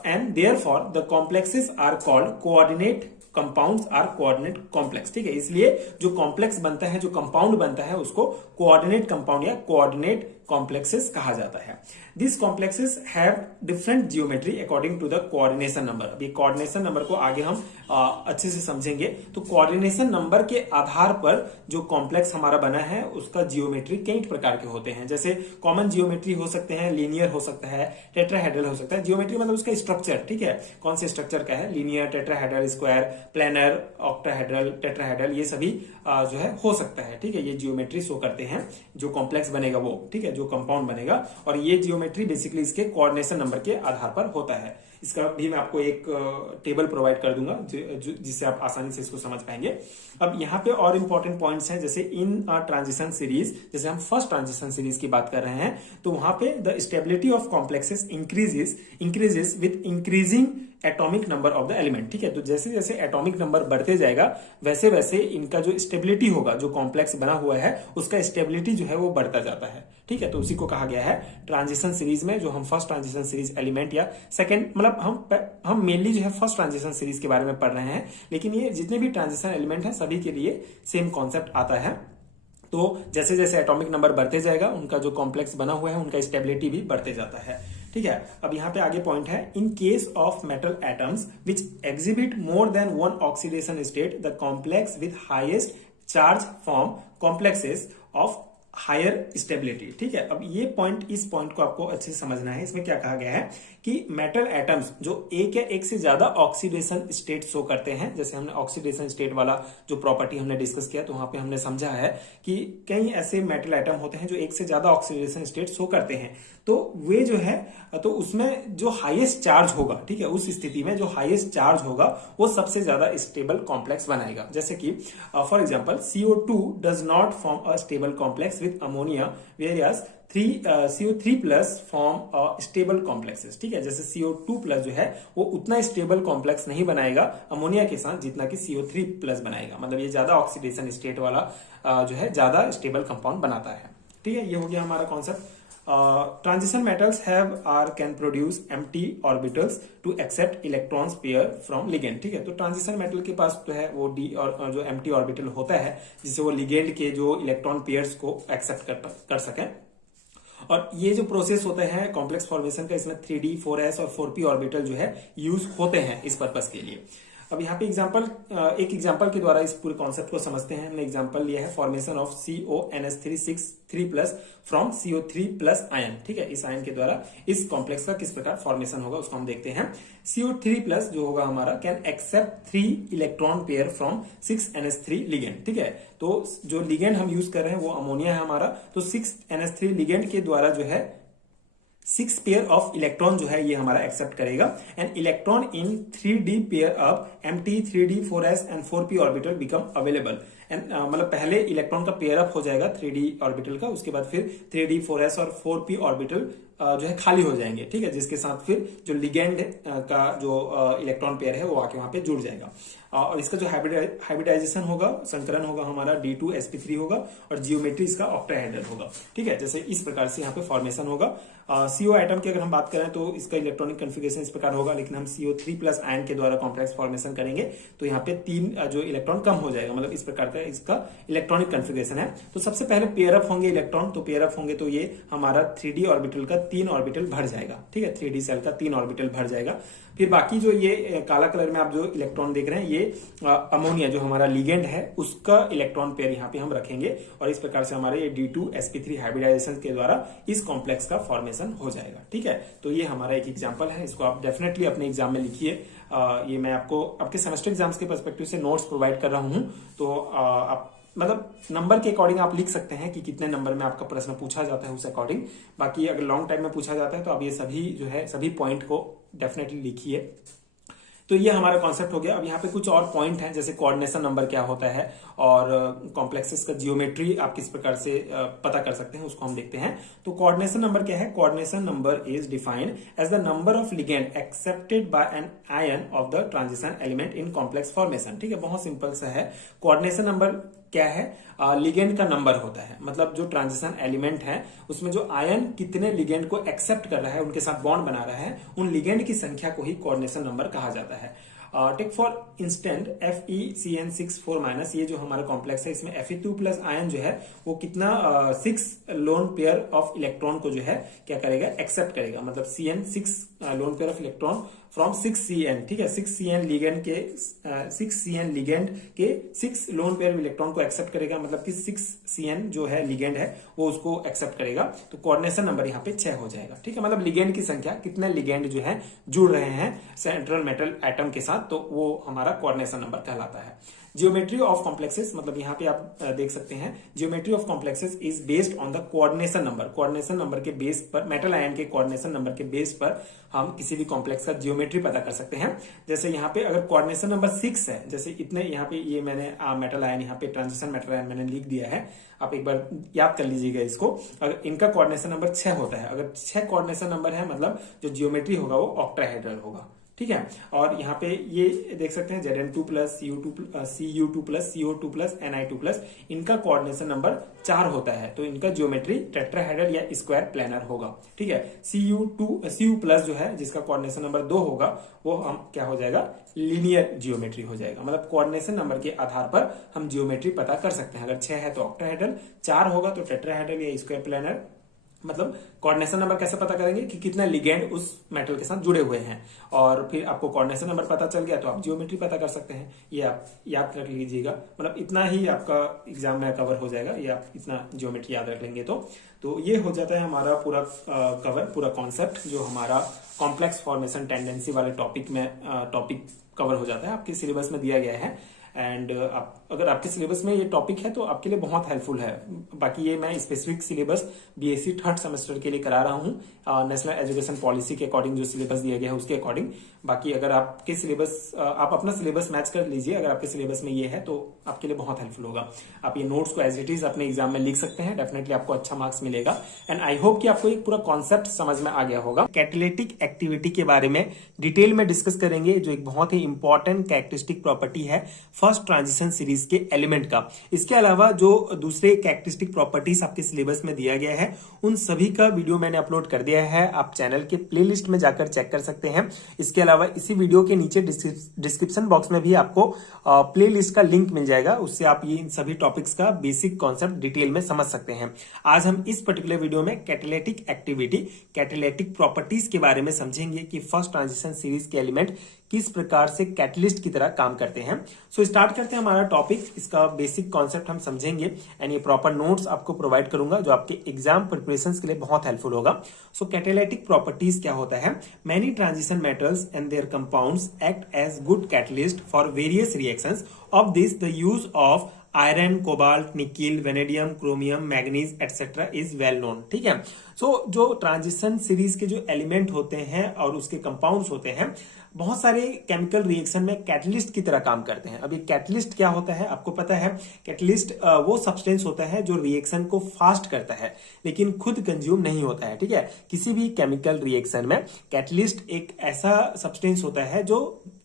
and therefore the complexes are called coordinate compounds or coordinate complex. ठीक है, इसलिए जो कॉम्प्लेक्स बनता है, जो कंपाउंड बनता है, उसको कोऑर्डिनेट कंपाउंड या कोऑर्डिनेट कॉम्प्लेक्सेस कहा जाता है। This complexes have different geometry according to the coordination number. अभी कोऑर्डिनेशन नंबर को आगे हम अच्छे से समझेंगे। तो कोऑर्डिनेशन नंबर के आधार पर जो कॉम्प्लेक्स हमारा बना है उसका जियोमेट्री कई प्रकार के होते हैं। जैसे कॉमन जियोमेट्री हो सकते हैं, लीनियर हो सकता है, टेट्राहेड्रल हो सकता है। जियोमेट्री मतलब उसका स्ट्रक्चर। ठीक है, कौन से स्ट्रक्चर का है, linear, tetrahedral, square, planar, octahedral, tetrahedral, ये सभी जो है हो सकता है। ठीक है, ये जियोमेट्री शो करते हैं जो कॉम्प्लेक्स बनेगा वो। ठीक है, जो कंपाउंड बनेगा, और ये जियोमेट्री बेसिकली इसके कोऑर्डिनेशन नंबर के आधार पर होता है। इसका भी मैं आपको एक टेबल प्रोवाइड कर दूंगा जिससे आप आसानी से इसको समझ पाएंगे। अब यहाँ पे और इंपॉर्टेंट पॉइंट्स हैं, जैसे इन ट्रांजिशन सीरीज, जैसे हम फर्स्ट ट्रांजिशन सीरीज की बात कर रहे हैं, तो वहां पे the stability of complexes increases with increasing atomic number of the element. ठीक है, तो जैसे जैसे एटॉमिक नंबर बढ़ते जाएगा वैसे वैसे इनका जो स्टेबिलिटी होगा, जो कॉम्प्लेक्स बना हुआ है उसका स्टेबिलिटी जो है वो बढ़ता जाता है। ठीक है, तो उसी को कहा गया है ट्रांजिशन सीरीज में, जो हम फर्स्ट ट्रांजिशन सीरीज एलिमेंट या सेकंड, मतलब हम मेनली जो है फर्स्ट ट्रांजिशन सीरीज के बारे में पढ़ रहे हैं, लेकिन ये जितने भी ट्रांजिशन एलिमेंट है सभी के लिए सेम कॉन्सेप्ट आता है। तो जैसे जैसे एटॉमिक नंबर बढ़ते जाएगा उनका जो कॉम्प्लेक्स बना हुआ है उनका स्टेबिलिटी भी बढ़ते जाता है। ठीक है, अब यहाँ पे आगे पॉइंट है, in case of metal atoms which exhibit more than one oxidation state the complex with highest charge form complexes of higher stability. ठीक है, अब ये पॉइंट, इस पॉइंट को आपको अच्छे से समझना है। इसमें क्या कहा गया है कि मेटल एटम्स जो एक या एक से ज्यादा ऑक्सीडेशन स्टेट शो करते हैं, जैसे हमने ऑक्सीडेशन स्टेट वाला जो प्रॉपर्टी हमने डिस्कस किया तो वहां पे हमने समझा है कि कई ऐसे मेटल एटम होते हैं जो एक से ज्यादा ऑक्सीडेशन स्टेट शो करते हैं, तो वे जो है, तो उसमें जो हाईएस्ट चार्ज होगा, ठीक है, उस स्थिति में जो हाईएस्ट चार्ज होगा वो सबसे ज्यादा स्टेबल कॉम्प्लेक्स बनाएगा। जैसे कि for example CO2 does not form a stable complex with ammonia, various CO3 plus form stable complexes. ठीक है, जैसे CO2 प्लस जो है वो उतना स्टेबल कॉम्प्लेक्स नहीं बनाएगा अमोनिया के साथ जितना कि CO3 प्लस बनाएगा, मतलब ये ज्यादा ऑक्सीडेशन स्टेट वाला जो है ज्यादा स्टेबल कंपाउंड बनाता है। ठीक है, ये हो गया हमारा concept. Transition metals have are can produce empty orbitals to accept electrons pair from ligand. ठीक है, तो ट्रांजिशन मेटल के पास जो है वो डी और जो एम्प्टी ऑर्बिटल होता है जिससे वो लिगेंड के जो इलेक्ट्रॉन पेयर्स को एक्सेप्ट कर सकें। और ये जो प्रोसेस होता है कॉम्प्लेक्स फॉर्मेशन का, इसमें 3d 4s और 4p ऑर्बिटल जो है यूज होते हैं इस पर्पस के लिए। अब यहाँ पे एक एग्जांपल के द्वारा इस पूरे कॉन्सेप्ट को समझते हैं। हमने एग्जांपल लिया है formation of CONH3 from CO3+ ion. ठीक है, इस आयन के द्वारा इस कॉम्प्लेक्स का किस प्रकार फॉर्मेशन होगा उसको हम देखते हैं। CO3+ जो होगा हमारा can accept 3 electron pair from 6NH3 ligand. ठीक है, तो जो लिगेंड हम यूज कर रहे हैं वो अमोनिया है हमारा, तो 6NH3 लिगेंड के द्वारा जो है 6 पेयर ऑफ इलेक्ट्रॉन जो है ये हमारा एक्सेप्ट करेगा। And electron in 3D pair of empty 3D 4s and 4p orbital become available. And मतलब पहले इलेक्ट्रॉन का पेयर अप हो जाएगा 3D ऑर्बिटल का, उसके बाद फिर 3D 4s और 4p ऑर्बिटल जो है खाली हो जाएंगे। ठीक है, जिसके साथ फिर जो लिगेंड का जो इलेक्ट्रॉन पेयर है वो आके वहां पे जुड़ जाएगा। और इसका जो हाइब्रिडाइजेशन होगा, संकरण होगा हमारा D2sp3 होगा और जियोमेट्री इसका ऑक्टाहेड्रल होगा। ठीक है, जैसे इस प्रकार से यहाँ पे फॉर्मेशन होगा। CO एटम की अगर हम बात करें तो इसका इलेक्ट्रॉनिक कन्फिगरेशन इस प्रकार होगा, लेकिन हम CO3+ आयन के द्वारा कॉम्प्लेक्स फॉर्मेशन करेंगे तो यहाँ पे 3 जो इलेक्ट्रॉन कम हो जाएगा, मतलब इस प्रकार का इसका इलेक्ट्रॉनिक कन्फिगरेशन है। तो सबसे पहले पेयर अप होंगे इलेक्ट्रॉन, तो पेयर अप होंगे तो ये हमारा 3D ऑर्बिटल का 3 ऑर्बिटल भर जाएगा। ठीक है, 3D सेल का 3 ऑर्बिटल भर जाएगा। फिर बाकी जो ये काला कलर में आप जो इलेक्ट्रॉन देख रहे हैं ये अमोनिया जो हमारा लिगेंड है उसका इलेक्ट्रॉन पेयर यहाँ पे हम रखेंगे और इस प्रकार से हमारे ये D2sp3 हाइब्रिडाइजेशन के द्वारा इस कॉम्प्लेक्स का फॉर्मेशन हो जाएगा। ठीक है, तो ये हमारा एक एग्जांपल है, इसको आप डेफिनेटली अपने एग्जाम में लिखिए। ये मैं आपको आपके सेमेस्टर एग्जाम्स के पर्सपेक्टिव से नोट्स प्रोवाइड कर रहा हूं, तो आप मतलब नंबर के अकॉर्डिंग आप लिख सकते हैं कि कितने नंबर में आपका प्रश्न पूछा जाता है उस अकॉर्डिंग। बाकी अगर लॉन्ग टाइम में पूछा जाता है तो आप ये सभी जो है सभी पॉइंट को डेफिनेटली लिखिए। तो ये हमारा कॉन्सेप्ट हो गया। अब यहाँ पे कुछ और पॉइंट हैं, जैसे कोऑर्डिनेशन नंबर क्या होता है और कॉम्प्लेक्सेस का जियोमेट्री आप किस प्रकार से पता कर सकते हैं उसको हम देखते हैं। तो कोऑर्डिनेशन नंबर क्या है? Coordination number is defined as the number of ligand accepted by an ion of the transition element in complex formation. ठीक है, बहुत सिंपल सा है। कोऑर्डिनेशन नंबर क्या है? लिगेंड का नंबर होता है, मतलब जो ट्रांजिशन एलिमेंट है उसमें जो आयन कितने लिगेंड को एक्सेप्ट कर रहा है, उनके साथ बॉन्ड बना रहा है, उन लिगेंड की संख्या को ही कोऑर्डिनेशन नंबर कहा जाता है। टेक फॉर इंस्टेंट FeCN6 4- ये जो हमारा कॉम्प्लेक्स है इसमें Fe2+ आयन जो है वो कितना 6 लोन पेयर ऑफ इलेक्ट्रॉन को जो है क्या करेगा? एक्सेप्ट करेगा। मतलब CN6 lone pair of electron from 6CN। ठीक है, 6CN लिगेंड के 6 लोन पेयर इलेक्ट्रॉन को एक्सेप्ट करेगा, मतलब कि 6CN जो है लिगेंड है वो उसको एक्सेप्ट करेगा। तो कोऑर्डिनेशन नंबर यहाँ पे 6 हो जाएगा। ठीक है, मतलब लिगेंड की संख्या, कितने लिगेंड जो है जुड़ रहे हैं सेंट्रल मेटल एटम के साथ, तो वो हमारा कोऑर्डिनेशन नंबर कहलाता है। जियोमेट्री ऑफ कॉम्प्लेक्सेस, मतलब यहाँ पे आप देख सकते हैं geometry of complexes is based on the coordination number. Coordination number के बेस पर, मेटल आयन के कोऑर्डिनेशन नंबर के बेस पर हम किसी भी कॉम्प्लेक्स का जियोमेट्री पता कर सकते हैं। जैसे यहाँ पे अगर कोऑर्डिनेशन नंबर 6 है, जैसे इतने यहाँ पे ये मैंने मेटल आयन यहाँ पे ट्रांजिशन मेटल आयन मैंने लिख दिया है, आप एक बार याद कर लीजिएगा इसको। अगर इनका कोऑर्डिनेशन नंबर 6 होता है, अगर 6 कोऑर्डिनेशन नंबर है मतलब जो जियोमेट्री होगा वो ऑक्टाहेड्रल होगा। ठीक है, और यहाँ पे ये देख सकते हैं Zn2+, Cu2+, CO2+, Ni2+, इनका कोऑर्डिनेशन नंबर 4 होता है, तो इनका ज्योमेट्री टेट्राहेड्रल या स्क्वायर प्लेनर होगा। ठीक है, Cu+ जो है जिसका कोऑर्डिनेशन नंबर 2 होगा वो हम क्या हो जाएगा? लीनियर जियोमेट्री हो जाएगा। मतलब कोऑर्डिनेशन नंबर के आधार पर हम जियोमेट्री पता कर सकते हैं। अगर 6 है तो ऑक्टाहेड्रल, 4 होगा तो टेट्राहेड्रल या स्क्वायर प्लेनर। मतलब कोऑर्डिनेशन नंबर कैसे पता करेंगे कि कितने लिगेंड उस मेटल के साथ जुड़े हुए हैं, और फिर आपको कोऑर्डिनेशन नंबर पता चल गया तो आप जियोमेट्री पता कर सकते हैं। ये आप याद रख लीजिएगा, मतलब इतना ही आपका एग्जाम में कवर हो जाएगा, ये आप इतना जियोमेट्री याद रख लेंगे तो ये हो जाता है हमारा पूरा कवर, पूरा कॉन्सेप्ट जो हमारा कॉम्प्लेक्स फॉर्मेशन टेंडेंसी वाले टॉपिक कवर हो जाता है, आपके सिलेबस में दिया गया है। एंड अगर आपके सिलेबस में ये टॉपिक है तो आपके लिए बहुत हेल्पफुल है। बाकी ये मैं specific syllabus BSc 3rd semester के लिए करा रहा हूँ, नेशनल एजुकेशन पॉलिसी के अकॉर्डिंग जो सिलेबस दिया गया है उसके अकॉर्डिंग। बाकी अगर आपके सिलेबस, आप अपना सिलेबस मैच कर लीजिए, अगर आपके सिलेबस में ये है तो आपके लिए बहुत हेल्पफुल होगा। आप ये नोट्स को एज इट इज अपने एग्जाम में लिख सकते हैं, डेफिनेटली आपको अच्छा मार्क्स मिलेगा। एंड आई होप कि आपको एक पूरा कॉन्सेप्ट समझ में आ गया होगा। कैटालिटिक एक्टिविटी के बारे में डिटेल में डिस्कस करेंगे, जो एक बहुत ही इंपॉर्टेंट कैरेक्टरिस्टिक प्रॉपर्टी है फर्स्ट ट्रांजिशन सीरीज के एलिमेंट का। इसके अलावा जो दूसरे कैरेक्टरिस्टिक प्रॉपर्टीज आपके सिलेबस में दिया गया है उन सभी का वीडियो मैंने अपलोड कर दिया है, आप चैनल के प्लेलिस्ट में जाकर चेक कर सकते हैं। इसके अलावा इसी वीडियो के नीचे डिस्क्रिप्शन बॉक्स में भी आपको प्लेलिस्ट का लिंक मिल जाएगा, उससे आप ये इन सभी टॉपिक्स का बेसिक कॉन्सेप्ट डिटेल में समझ सकते हैं। आज हम इस पर्टिकुलर वीडियो में कैटालिटिक एक्टिविटी, कैटालिटिक प्रॉपर्टीज के बारे में समझेंगे कि फर्स्ट ट्रांजिशन सीरीज के एलिमेंट किस प्रकार से कैटलिस्ट की तरह काम करते हैं। सो स्टार्ट करते हैं हमारा टॉपिक। इसका बेसिक कॉन्सेप्ट हम समझेंगे एंड ये प्रॉपर नोट्स आपको प्रोवाइड करूंगा जो आपके एग्जाम प्रिपरेशन के लिए बहुत हेल्पफुल होगा। सो कैटालिटिक प्रॉपर्टीज क्या होता है? Many transition metals and their compounds act as good catalyst for various reactions. Of this the use of iron, cobalt, nickel, vanadium, chromium, manganese etcetera is well known. ठीक है। सो जो ट्रांजिशन सीरीज के जो एलिमेंट होते हैं और उसके कंपाउंड्स होते हैं, बहुत सारे केमिकल रिएक्शन में कैटलिस्ट की तरह काम करते हैं। अब ये कैटलिस्ट क्या होता है आपको पता है? कैटलिस्ट वो सब्सटेंस होता है जो रिएक्शन को फास्ट करता है लेकिन खुद कंज्यूम नहीं होता है। ठीक है। किसी भी केमिकल रिएक्शन में कैटलिस्ट एक ऐसा सब्सटेंस होता है जो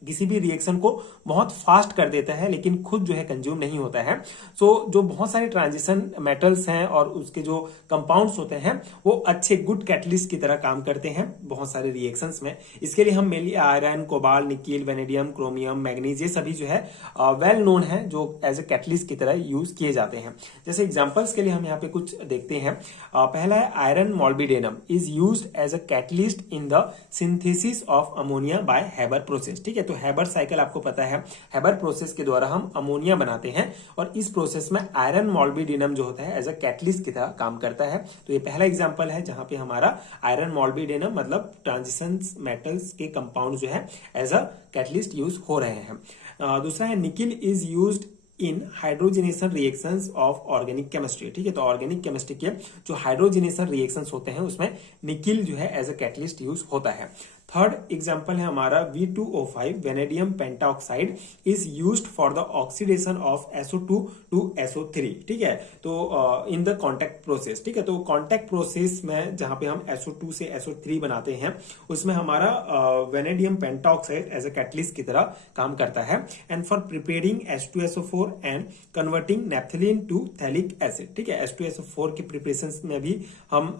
किसी भी रिएक्शन को बहुत फास्ट कर देता है लेकिन खुद जो है कंज्यूम नहीं होता है। सो जो बहुत सारे ट्रांजिशन मेटल्स हैं और उसके जो कंपाउंड्स होते हैं वो अच्छे गुड कैटलिस्ट की तरह काम करते हैं बहुत सारे रिएक्शंस में। इसके लिए हम mainly iron, cobalt, nickel, vanadium, chromium, manganese ये सभी जो है वेल नोन है जो एज ए कैटलिस्ट की तरह यूज किए जाते हैं। जैसे एग्जांपल्स के लिए हम यहाँ पे कुछ देखते हैं। पहला है iron molybdenum is used as a catalyst in the synthesis of ammonia by Haber process. ठीक है। तो हेबर साइकिल आपको पता है, हेबर प्रोसेस के द्वारा हम अमोनिया बनाते हैं और इस प्रोसेस में आयरन मोल्बिडेनम जो होता है एज अ कैटलिस्ट की तरह काम करता है। तो ये पहला एग्जांपल है जहां पे हमारा आयरन मोल्बिडेनम मतलब ट्रांजिशन मेटल्स के कंपाउंड जो है एज अ कैटलिस्ट यूज हो रहे हैं। दूसरा है nickel is used in hydrogenation reactions of organic chemistry. ठीक है। तो ऑर्गेनिक केमिस्ट्री के जो हाइड्रोजनेशन रिएक्शंस होते हैं उसमें निकिल जो है एज अ कैटलिस्ट यूज होता है। थर्ड एग्जांपल है हमारा V2O5 vanadium pentoxide is used for the oxidation of SO2 to SO3। ठीक है। तो इन द कॉन्टैक्ट प्रोसेस। ठीक है। तो कॉन्टैक्ट प्रोसेस में जहां पे हम SO2 से SO3 बनाते हैं उसमें हमारा vanadium pentoxide as a catalyst की तरह काम करता है and for preparing H2SO4 and converting naphthalene to phthalic acid. ठीक है। H2SO4 के प्रिपरेशन में भी हम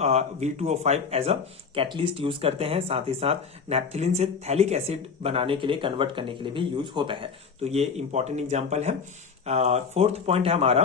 V2O5 as a catalyst use करते हैं, साथ ही साथ नेप्थलीन से थैलिक एसिड बनाने के लिए, कन्वर्ट करने के लिए भी यूज होता है। तो ये इंपॉर्टेंट एग्जांपल है। फोर्थ पॉइंट है हमारा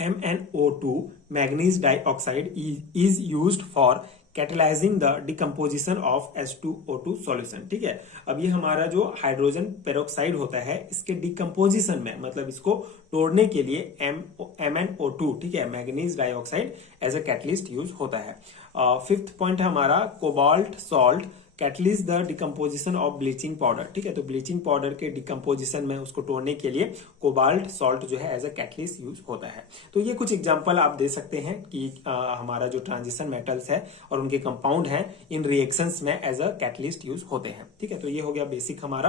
MnO2 manganese dioxide is used for catalysing the decomposition of H2O2 solution. ठीक है। अब ये हमारा जो हाइड्रोजन पेरोक्साइड होता है इसके डिकम्पोजिशन में मतलब इसको तोड़ने के लिए MnO2 ठीक है manganese dioxide as a catalyst use होता है। फिफ्थ पॉइंट है हमारा cobalt salt catalyst the decomposition of bleaching powder. ठीक है। तो ब्लीचिंग पाउडर के डिकम्पोजिशन में उसको तोड़ने के लिए कोबाल्ट सॉल्ट जो है एज अ कैटलिस्ट यूज होता है। तो ये कुछ एग्जांपल आप दे सकते हैं कि हमारा जो ट्रांजिशन मेटल्स है और उनके कंपाउंड हैं इन रिएक्शंस में एज अ कैटलिस्ट यूज होते हैं। ठीक है। तो ये हो गया बेसिक हमारा।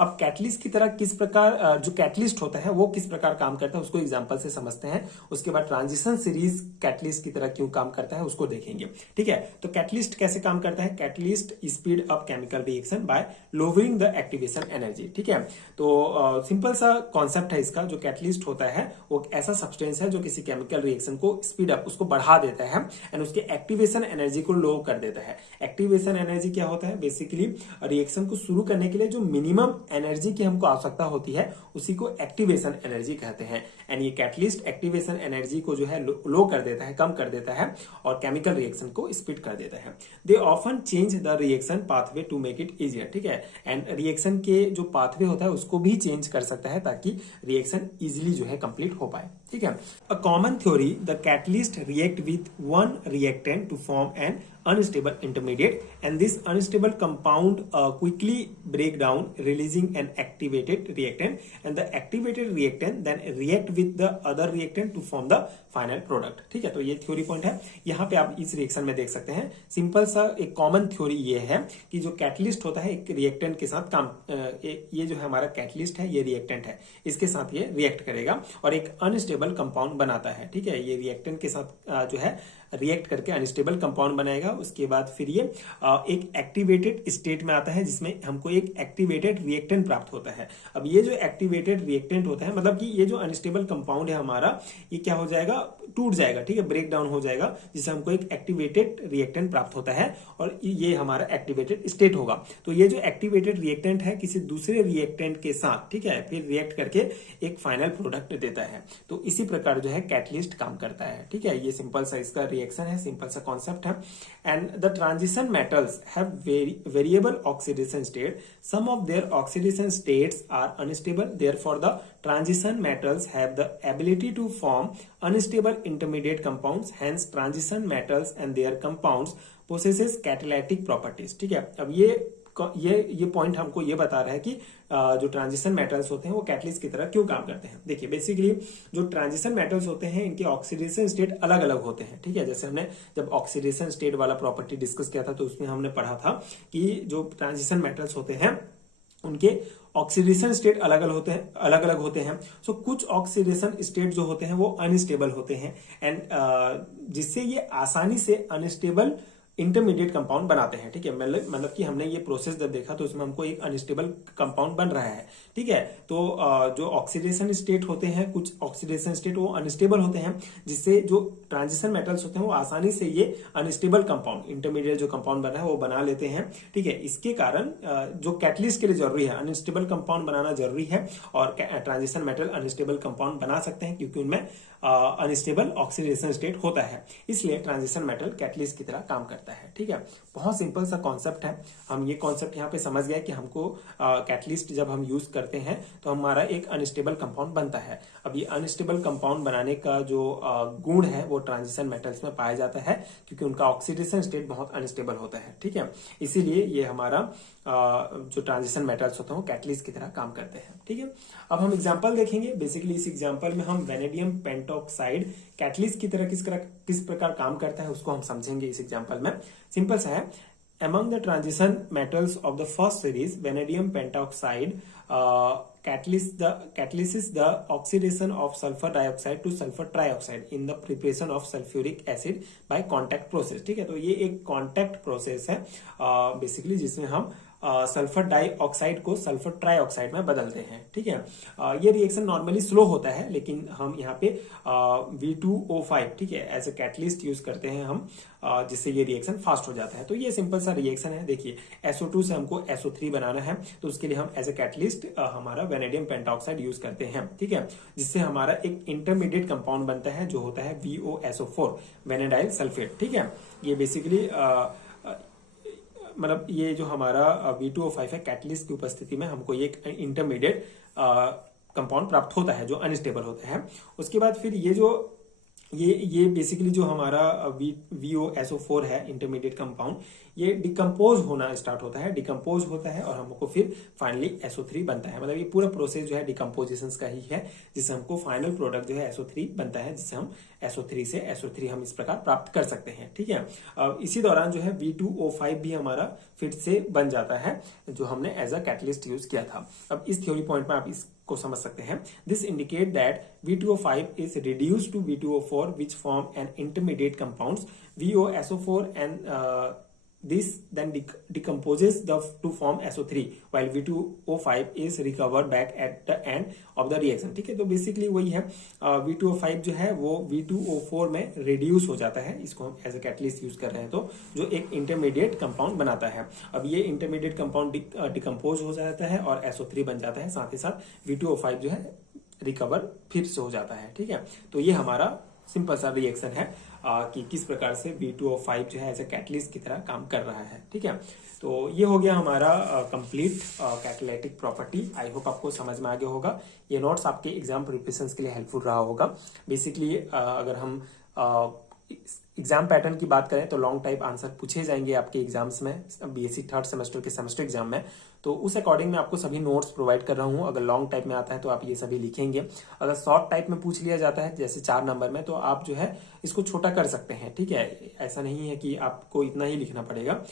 अब कैटलिस्ट की तरह किस प्रकार जो कैटलिस्ट होता है वो किस प्रकार काम करता है उसको एग्जाम्पल से समझते हैं। उसके बाद ट्रांजिशन सीरीज कैटलिस्ट की तरह क्यों काम करता है उसको देखेंगे। ठीक है। तो कैटलिस्ट कैसे काम करता है? Catalyst speed up chemical reaction by lowering the activation energy. ठीक है। तो सिंपल सा कॉन्सेप्ट है इसका। जो कैटलिस्ट होता है वो ऐसा सब्सटेंस है जो किसी केमिकल रिएक्शन को स्पीड अप उसको बढ़ा देता है एंड उसके एक्टिवेशन एनर्जी को लो कर देता है। एक्टिवेशन एनर्जी क्या होता है? बेसिकली रिएक्शन को शुरू करने के लिए जो मिनिमम एनर्जी की हमको आवश्यकता होती है उसी को एक्टिवेशन एनर्जी कहते हैं एंड ये कैटलिस्ट एक्टिवेशन एनर्जी को जो है लो कर देता है, कम कर देता है और केमिकल रिएक्शन को स्पीड कर देता है। They often change the reaction pathway to make it easier. ठीक है। एंड रिएक्शन के जो पाथवे होता है उसको भी चेंज कर सकता है ताकि रिएक्शन इजिली जो है कंप्लीट हो पाए। ठीक है। A common theory the catalyst react with one reactant to form an unstable intermediate and this unstable compound quickly break down releasing an activated reactant and the activated reactant then react with the other reactant to form the final product। ठीक है। तो ये थ्योरी पॉइंट है। यहाँ पे आप इस रिएक्शन में देख सकते हैं सिंपल सा एक कॉमन थ्योरी ये है कि जो कैटलिस्ट होता है एक रिएक्टेंट के साथ काम ये जो है हमारा कैटलिस्ट है ये रिएक्टेंट है इसके साथ ये रिएक्ट करेगा और एक अनस्टेबल कंपाउंड बनाता है। ठीक है। ये रिएक्टेंट के साथ जो है रिएक्ट करके अनस्टेबल कंपाउंड बनाएगा। उसके बाद फिर ये एक एक्टिवेटेड स्टेट में आता है जिसमें हमको एक एक्टिवेटेड रिएक्टेंट प्राप्त होता है। अब ये जो एक्टिवेटेड रिएक्टेंट होता है मतलब कि ये जो अनस्टेबल कंपाउंड है हमारा ये क्या हो जाएगा? टूट जाएगा। ठीक है। ब्रेक डाउन हो जाएगा जिससे हमको एक एक्टिवेटेड रिएक्टेंट प्राप्त होता है और ये हमारा एक्टिवेटेड स्टेट होगा। तो ये जो एक्टिवेटेड रिएक्टेंट है किसी दूसरे रिएक्टेंट के साथ ठीक है फिर रिएक्ट करके एक फाइनल प्रोडक्ट देता है। तो इसी प्रकार जो है कैटलिस्ट काम करता है। ठीक है। ये सिंपल सा इसका रिएक्शन है, सिंपल सा कॉन्सेप्ट है। And the transition metals have variable oxidation state, some of their oxidation states are unstable, therefore the transition metals have the ability to form unstable intermediate compounds, hence transition metals and their compounds possesses catalytic properties. ठीक है, अब ये पॉइंट हमको ये बता रहा है कि जो ट्रांजिशन मेटल्स होते हैं वो कैटलिस्ट की तरह क्यों काम करते हैं। देखिए बेसिकली जो ट्रांजिशन मेटल्स होते हैं इनके ऑक्सीडेशन स्टेट अलग अलग होते हैं। ठीक है, जैसे हमने जब ऑक्सीडेशन स्टेट वाला प्रॉपर्टी डिस्कस किया था तो उसमें हमने पढ़ा था कि जो ट्रांजिशन मेटल्स होते हैं उनके ऑक्सीडेशन स्टेट अलग अलग होते हैं। सो कुछ ऑक्सीडेशन स्टेट जो होते हैं वो अनस्टेबल होते हैं एंड जिससे ये आसानी से अनस्टेबल इंटरमीडिएट कंपाउंड बनाते हैं। ठीक है, मतलब कि हमने ये प्रोसेस जब देखा तो उसमें हमको एक अनस्टेबल कंपाउंड बन रहा है। ठीक है, तो जो ऑक्सीडेशन स्टेट होते हैं, कुछ ऑक्सीडेशन स्टेट वो अनस्टेबल होते हैं, जिससे जो ट्रांजिशन मेटल्स होते हैं वो आसानी से ये अनस्टेबल कंपाउंड, इंटरमीडिएट जो कंपाउंड बना है वो बना लेते हैं। ठीक है, इसके कारण जो कैटलिस्ट के लिए जरूरी है, अनस्टेबल कंपाउंड बनाना जरूरी है और ट्रांजिशन मेटल अनस्टेबल कंपाउंड बना सकते हैं क्योंकि उनमें अनस्टेबल ऑक्सीडेशन स्टेट होता है, इसलिए ट्रांजिशन मेटल कैटलिस्ट की तरह काम करता है। ठीक है, बहुत सिंपल सा कॉन्सेप्ट है। हम ये कॉन्सेप्ट यहाँ पे समझ गए कि हमको कैटलिस्ट जब हम यूज करते हैं तो हमारा एक अनस्टेबल कंपाउंड बनता है। अब ये अनस्टेबल कंपाउंड बनाने का जो गुण है वो ट्रांजिशन मेटल्स में पाया जाता है क्योंकि उनका ऑक्सीडेशन स्टेट बहुत अनस्टेबल होता है। ठीक है, इसीलिए ये हमारा जो ट्रांजिशन मेटल्स होते हैं वो कैटलिस्ट की तरह काम करते हैं। ठीक है, अब हम एग्जांपल देखेंगे। बेसिकली इस एग्जांपल में हम वेनेडियम पेंटॉक्साइड कैटलिस्ट की तरह किस प्रकार काम करता है उसको हम समझेंगे इस एग्जांपल में। सिंपल सा है, among the transition metals of the first series, vanadium pentoxide catalyzes the oxidation of sulfur dioxide to sulfur trioxide in the preparation of sulfuric acid by contact process। ठीक है, तो ये एक कॉन्टैक्ट प्रोसेस है बेसिकली जिसमें हम सल्फर डाइऑक्साइड को सल्फर ट्राइऑक्साइड में बदलते हैं। ठीक है, ये रिएक्शन नॉर्मली स्लो होता है लेकिन हम यहाँ पे V2O5 ठीक है एज ए कैटलिस्ट यूज करते हैं हम, जिससे ये रिएक्शन फास्ट हो जाता है। तो ये सिंपल सा रिएक्शन है। देखिए SO2 से हमको SO3 बनाना है तो उसके लिए हम एज ए कैटलिस्ट हमारा वेनेडियम पेंटॉक्साइड यूज करते हैं। ठीक है, जिससे हमारा एक इंटरमीडिएट कंपाउंड बनता है जो होता है VOSO4 वेनेडाइल सल्फेट। ठीक है, ये बेसिकली मतलब ये जो हमारा V2O5 है कैटलिस्ट की उपस्थिति में हमको ये इंटरमीडिएट कंपाउंड प्राप्त होता है जो अनस्टेबल होता है। उसके बाद फिर ये जो ये बेसिकली जो हमारा VOSO4 है इंटरमीडिएट कंपाउंड, ये डिकम्पोज होना स्टार्ट होता है, डिकम्पोज होता है और हमको फिर फाइनली SO3 बनता है। मतलब ये पूरा प्रोसेस जो है डिकम्पोजिशन का ही है जिससे हमको फाइनल प्रोडक्ट जो है SO3 बनता है, जिससे हम SO3 से SO3 हम इस प्रकार प्राप्त कर सकते हैं। ठीक है, अब इसी दौरान जो है V2O5 भी हमारा फिर से बन जाता है जो हमने एज अ कैटलिस्ट यूज किया था। अब इस थ्योरी पॉइंट में आप इसको समझ सकते हैं। This indicate that V2O5 is reduced to V2O4 which form an intermediate compounds VOSO4 and this then decomposes to form SO3 while V2O5 is recovered back at the end of the reaction। ठीक है, तो बेसिकली वही है V2O5 जो है वो V2O4 में रिड्यूस हो जाता है, इसको हम एज ए कैटलिस्ट यूज कर रहे हैं तो जो एक इंटरमीडिएट कंपाउंड बनाता है। अब ये इंटरमीडिएट कंपाउंड डिकम्पोज हो जाता है और SO3 बन जाता है, साथ ही साथ V2O5 जो है रिकवर फिर से हो जाता है। ठीक है, तो ये हमारा सिंपल सा रिएक्शन है कि किस प्रकार से V2O5 जो है एज ए कैटलिस्ट की तरह काम कर रहा है। ठीक है, तो ये हो गया हमारा complete catalytic property. I hope आपको समझ में आ गया होगा। ये नोट्स आपके एग्जाम प्रिपरेशन के लिए हेल्पफुल रहा होगा। बेसिकली अगर हम एग्जाम पैटर्न की बात करें तो लॉन्ग टाइप आंसर पूछे जाएंगे आपके एग्जाम्स में BSc थर्ड सेमेस्टर के सेमेस्टर एग्जाम में, तो उस अकॉर्डिंग मैं आपको सभी नोट्स प्रोवाइड कर रहा हूं। अगर लॉन्ग टाइप में आता है तो आप ये सभी लिखेंगे, अगर शॉर्ट टाइप में पूछ लिया जाता है जैसे 4 नंबर में तो आप जो है इसको छोटा कर सकते हैं। ठीक है, ऐसा नहीं है कि आपको इतना ही लिखना पड़ेगा,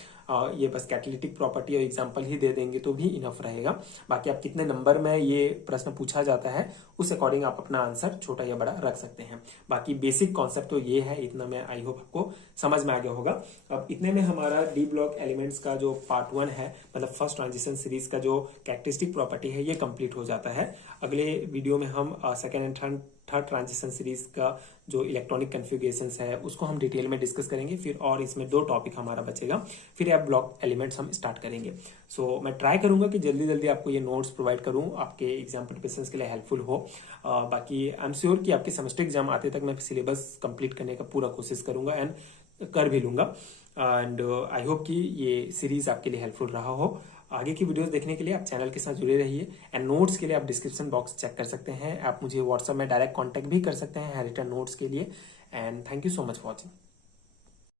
ये बस कैटालिटिक प्रॉपर्टी और एग्जाम्पल ही दे देंगे तो भी इनफ रहेगा। बाकी आप कितने नंबर में ये प्रश्न पूछा जाता है उस अकॉर्डिंग आप अपना आंसर छोटा या बड़ा रख सकते हैं। बाकी बेसिक कॉन्सेप्ट तो ये है, इतना मैं आई होप आपको समझ में आ गया होगा। अब इतने में हमारा डी ब्लॉक एलिमेंट्स का जो पार्ट 1 है, मतलब फर्स्ट ट्रांजिशन सीरीज का जो कैरेक्टरिस्टिक प्रॉपर्टी है, ये कंप्लीट हो जाता है। अगले वीडियो में हम second and third transition series का जो इलेक्ट्रॉनिक कॉन्फ़िगरेशंस है उसको हम डिटेल में डिस्कस करेंगे। फिर और इसमें 2 टॉपिक हमारा बचेगा, फिर ऐप ब्लॉक एलिमेंट्स हम स्टार्ट करेंगे। सो मैं ट्राई करूंगा कि जल्दी जल्दी आपको ये नोट्स प्रोवाइड करूं, आपके एग्जाम प्रिपरेशन के लिए हेल्पफुल हो। बाकी आई एम श्योर कि आपके सेमेस्टर एग्जाम आते तक मैं सिलेबस कंप्लीट करने का पूरा कोशिश करूंगा एंड कर भी लूंगा। एंड आई होप कि ये सीरीज आपके लिए हेल्पफुल रहा हो। आगे की वीडियोस देखने के लिए आप चैनल के साथ जुड़े रहिए एंड नोट्स के लिए आप डिस्क्रिप्शन बॉक्स चेक कर सकते हैं। आप मुझे व्हाट्सएप में डायरेक्ट कांटेक्ट भी कर सकते हैं रिटर्न नोट्स के लिए। And thank you so much for watching.